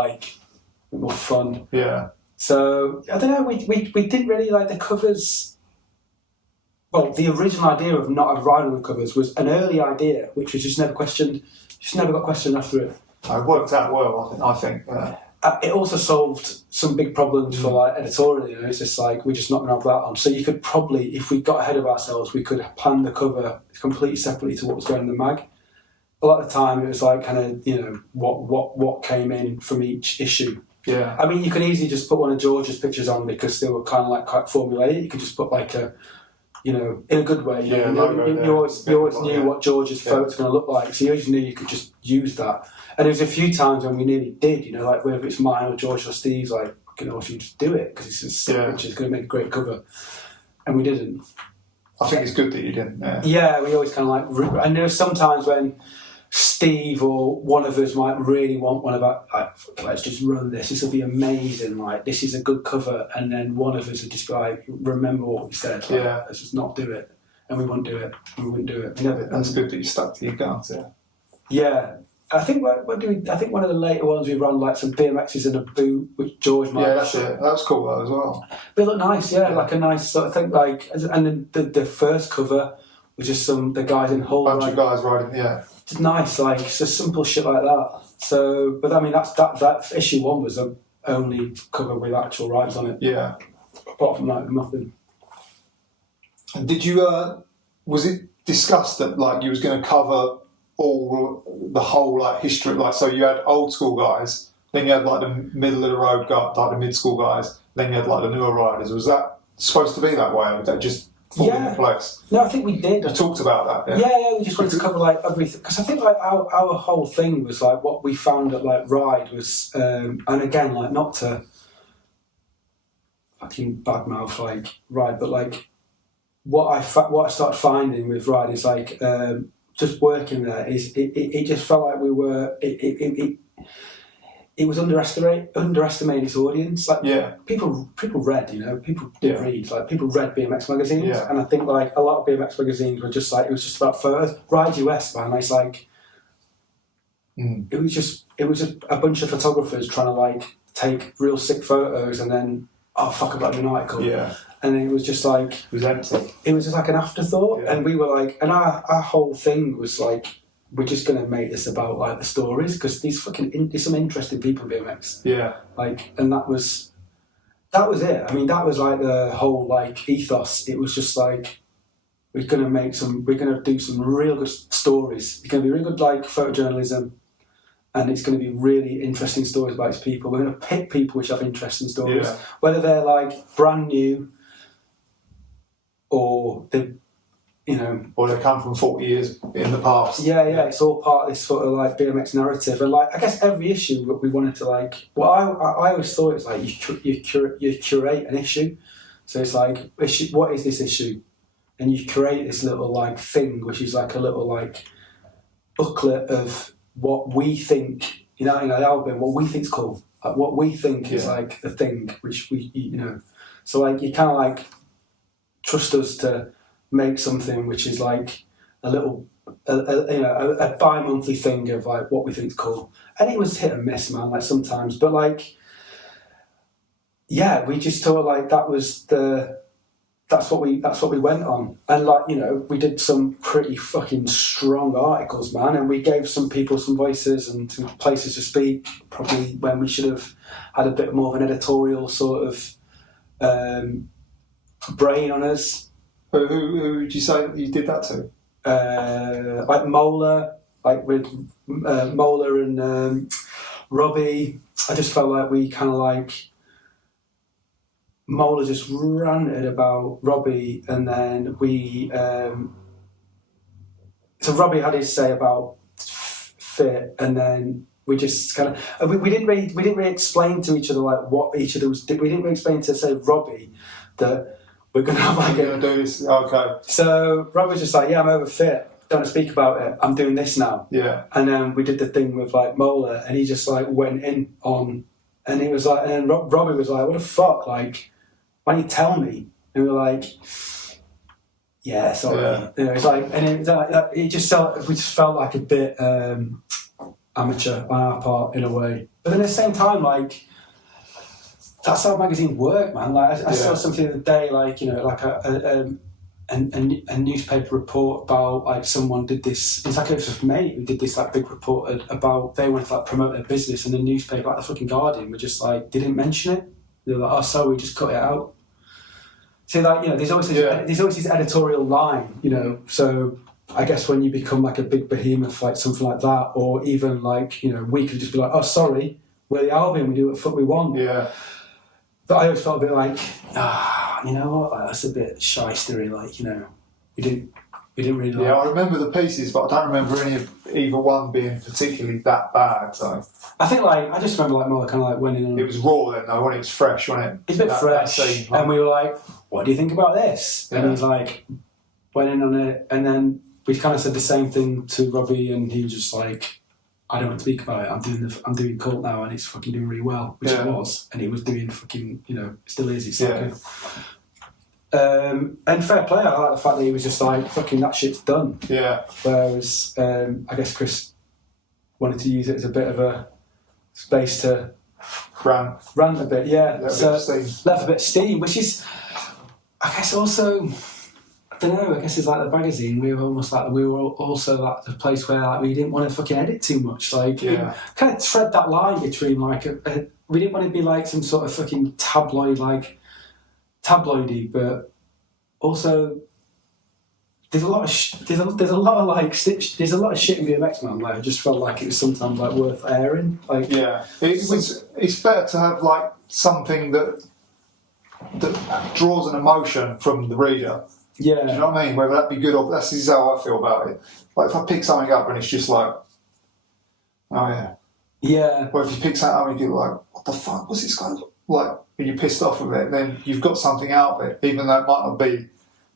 more fun. Yeah. So I don't know. We didn't really like the covers. Well, the original idea of not having ride on the covers was an early idea, which was just never questioned. Just never got questioned after it. It worked out well, I think. It also solved some big problems for like editorial. You know, it's just like we're just not going to have that on. So you could probably, if we got ahead of ourselves, we could plan the cover completely separately to what was going in the mag. But at the time, it was like kind of what came in from each issue. Yeah. I mean, you could easily just put one of George's pictures on because they were kind of like quite formulaic. You could just put like a. You know, in a good way. You always knew what George's photo was going to look like, so you always knew you could just use that. And there was a few times when we nearly did, you know, like whether it's mine or George or Steve's, like, you know, we should just do it because it's just which is going to make a great cover, and we didn't. I think it's good that you didn't. Yeah, we always kind of like, and there were sometimes when Steve or one of us might really want one about, like, let's just run this. This will be amazing. Like, this is a good cover, and then one of us would just be like, remember what we said. Like, let's just not do it, and we wouldn't do it. That's good that you stuck to your guns. Yeah. I think I think one of the later ones we ran like some BMXs in a boot, which George might. Yeah, that's it. That was cool though as well. But it looked nice, like a nice sort of thing. Like, and then the first cover was just the guys in Hull. Bunch of guys riding, It's nice, like it's just simple shit like that. So, but I mean, that issue 1 was the only cover with actual rides on it. Yeah. Apart from that, nothing. And did you? Was it discussed that like you was going to cover the whole like history? Like, so you had old school guys, then you had like the middle of the road guys, like the mid school guys, then you had like the newer riders. Was that supposed to be that way, or was that just? Into place? No, I think we did. I talked about that. Yeah, we just wanted to cover like everything because I think like our whole thing was like what we found at like Ride was, and again like not to fucking badmouth like Ride, but like what I started finding with Ride is like just working there is it just felt like we were it was underestimating its audience. Like people read, you know, people did read. Like people read BMX magazines, and I think like a lot of BMX magazines were just like it was just about photos. Ride US, man, it's like it was just a bunch of photographers trying to like take real sick photos and then fuck about an article. Yeah. and it was just like It was empty. It was just like an afterthought, Yeah. and we were like, and our whole thing was like, we're just going to make this about like the stories because there's some interesting people in BMX. Yeah. Like, and that was it. I mean, that was like the whole like ethos. It was just like we're going to do some real good stories. It's going to be really good like photojournalism, and it's going to be really interesting stories about these people. We're going to pick people which have interesting stories, whether they're like brand new or they, or they come from 40 years in the past. Yeah, it's all part of this sort of like BMX narrative, and like I guess every issue we wanted to like. Well, I always thought it's like you curate an issue, so it's like what is this issue, and you create this little like thing, which is like a little like booklet of what we think, the Albion, what we think's cool, like what we think is like the thing which we, so like you kind of like trust us to make something which is like a little, a bi-monthly thing of like what we think is cool, and it was hit and miss, man. Like sometimes, but like, yeah, we just thought like that's what we went on, and like we did some pretty fucking strong articles, man, and we gave some people some voices and some places to speak. Probably when we should have had a bit more of an editorial sort of brain on us. Who would you say that you did that to? Like Mola, like with Mola and Robbie. I just felt like we kind of like Mola just ranted about Robbie, and then we. So Robbie had his say about fit, and then we just kind of we didn't really explain to each other like what each other was. We didn't really explain to say Robbie that. We're going to have like going to do this. Okay. So Rob was just like, yeah, I'm overfit. Don't speak about it. I'm doing this now. Yeah. And then we did the thing with like Mola, and he just like went in on, and he was like, and then Robbie was like, what the fuck? Like, why don't you tell me? And we were like, yeah, sorry. Yeah. It's like, and we just felt like a bit amateur on our part in a way. But then at the same time, like, that's how magazines work, man. Like I saw something the other day, like like a newspaper report about like someone did this. It's like it was a mate who did this like big report about they wanted to like promote their business, and the newspaper, like the fucking Guardian, were just like didn't mention it. They were like, oh, sorry, we just cut it out. So like there's always this editorial line, So I guess when you become like a big behemoth, like something like that, or even like we could just be like, oh, sorry, we're the Albion, we do what the fuck we want. Yeah. But I always felt a bit like, you know what? Like, that's a bit shystery. Like, we didn't really. Like... Yeah, I remember the pieces, but I don't remember either one being particularly that bad. So I think I just remember like Mola kind of like went in on. It was raw then, though, when it was fresh, wasn't it? It's a bit fresh, and we were like, "What do you think about this?" And he was like, went in on it, and then we kind of said the same thing to Robbie, and he was just like. I don't want to speak about it. I'm doing Cult now, and it's fucking doing really well, which it was, and it was doing fucking, still is. It's so good. And fair play. I like the fact that he was just like, fucking that shit's done. Yeah. Whereas I guess Chris wanted to use it as a bit of a space to rant a bit. Yeah. Left a bit of steam, which is, I guess, also. I don't know, I guess it's like the magazine, we were also like the place where like we didn't want to fucking edit too much, like kind of tread that line between like we didn't want to be like some sort of fucking tabloidy, but also there's a lot of shit in BMX, man. Like I just felt like it was sometimes like worth airing. Like it's better to have like something that draws an emotion from the reader. Yeah. Do you know what I mean? Whether that be good or this is how I feel about it. Like if I pick something up and it's just like, oh yeah. Yeah. Or if you pick something up and you're like, what the fuck was this guy like? And you're pissed off with it, then you've got something out of it, even though it might not be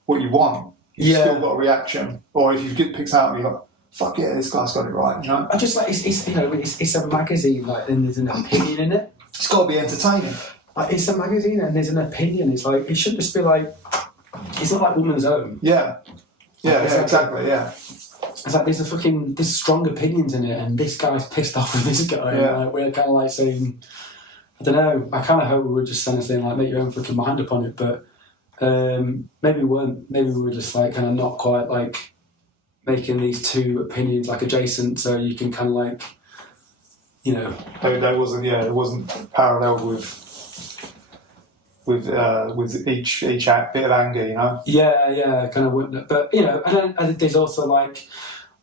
what you want. You've still got a reaction. Or if you pick something up and you're like, fuck yeah, this guy's got it right, I just like it's a magazine, like, and there's an opinion in it. It's got to be entertaining. Like, it's a magazine and there's an opinion. It's like it shouldn't just be like. It's not like Woman's Own. Yeah. Exactly. It's like there's strong opinions in it, and this guy's pissed off with this guy. Yeah. And like, we're kind of like saying, I don't know. I kind of hope we would just send a thing like, make your own fucking mind up on it. But Maybe we weren't. Maybe we were just like kind of not quite like making these two opinions like adjacent, so you can kind of like, you know. They wasn't. Yeah, it wasn't parallel with each bit of anger, you know. Yeah, kind of wouldn't. But you know, and then there's also like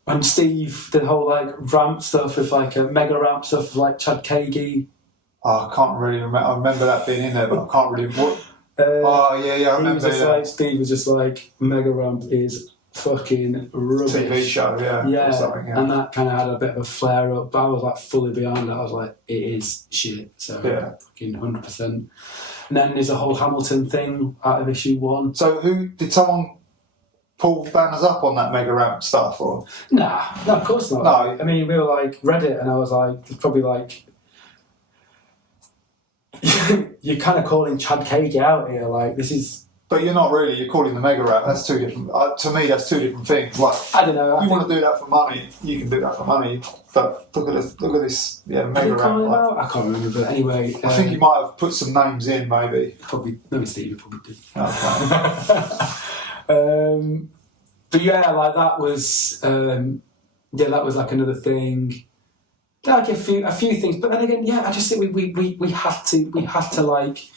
when Steve did the whole like ramp stuff with like a mega ramp stuff with like Chad Kagi. Oh, I can't really remember. I remember that being in there, but I can't really. I remember. Like, Steve was just like, mega ramp is fucking rubbish. TV show, yeah, or something, yeah. And that kind of had a bit of a flare up, but I was like fully behind it. I was like, it is shit. So fucking 100%. And then there's a whole Hamilton thing out of issue 1. So did someone pull banners up on that mega ramp stuff, or? Nah, no, of course not. No. I mean, we were like, read it, and I was like, it's probably like, you're kind of calling Chad Kagi out here, like, this is... But you're not really, you're calling the mega ramp, that's two different... to me, that's two different things. Like, I don't know. You want to do that for money, you can do that for money, but look at this mega ramp. Like, I can't remember, but anyway... I think you might have put some names in, maybe. Maybe Steve probably did. Okay. But yeah, like that was... that was like another thing... Like a few things, but then again, I just think we had to like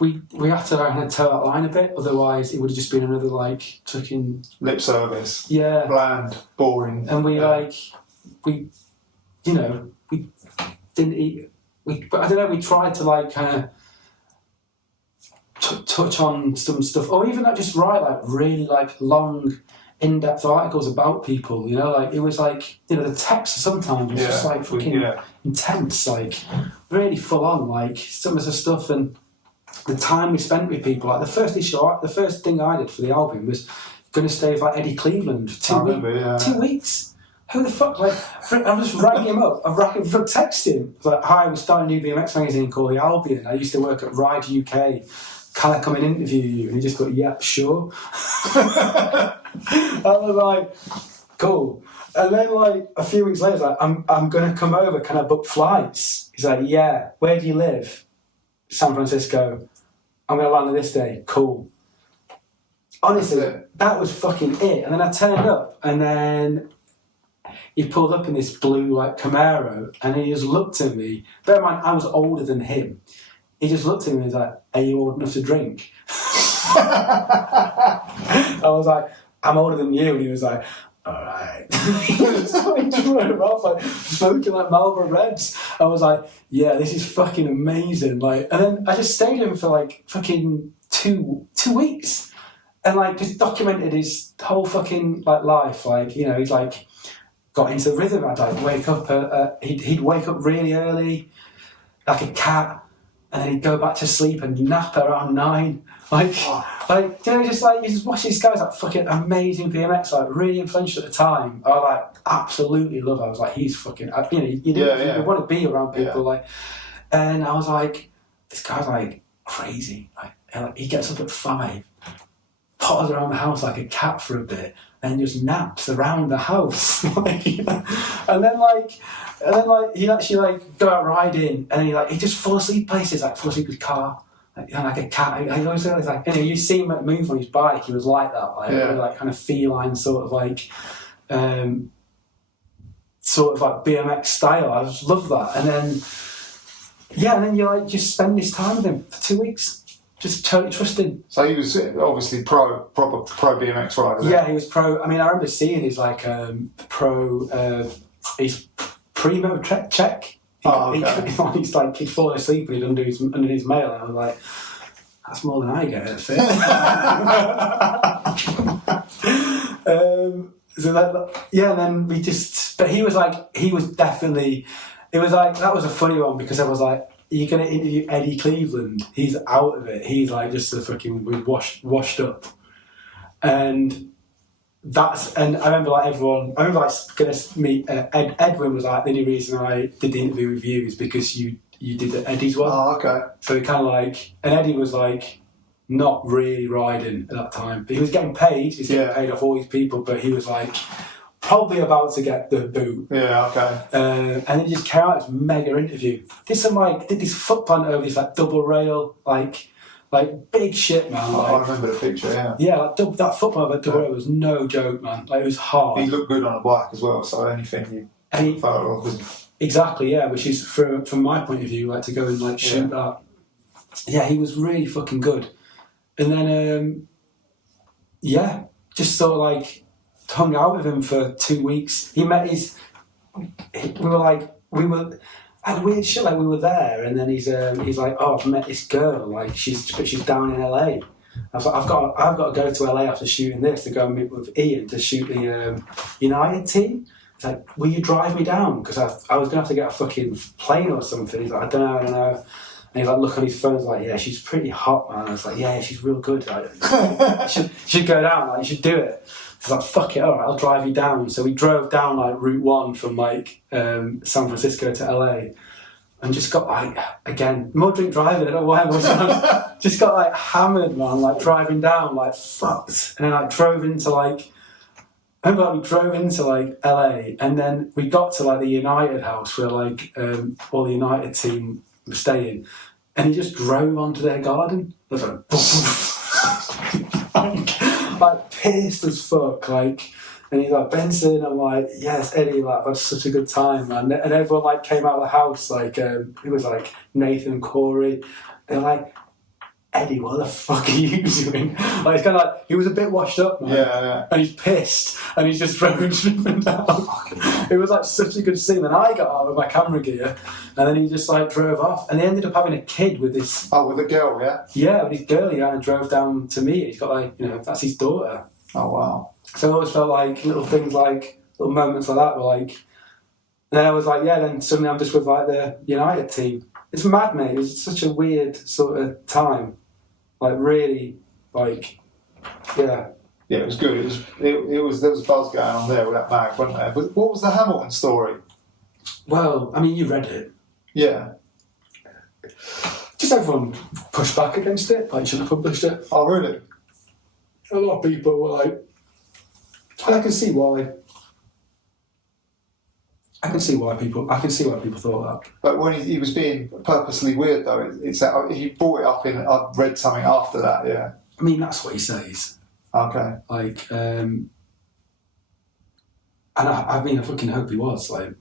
we had to kind of toe that line a bit, otherwise it would have just been another like fucking lip service. Yeah, bland, boring. And we didn't eat. But I don't know. We tried to like kind of touch on some stuff, or even like just write like really like long, in-depth articles about people, you know, like it was like, you know, the text sometimes was just like fucking intense, like really full on, like some of the stuff, and the time we spent with people, like the first thing I did for the Albion was going to stay with like Eddie Cleveland for 2 weeks. Who the fuck, like, I was writing him up, I'm texting him, like, hi, we're starting a new BMX magazine called The Albion, I used to work at Ride UK, can I come and interview you? And he just got, yeah, sure. I was like, cool. And then like a few weeks later, like, I'm going to come over, can I book flights? He's like, yeah, where do you live? San Francisco. I'm going to land on this day. Cool. Honestly, that was fucking it. And then I turned up, and then he pulled up in this blue like Camaro, and he just looked at me. Bear in mind, I was older than him. He just looked at me and was like, are you old enough to drink? I was like, I'm older than you. And he was like, alright. So he just went off like smoking like Marlboro Reds. I was like, yeah, this is fucking amazing. Like, and then I just stayed with him for like fucking two weeks, and like just documented his whole fucking like life. Like, you know, he's like got into rhythm. I'd like wake up. He'd wake up really early, like a cat. And then he'd go back to sleep and nap around 9. Like, you know, you just watch these guys like fucking amazing BMX, like really influential at the time. I like absolutely love. I was like, he's fucking, you know, you want to be around people like. And I was like, this guy's like crazy. Like he gets up at 5, potters around the house like a cat for a bit, and just naps around the house. Like, you know? And then he'd actually like go out riding, and he just fall asleep places, like fall asleep in his car, like a cat. He always like, you know, you see him move on his bike, he was like that, like like kind of feline sort of like BMX style. I just love that. And then you like just spend this time with him for 2 weeks. Just totally trusting. So he was obviously proper pro BMX rider. Yeah, he was pro. I mean, I remember seeing his like his primo check. He's like he'd fallen asleep and he'd under his mail, and I was like, that's more than I get at fit. And then we just. But he was definitely. It was like that was a funny one because I was like, you're going to interview Eddie Cleveland. He's out of it. He's like just a fucking washed up. And I remember like going to meet Edwin was like, the only reason I did the interview with you is because you did Eddie's one. Oh, okay. So kind of like, and Eddie was like not really riding at that time, but he was getting paid. He's getting paid off all these people, but he was like probably about to get the boot. Yeah, okay. And then he just carried out this mega interview. Did this foot plant over this like double rail, like Like, big shit, man. Like, I remember the picture, yeah. Yeah, like, that football at Double was no joke, man. Like, it was hard. He looked good on a bike as well, so anything you took a photo of was... Exactly, yeah, which is, from my point of view, like, to go and, like, shoot that. Yeah, he was really fucking good. And then, just sort of, like, hung out with him for 2 weeks. He met his... We were... had weird shit, like, we were there, and then he's like, oh, I've met this girl, like, she's down in LA. I was like, I've got to go to LA after shooting this to go and meet with Ian to shoot the United team. He's like, will you drive me down? Because I was going to have to get a fucking plane or something. He's like, I don't know. And he's like, look on his phone, he's like, yeah, she's pretty hot, man. I was like, yeah, she's real good. Like, you should go down, like, you should do it. He's like, fuck it, all right, I'll drive you down. So we drove down, like, Route 1 from, like, San Francisco to LA. And just got, like, again, more drink driving, I don't know why I was just got, like, hammered, man, like, driving down, like, fucked. And then I drove into, like, I remember, like, we drove into, like, LA, and then we got to, like, the United house where, like, all the United team were staying, and he just drove onto their garden. I was like, pissed as fuck, like. And he's like, Benson, I'm like, yes, Eddie, like, I've had such a good time, man. And everyone, like, came out of the house, like, it was, like, Nathan and Corey. They're like, Eddie, what the fuck are you doing? Like, it's kind of like, he was a bit washed up, man. Yeah. And he's pissed, and he's just driven down. It was, like, such a good scene. And I got out with my camera gear, and then he just, like, drove off. And they ended up having a kid with this... Oh, with a girl, yeah? Yeah, with his girl, and drove down to me. He's got, like, that's his daughter. Oh, wow. So I always felt like little things like, little moments like that were like, and then I was like, yeah, then suddenly I'm just with like the United team. It's mad, mate. It was such a weird sort of time. Like, really, like, yeah. Yeah, it was good. There was buzz going on there with that mag, wasn't there? But what was the Hamilton story? Well, I mean, you read it. Yeah. Just everyone pushed back against it, like, you shouldn't have published it. Oh, really? A lot of people were like, and I can see why people thought that. But when he was being purposely weird, though, it's that he brought it up in. I read something after that. Yeah. I mean, that's what he says. Okay. Like, and I mean, I fucking hope he was. Like,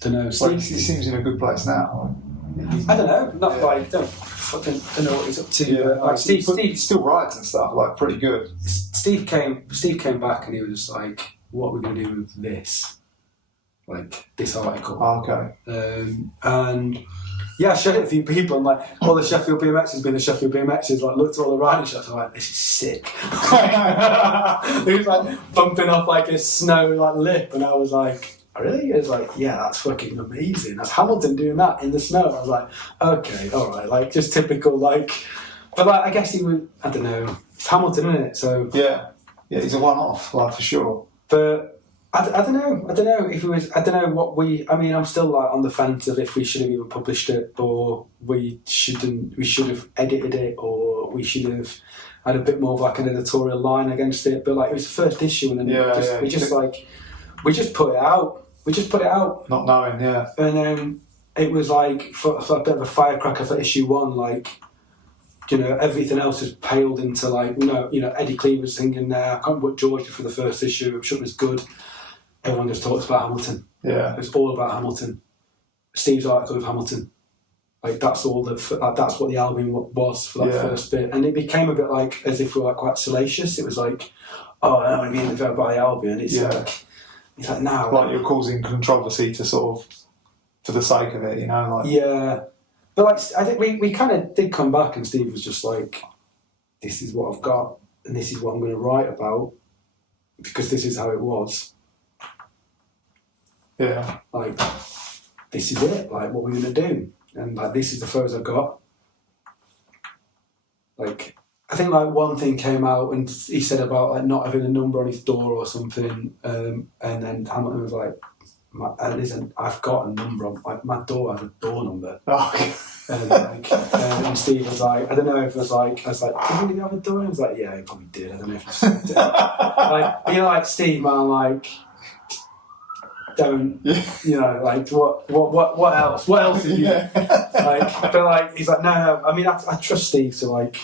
don't know. Well, he seems in a good place now. I don't know. Not like don't know what he's up to. Yeah, like Steve still writes and stuff. Like, pretty good. Steve came back and he was just like, "What are we going to do with this? Like this article?" Oh, okay. And yeah, I showed it to a few people, and like all the Sheffield BMXs being the Sheffield BMXs, like looked at all the riding shots, and like, this is sick. He was like bumping off like a snow like lip, and I was like, really? It was like, yeah, that's fucking amazing. That's Hamilton doing that in the snow. I was like, okay, all right, like just typical, like, but like I guess he would, I don't know, it's Hamilton, isn't it? So yeah, he's a one-off, like, for sure. But I don't know if it was, I don't know what I mean, I'm still like on the fence of if we should have even published it, or we should have edited it, or we should have had a bit more of like an editorial line against it. But like it was the first issue, and then we just put it out. We just put it out. Not knowing, yeah. And then it was like, for a bit of a firecracker for issue 1, like, everything else has paled into like, Eddie Cleaver's singing there. I can't remember what George did for the first issue. I'm sure it was good. Everyone just talks about Hamilton. Yeah. It's all about Hamilton. Steve's article of Hamilton. Like, that's all that's what the Albion was for that first bit. And it became a bit like, as if we were like quite salacious. It was like, oh, I don't want to be interviewed by the Albion. It's like, now. Like, you're causing controversy to sort of, for the sake of it, like. Yeah. But like, I think we kind of did come back, and Steve was just like, this is what I've got, and this is what I'm going to write about, because this is how it was. Yeah. Like, this is it. Like, what we're going to do. And like, this is the photos I've got. Like, I think like one thing came out, and he said about like not having a number on his door or something, and then Hamilton was like, listen, I've got a number on my door has a door number. Oh, okay. And Steve was like, I don't know if it was like, I was like, did you really have a door? I was like, yeah, he probably did. I don't know if he did. Like, like Steve, man, like, don't, you know, like what else? What else? Have you, like, but like, he's like, no. I mean, I trust Steve to like,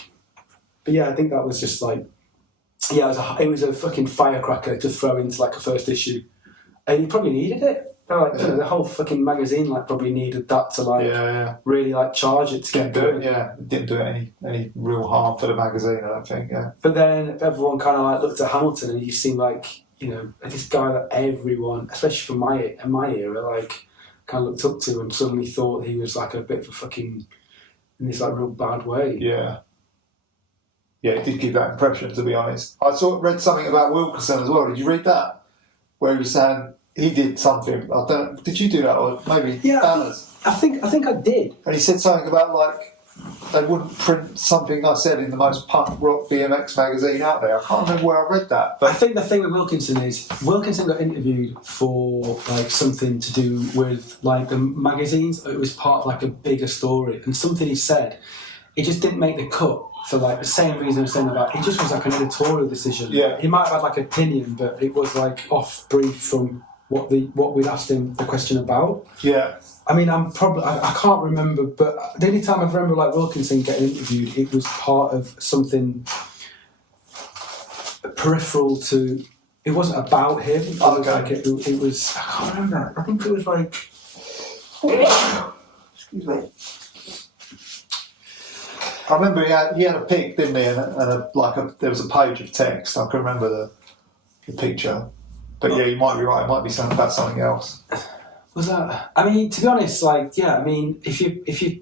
but yeah, I think that was just like, yeah, it was a fucking firecracker to throw into like a first issue, and he probably needed it. Like, you know, the whole fucking magazine like probably needed that to like really like charge it to get going. It didn't do it any real harm for the magazine, I don't think. Yeah. But then everyone kind of like looked at Hamilton, and he seemed like, you know, this guy that everyone, especially from my era, like kind of looked up to, and suddenly thought he was like a bit of a fucking in this like real bad way. Yeah. Yeah, it did give that impression, to be honest. I read something about Wilkinson as well. Did you read that? Where he was saying he did something. I don't. Did you do that, or maybe Dallas? I think I did. And he said something about like they wouldn't print something I said in the most punk rock BMX magazine out there. I can't remember where I read that. But I think the thing with Wilkinson is Wilkinson got interviewed for like something to do with like the magazines. It was part of like a bigger story, and something he said, it just didn't make the cut. For like the same reason I'm saying about it just was like an editorial decision. Yeah. He might have had like opinion, but it was like off brief from what we'd asked him the question about. Yeah. I mean, I can't remember, but the only time I remember like Wilkinson getting interviewed, it was part of something peripheral to. It wasn't about him. It was like it was. I can't remember. I think it was like. Excuse me. I remember he had a pic, didn't he? And there was a page of text. I can remember the picture. But yeah, you might be right. It might be something about something else. Was that? I mean, to be honest, like, yeah. I mean, if you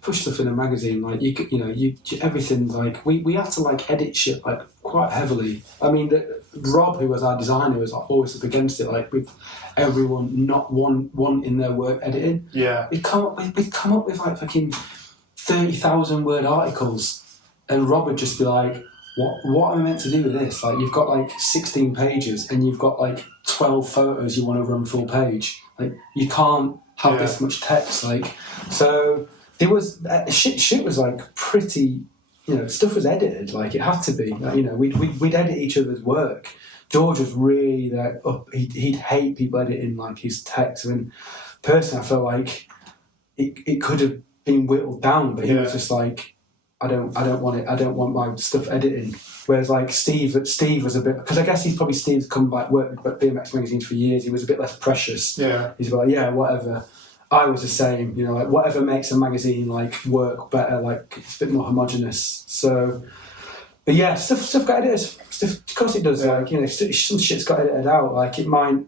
push stuff in a magazine, like you everything like we had to like edit shit like quite heavily. I mean, Rob, who was our designer, was like, always up against it. Like with everyone not wanting their work edited. Yeah. We'd come up with like fucking 30,000 word articles, and Rob would just be like, what am I meant to do with this? Like, you've got like 16 pages and you've got like 12 photos you want to run full page. Like, you can't have this much text. Like, so there was shit was like pretty, you know, stuff was edited. Like, it had to be. Like, you know, we'd edit each other's work. George was really like he'd hate people editing like his text. I mean, personally, I felt like it could have been whittled down, but he was just like, I don't want it. I don't want my stuff editing. Whereas like Steve was a bit, because I guess Steve's come back worked with BMX magazines for years. He was a bit less precious. Yeah, he's like, yeah, whatever. I was the same, you know, like whatever makes a magazine like work better, like it's a bit more homogenous. So, but yeah, stuff got edited. Of course it does. Like, you know, some shit's got edited out. Like it might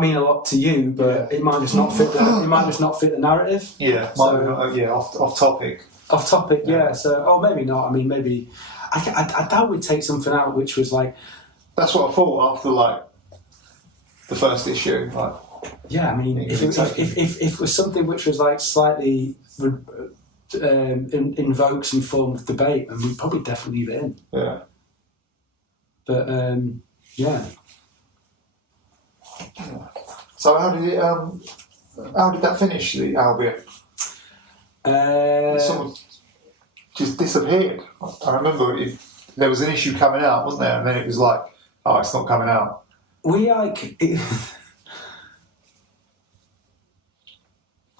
mean a lot to you, but it might just not fit. It might just not fit the narrative. Yeah, off topic. Off topic, yeah. So, maybe not. I mean, maybe I doubt we'd take something out which was like. That's what I thought after like the first issue. Like, yeah, I mean, if it was something which was like slightly invokes some form of debate, then we'd probably definitely leave it in. Yeah. But yeah. So how did that finish, the Albion? It sort of just disappeared. I remember there was an issue coming out, wasn't there? And then it was like, oh, it's not coming out. We like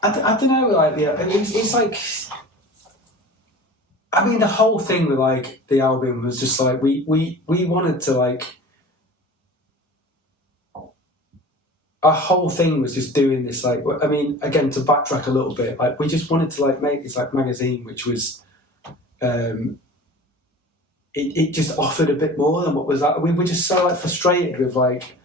I don't know, like it's like, I mean, the whole thing with like the Albion was just like we wanted to like. Our whole thing was just doing this, like, I mean, again, to backtrack a little bit, like, we just wanted to, like, make this, like, magazine which was, it just offered a bit more than what was that. We were just so, like, frustrated with, like,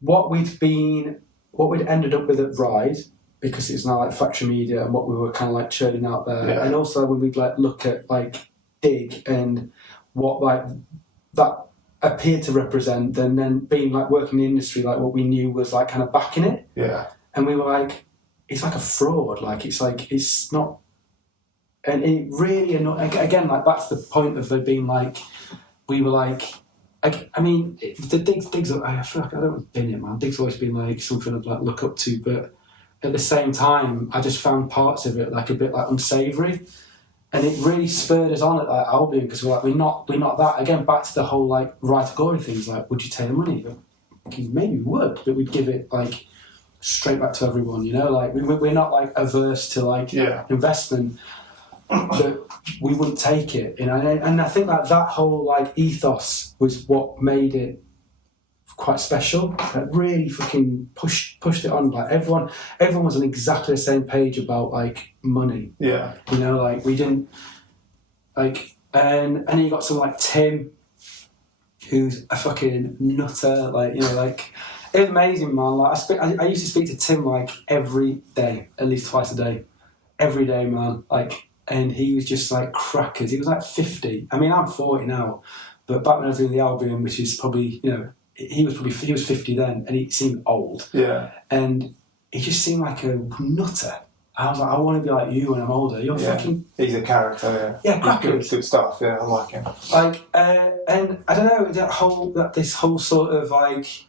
what we'd ended up with at Ride, because it's now, like, Factory Media, and what we were kind of, like, churning out there. Yeah. And also when we'd, like, look at, like, Dig and what, like, that appeared to represent, and then being like working in the industry, like what we knew was like kind of backing it. Yeah. And we were like, it's like a fraud. Like it's not, and it really again, like that's the point of it being like, we were like, I mean, the Dig's. I feel like I don't want to bin it, man. Dig's always been like something I'd like look up to, but at the same time, I just found parts of it like a bit like unsavoury. And it really spurred us on at like Albion, because we're not that. Again, back to the whole like right to glory things. Like, would you take the money? maybe we would, but we'd give it like straight back to everyone, you know, like we're not like averse to like investment, but we wouldn't take it, you know, and I think like that whole like ethos was what made it quite special. Like really fucking pushed it on. Like everyone was on exactly the same page about like money. Yeah, you know, like we didn't like, and then you got someone like Tim, who's a fucking nutter. Like, you know, like it's amazing, man. Like I used to speak to Tim like every day, at least twice a day, every day, man. Like, and he was just like crackers. He was like 50. I mean, I'm 40 now, but back when I was doing the Albion, which is probably, you know, he was 50 then, and he seemed old. Yeah. And he just seemed like a nutter. I was like, I want to be like you when I'm older. You're fucking... He's a character, yeah. Yeah, crackers. Good stuff, yeah, I like him. Like, and I don't know, this whole sort of like,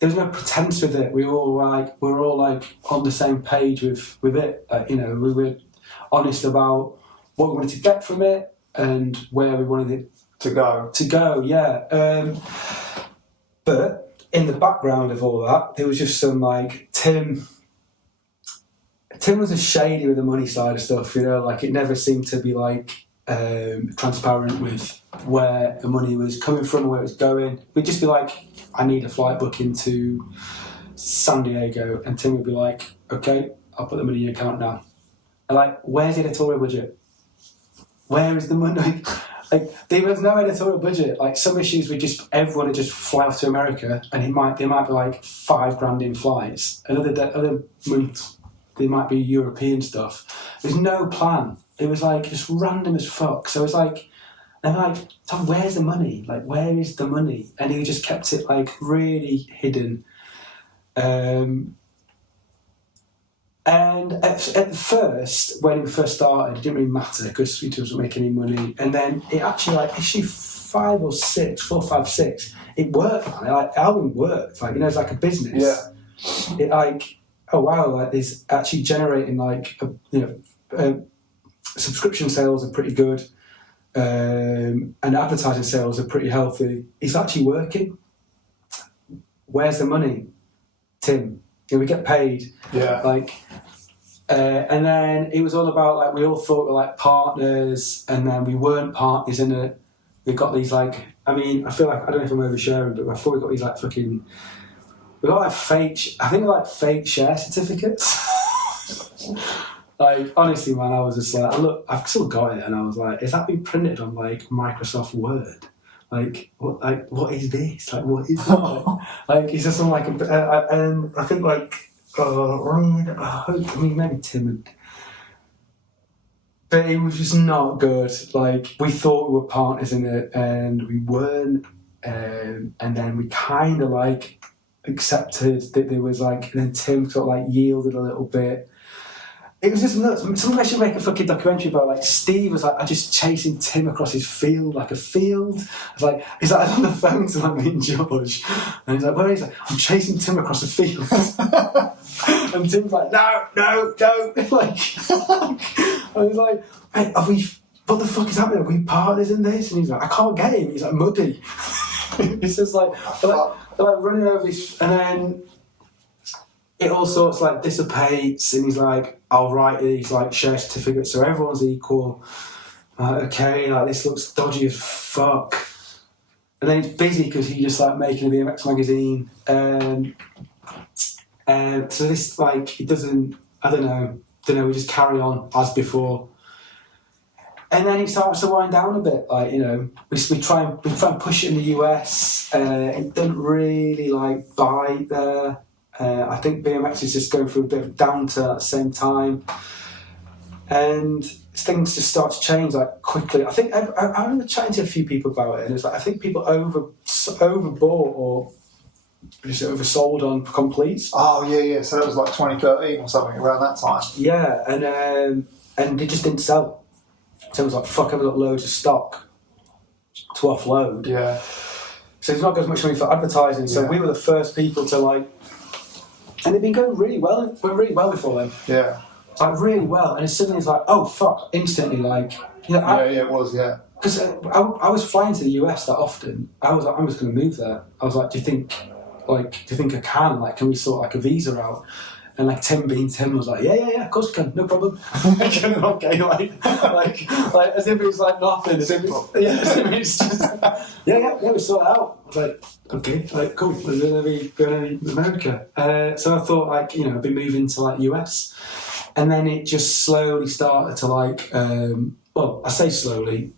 there's no pretense with it. We were all like on the same page with it. You know, we were honest about what we wanted to get from it and where we wanted it to go. Yeah. But in the background of all that, there was just some like Tim was a shady with the money side of stuff, you know, like it never seemed to be like transparent with where the money was coming from, where it was going. We'd just be like, I need a flight booking to San Diego, and Tim would be like, okay, I'll put the money in your account now. And like, where's the editorial budget? Where is the money? Like, there was no editorial budget. Like, some issues everyone would just fly off to America, and there might be like $5,000 in flights. And other months, there might be European stuff. There's no plan. It was like just random as fuck. So it's like, I'm like, Tom, where's the money? Like, where is the money? And he just kept it like really hidden. And at first, when it first started, it didn't really matter because he wasn't making any money. And then it actually, like, issue 4, 5, 6, it worked, man. Like, Albion worked. Like, you know, it's like a business. Yeah. It like, oh wow, like, it's actually generating like, subscription sales are pretty good, and advertising sales are pretty healthy. It's actually working. Where's the money, Tim? You know, we get paid. Yeah. Like, and then it was all about like we all thought we were like partners, and then we weren't partners in it. We got these like, I mean, I feel like, I don't know if I'm oversharing, but I thought we got these like fucking, we got like fake, I think like fake share certificates. Like, honestly, man, I was just like, look, I've still got it, and I was like, is that been printed on like Microsoft Word? Like, what is this? Like, what is that? Like, it's just some like, and I think like, I mean, maybe Tim would, but it was just not good. Like, we thought we were partners in it, and we weren't. And then we kind of like accepted that there was like, and then Tim sort of like yielded a little bit. It was just nuts. Someone should make a fucking documentary about like Steve was like, I just chasing Tim across his field, like a field. He's like on the phone to like me and George, and he's like, where is he? I'm chasing Tim across a field. And Tim's like, no, don't. Like, I was like, hey, what the fuck is happening? Are we partners in this? And he's like, I can't get him. He's like muddy. It's just like, they're like running over his, and then it all sorts like dissipates, and he's like, I'll write these like share certificates so everyone's equal. Okay, like this looks dodgy as fuck. And then he's busy because he's just like making a BMX magazine. And so this like, it doesn't, I don't know, we just carry on as before. And then he starts to wind down a bit, like, you know, we try and push it in the US. It doesn't really like bite there. I think BMX is just going through a bit of a downturn at the same time, and things just start to change like quickly. I think I remember chatting to a few people about it, and it's like I think people overbought or just oversold on completes. Oh yeah. So that was like 2013 or something around that time. Yeah, and they just didn't sell. So it was like, fuck, I've got loads of stock to offload. Yeah. So there's not as much money for advertising. So we were the first people to like. And they'd been going really well. Went really well before then. Yeah. Like really well, and suddenly it's like, oh fuck! Instantly, like, you know, it was, yeah. Because I was flying to the US that often. I was like, I'm just going to move there. I was like, do you think like, do you think I can? Like, can we sort like a visa out? And like Tim was like, yeah, of course we can, no problem. Okay, like as if it was like nothing, as if it's just, yeah, we sort it out. I was like, okay, like cool, we're gonna be going to America. So I thought, like, you know, I'd be moving to like US, and then it just slowly started to like, well, I say slowly,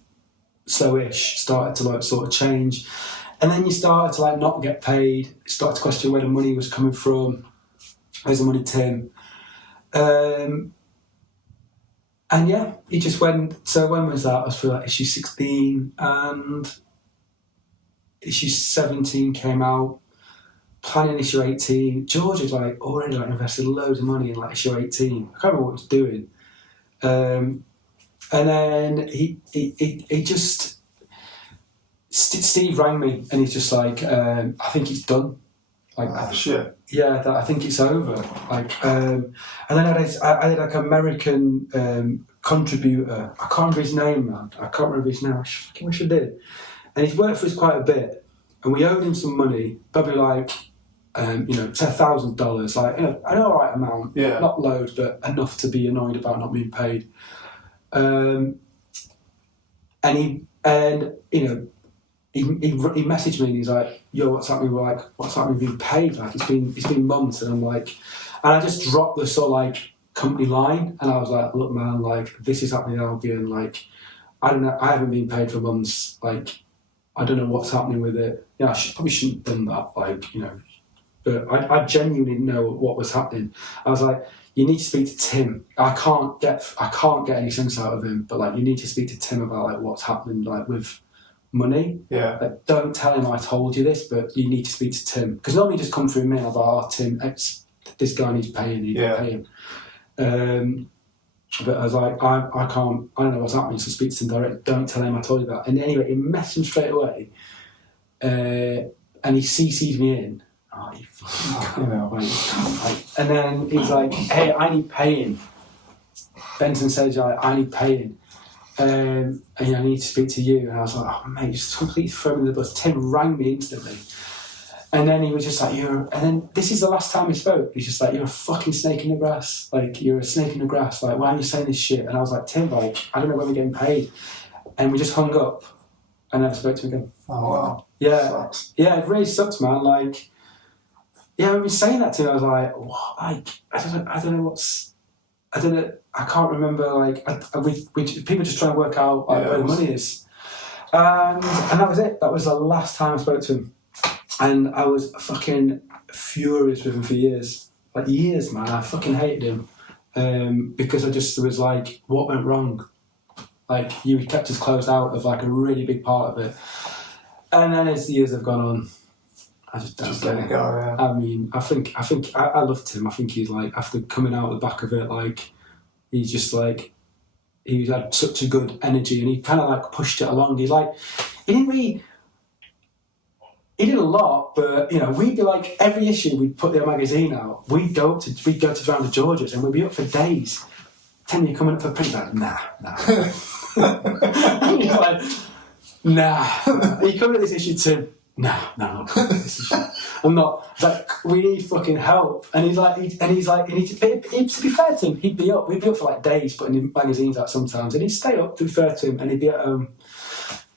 slowish, started to like sort of change, and then you started to like not get paid, started to question where the money was coming from. Where's the money, Tim? And yeah, he just went. So when was that? I was for like issue 16, and issue 17 came out. Planning issue 18. George had like already like invested loads of money in like issue 18. I can't remember what he was doing. And then he just Steve rang me, and he's just like, I think it's done. Like, shit. Yeah, I think it's over. Like, and then I did like American contributor. I can't remember his name, man. I can't remember his name. I fucking wish I did. And he's worked for us quite a bit, and we owed him some money, probably like, you know, $10,000. Like, you know, an alright amount, not loads, but enough to be annoyed about not being paid. And you know. He messaged me and he's like, yo, what's happening? We're like, what's happening? We've been paid. Like, it's been months. And I'm like, and I just dropped the sort of like company line, and I was like, look, man, like, this is happening in Albion. Like, I don't know, I haven't been paid for months. Like, I don't know what's happening with it. Yeah, I probably shouldn't have done that. Like, you know, but I genuinely didn't know what was happening. I was like, you need to speak to Tim. I can't get any sense out of him, but like, you need to speak to Tim about like what's happening, like with money. Yeah. Like, don't tell him I told you this, but you need to speak to Tim, because normally just come through me. I'm like, oh, Tim, this guy needs paying. You need to pay him. But I was like, I can't. I don't know what's happening. So speak to Tim direct. Don't tell him I told you that. And anyway, he messaged him straight away, and he CC'd me in. Oh, you fucking like, and then he's like, hey, I need paying. Benson says, I need paying. And you know, I need to speak to you. And I was like, oh mate, you just completely thrown me in the bus. Tim rang me instantly, and then he was just like, and then this is the last time we spoke. He's just like, you're a fucking snake in the grass. Like, you're a snake in the grass. Like, why are you saying this shit? And I was like, Tim, like, I don't know when we're getting paid. And we just hung up. I never spoke to him again. Oh wow. Yeah. Sucks. Yeah, it really sucks, man. Like, yeah, I've been saying that to him. I was like, what? Like, I don't know. I can't remember. Like, we people just trying to work out like, where the money is, and that was it. That was the last time I spoke to him, and I was fucking furious with him for years, like years, man. I fucking hated him because I just was like, what went wrong? Like, you kept us closed out of like a really big part of it, and then as the years have gone on, I just don't let it go. Yeah. I mean, I think I loved him. I think he's like, after coming out the back of it, like, he's just like, he had such a good energy, and he kind of like pushed it along. He's like, he did a lot, but you know, we'd be like, every issue we'd put the magazine out, we'd go to round the Georges, and we'd be up for days. Tim, you coming up for print? He's like, nah. And he's like, nah. Are you coming to this issue too? No, I'm not coming to this issue. I'm not. It's like, we need fucking help. And he's like, to be fair to him, we'd be up for like days putting in magazines out sometimes, and he'd stay up, to be fair to him, and he'd be at home,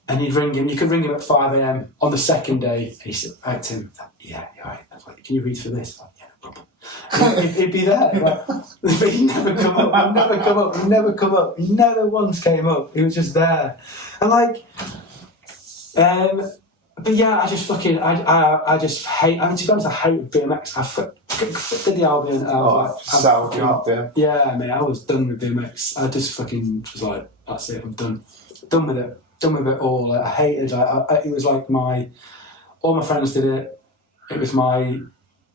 and you'd ring him. You could ring him at 5 a.m. on the second day, and he'd say, right, Tim, yeah, you're right. I was like, can you read for this? Like, yeah, no problem. He'd be there, like, but he'd never come up. He never once came up. He was just there, and like, but yeah, I just fucking, I just hate. I mean, to be honest, I hate BMX. I did the Albion. And I was like, up there. Yeah, mate, I was done with BMX. I just fucking was like, that's it. I'm done with it. Done with it all. Like, I hated. It was like all my friends did it. It was my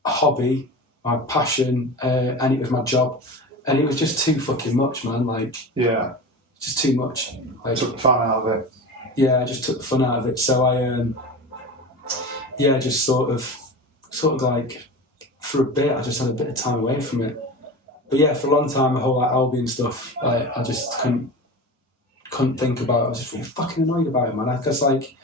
hobby, my passion, and it was my job. And it was just too fucking much, man. Like, yeah, just too much. Like, took the fun out of it. Yeah, I just took the fun out of it. So I, just sort of like, for a bit, I just had a bit of time away from it. But yeah, for a long time, the whole like Albion stuff, like, I just couldn't think about it. I was just really fucking annoyed about it, man. Because like,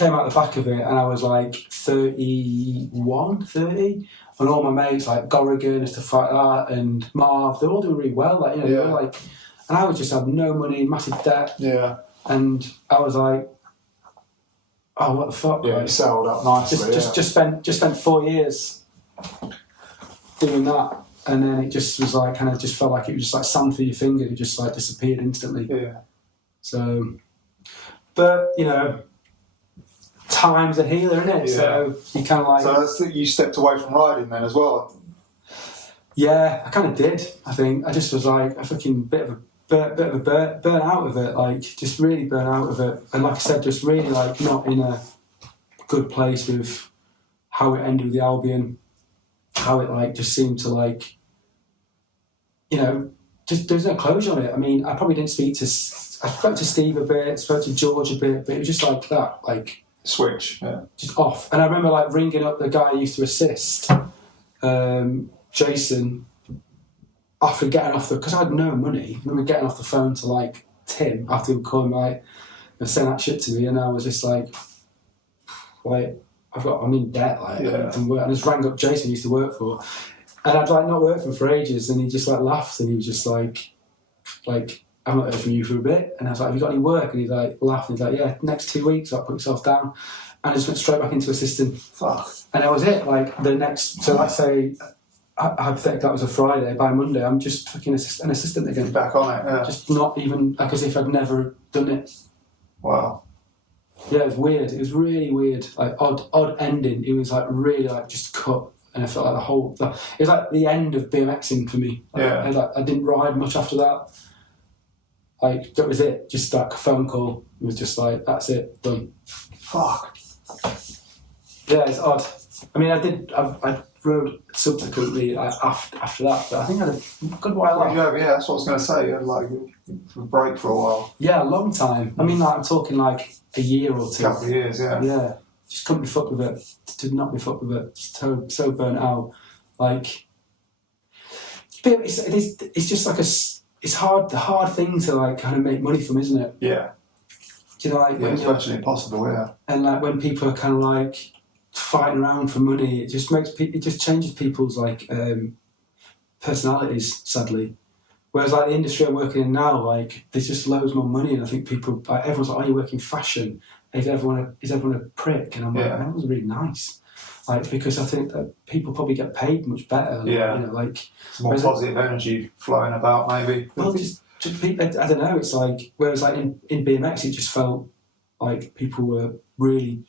came out the back of it, and I was like 31, 30, and all my mates like Gorrigan and stuff like that, and Marv, they're all doing really well. Like, you know, they were like, and I was just had no money, massive debt. Yeah. And I was like, oh, what the fuck? Yeah, like, you settled up nicely. Just spent 4 years doing that, and then it just was like, kind of just felt like it was just like sand through your finger. It just like disappeared instantly. Yeah. So, but you know, time's a healer, isn't it? Yeah. So you kind of like. So you stepped away from riding then as well. Yeah, I kind of did. I think I just was like a fucking bit of a burn out of it, like just really burn out of it, and like I said, just really like not in a good place with how it ended with the Albion, how it like just seemed to like, you know, just there's no closure on it. I mean, I probably didn't I spoke to Steve a bit, spoke to George a bit, but it was just like that, like switch, just off. And I remember like ringing up the guy I used to assist, Jason, after getting off because I had no money. I remember getting off the phone to like Tim after he would call me like and saying that shit to me, and I was just like I'm in debt, like and I just rang up Jason I used to work for, and I'd like not worked for him for ages, and he just like laughed, and he was just like I've not heard from you for a bit, and I was like, have you got any work? And he like laughed, and he's like, yeah, next 2 weeks I'll put yourself down, and I just went straight back into assisting. Fuck. And that was it. Like the next, so let's say hypothetically that was a Friday, by Monday I'm just fucking an assistant again. You're back on it, yeah. Just not even like as if I'd never done it. Wow. Yeah, it was weird. It was really weird. Like odd ending. It was like really like just cut, and I felt like it was like the end of BMXing for me. Like, yeah. I didn't ride much after that. Like that was it. Just like a phone call. It was just like that's it, done. Fuck. Yeah, it's odd. I mean, I rode subsequently after that, but I think I had a good while off. Yeah, that's what I was going to say. You had like a break for a while. Yeah, a long time. I mean, like I'm talking like a year or two. Couple of years, yeah. Yeah, just couldn't be fucked with it. Did not be fucked with it. So burnt out. Like, but it's just like it's hard. The hard thing to like kind of make money from, isn't it? Yeah. Do you know, like it's virtually impossible. Yeah. And like when people are kind of like fighting around for money, it just changes people's like personalities, sadly. Whereas like the industry I'm working in now, like there's just loads more money, and I think people like everyone's like, oh, you work in fashion, is everyone a prick? And I'm like, that was really nice, like because I think that people probably get paid much better. Yeah, you know, like it's more positive energy flowing about, maybe. Well, just I don't know. It's like whereas like in BMX, it just felt like people were really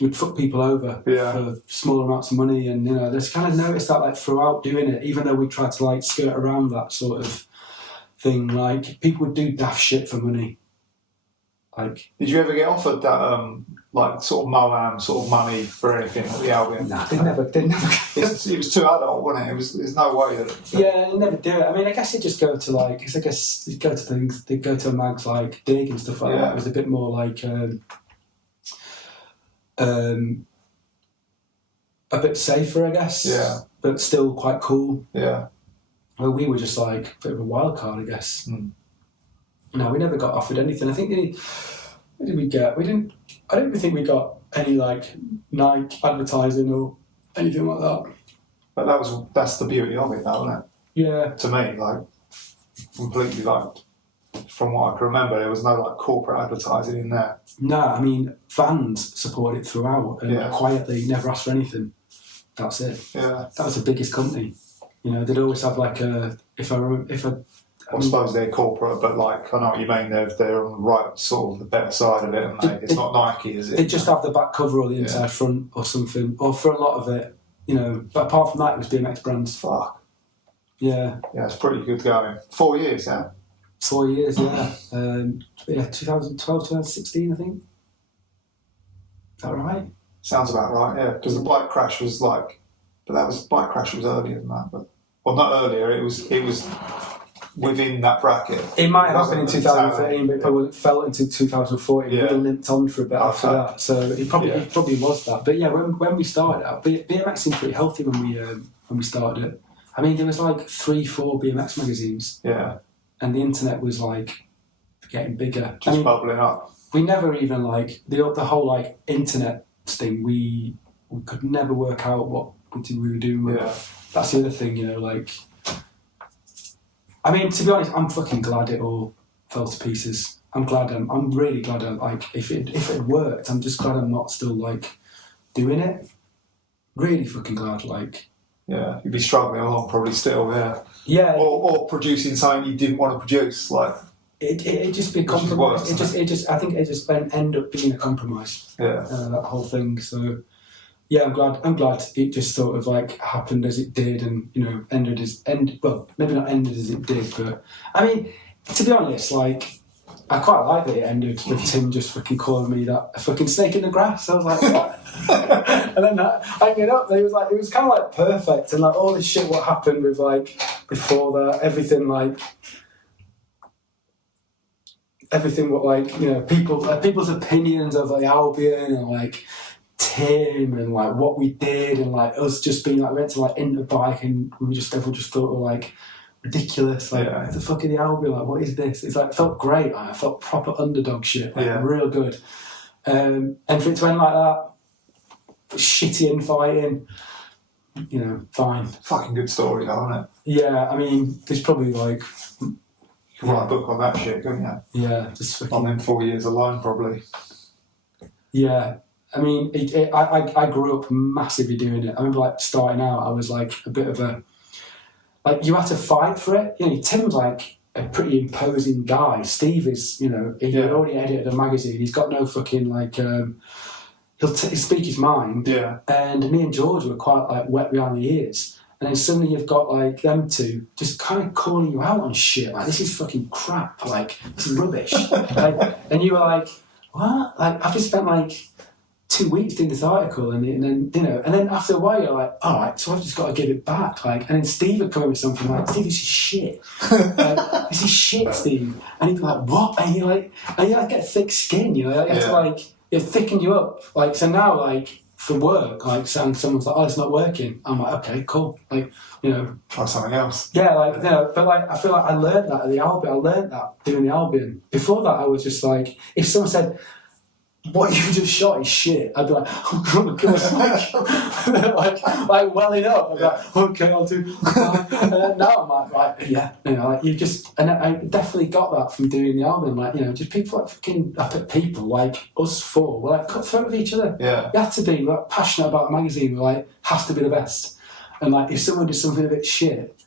would fuck people over for small amounts of money, and you know, there's kind of noticed that like throughout doing it, even though we tried to like skirt around that sort of thing, like people would do daft shit for money. Like, did you ever get offered that like sort of Moam sort of money for anything at the Albion? Nah, they never. It was too adult, wasn't it? There's no way that. Yeah, they never do it. I mean, I guess they just go to like, I guess you go to things. They go to mags like Dig and stuff like that. It was a bit more like. A bit safer, I guess. Yeah. But still quite cool. Yeah. Well, we were just like a bit of a wild card, I guess. Mm. No, we never got offered anything. I think what did we get? I don't even think we got any like Nike advertising or anything like that. But that's the beauty of it, though, isn't it? Yeah. To me, like completely like. From what I can remember, there was no like corporate advertising in there. No, I mean fans supported it throughout and quietly never asked for anything. That's it. Yeah, that was the biggest company. You know, they'd always have like a I suppose they're corporate, but like I know what you mean. They're on the right sort of the better side of it, and it's not Nike, is it? They just have the back cover or the inside front or something, or for a lot of it, you know. But apart from that, it was BMX brands. Fuck. Yeah. Yeah, it's pretty good going. 4 years, yeah. 4 years, yeah. 2012, 2016, I think. Is that right? Sounds about right, yeah. Because the bike crash was like, bike crash was earlier than that, but not earlier. It was within that bracket. It might have happened in 2013, but it probably fell into 2014. Yeah. We limped on for a bit after that, so it probably was that. But yeah, when we started out, BMX seemed pretty healthy when we started it. I mean, there was like 3-4 BMX magazines. Yeah. And the internet was like getting bigger. Bubbling up. we never even like the whole like internet thing. We could never work out what we were doing. Yeah. That's the other thing, you know. Like, I mean, to be honest, I'm fucking glad it all fell to pieces. I'm really glad. Like, if it worked, I'm just glad I'm not still like doing it. Really fucking glad. Like, yeah, you'd be struggling along probably still. Yeah. Yeah. Or producing something you didn't want to produce, like. It just be a compromise. I think it just end up being a compromise. Yeah. That whole thing. So yeah, I'm glad it just sort of like happened as it did, and you know, well, maybe not ended as it did, but I mean, to be honest, like I quite like that it ended with Tim just fucking calling me that a fucking snake in the grass. I was like, what? And then hanging up, it was kind of like perfect, and like all this shit what happened with like before that, everything what like, you know, people's opinions of the Albion and like Tim and like what we did and like us just being like we went to like Interbike and everyone just thought we were like ridiculous, like what the fuck are the Albion, like what is this? It's like it felt great, like, I felt proper underdog shit, like real good. And for it to end like that, shitty infighting, you know, fine. Fucking good story though, isn't it? Yeah, I mean, there's probably like you can write a book on that shit, couldn't you? Yeah, just fucking... on them 4 years alone, probably. Yeah, I mean, I grew up massively doing it. I remember like starting out, I was like a bit of a... Like, you had to fight for it. You know, Tim's like a pretty imposing guy. Steve is, you know, he already edited a magazine. He's got no fucking like... he'll speak his mind. Yeah. And me and George were quite like wet behind the ears. And then suddenly you've got like them two just kind of calling you out on shit. Like, this is fucking crap. Like, this is rubbish. Like, and you were like, what? Like, I've just spent like 2 weeks doing this article, and then, you know, and then after a while you're like, all right, so I've just got to give it back. Like, and then Steve would come in with something like, Steve, this is shit. Like, this is shit, Steve. And he'd be like, what? And you like get thick skin, you know, you have to like, it thicken you up. Like, so now, like, for work, like, someone's like, oh, it's not working. I'm like, okay, cool. Like, you know. Try something else. Yeah, like, you know, but like, I feel like I learned that at the Albion. I learned that doing the Albion. Before that, I was just like, if someone said, what you just shot is shit, I'd be like, oh god, like welling up. I'd be like, okay, I'll do. And then now I'm like, yeah, you know, like you just, and I definitely got that from doing the album. Like, you know, just people like fucking people like us four were like cutthroat with each other. Yeah, you had to be like passionate about a magazine. Like, has to be the best. And like, if someone did something a bit shit,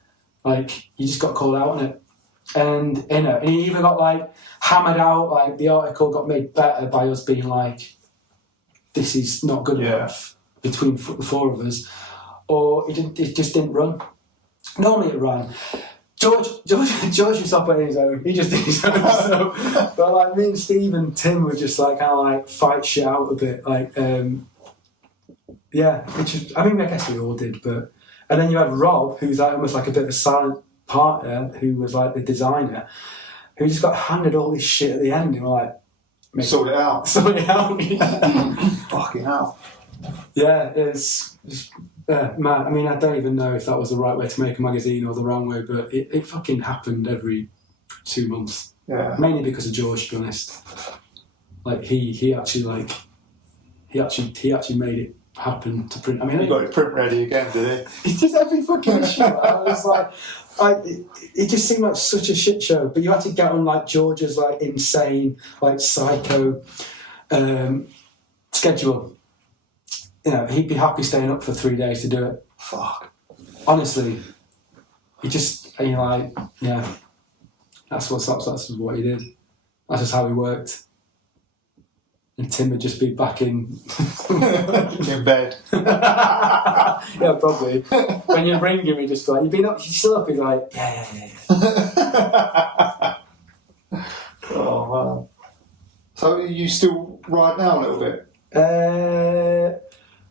like you just got called out on it. And you know, and he either got like hammered out, like the article got made better by us being like, this is not good enough between the four of us, or it just didn't run. Normally it ran. George was operating his own. He just did his own. So, but like me and Steve and Tim were just like kind of like fight shit out a bit, like yeah. Which is, I mean, I guess we all did, but and then you had Rob, who's like almost like a bit of a silent partner, who was like the designer, who just got handed all this shit at the end, and we're like, sort it out. Fucking hell. Yeah, it's man. I mean, I don't even know if that was the right way to make a magazine or the wrong way, but it fucking happened every 2 months. Yeah. Mainly because of George, to be honest. Like he actually made it happen to print. I mean, he got it print ready again, did he? He did every fucking issue. I was like, it just seemed like such a shit show. But you had to get on like George's like insane, like psycho schedule. You know, he'd be happy staying up for 3 days to do it. Fuck. Honestly, he just, you know, like, yeah, that's what he did. That's just how he worked. And Tim would just be back in bed. Yeah, probably. When you ring him, he'd just be like, "You been up? You still up?" He's like, "Yeah." Oh man. So you still ride now a little bit?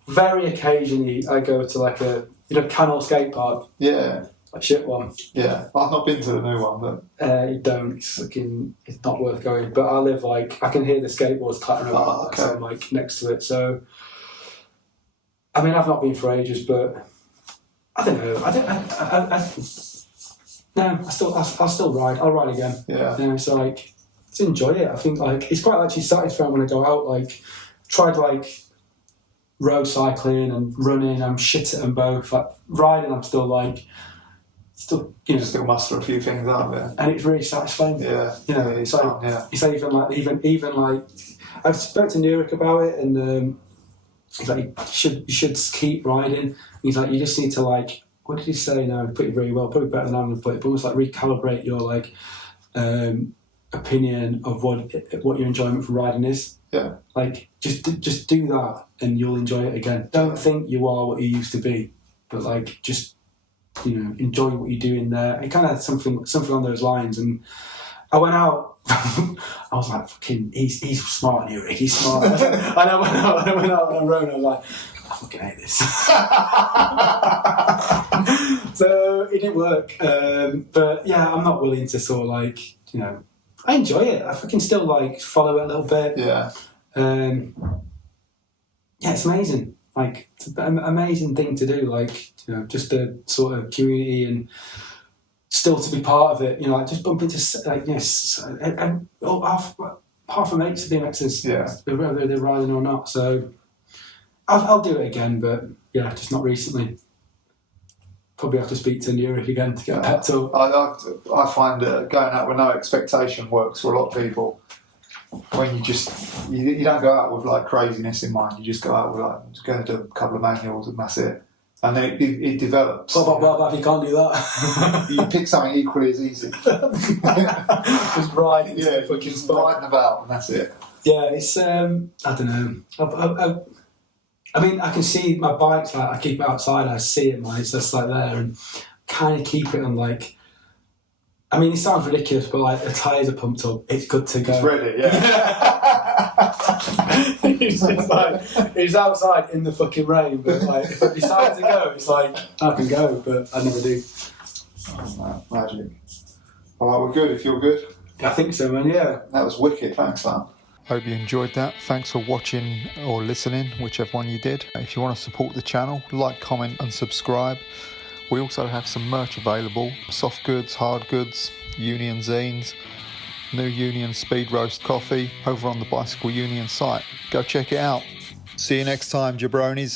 Very occasionally, I go to like a Canal skate park. Yeah. A shit one. Yeah, I've not been to the new one, but you don't. It's not worth going. But I live like I can hear the skateboards clattering around, so I'm like next to it. So, I mean, I've not been for ages, but I don't know. I'll still ride. I'll ride again. Yeah. You know, it's like just enjoy it. I think like it's quite actually satisfying when I go out. Like tried like road cycling and running. I'm shit at them both. Like riding, I'm still still muster a few things out of it, and it's really satisfying. Yeah, you know, it's like fun, yeah. it's even like I've spoken to Nurik about it, and he's like you should keep riding. He's like you just need to like, what did he say? No, he put it very well, probably better than I'm going to put it, but almost like recalibrate your like opinion of what your enjoyment for riding is. Yeah, like just do that and you'll enjoy it again. Don't think you are what you used to be, but like just enjoy what you're doing there. It kind of had something on those lines. And I went out. I was like, fucking, he's smart, Nurik. He's smart. And I went out on a road. And I was like, I fucking hate this. So it didn't work. But yeah, I'm not willing to sort of like, I enjoy it. I fucking still like follow it a little bit. Yeah. Yeah, it's amazing. Like, it's an amazing thing to do. Like, just the sort of community and still to be part of it. Like just bump into like half a mates of BMXers. Yeah. Whether they're riding or not. So I'll do it again, but yeah, just not recently. Probably have to speak to Nurik again to get a pep talk. I find going out with no expectation works for a lot of people. When you don't go out with like craziness in mind, you just go out with like just going to do a couple of manuals and that's it. And then it develops. Well, if you can't do that, you pick something equally as easy. Just riding, fucking riding about and that's it. Yeah, it's I don't know. I mean, I can see my bike's like I keep it outside. I see it, it's just like there, and kind of keep it on like. I mean, it sounds ridiculous, but like the tyres are pumped up, it's good to go. It's ready, yeah. It's just like it's outside in the fucking rain, but like if I decide to go, it's like I can go, but I never do. Oh, magic. All right, we're good. If you're good, I think so, man. Yeah. That was wicked. Thanks, man. Hope you enjoyed that. Thanks for watching or listening, whichever one you did. If you want to support the channel, like, comment and subscribe. We also have some merch available. Soft goods, hard goods, Union zines, new Union Speed Roast coffee over on the Bicycle Union site. Go check it out. See you next time, jabronis.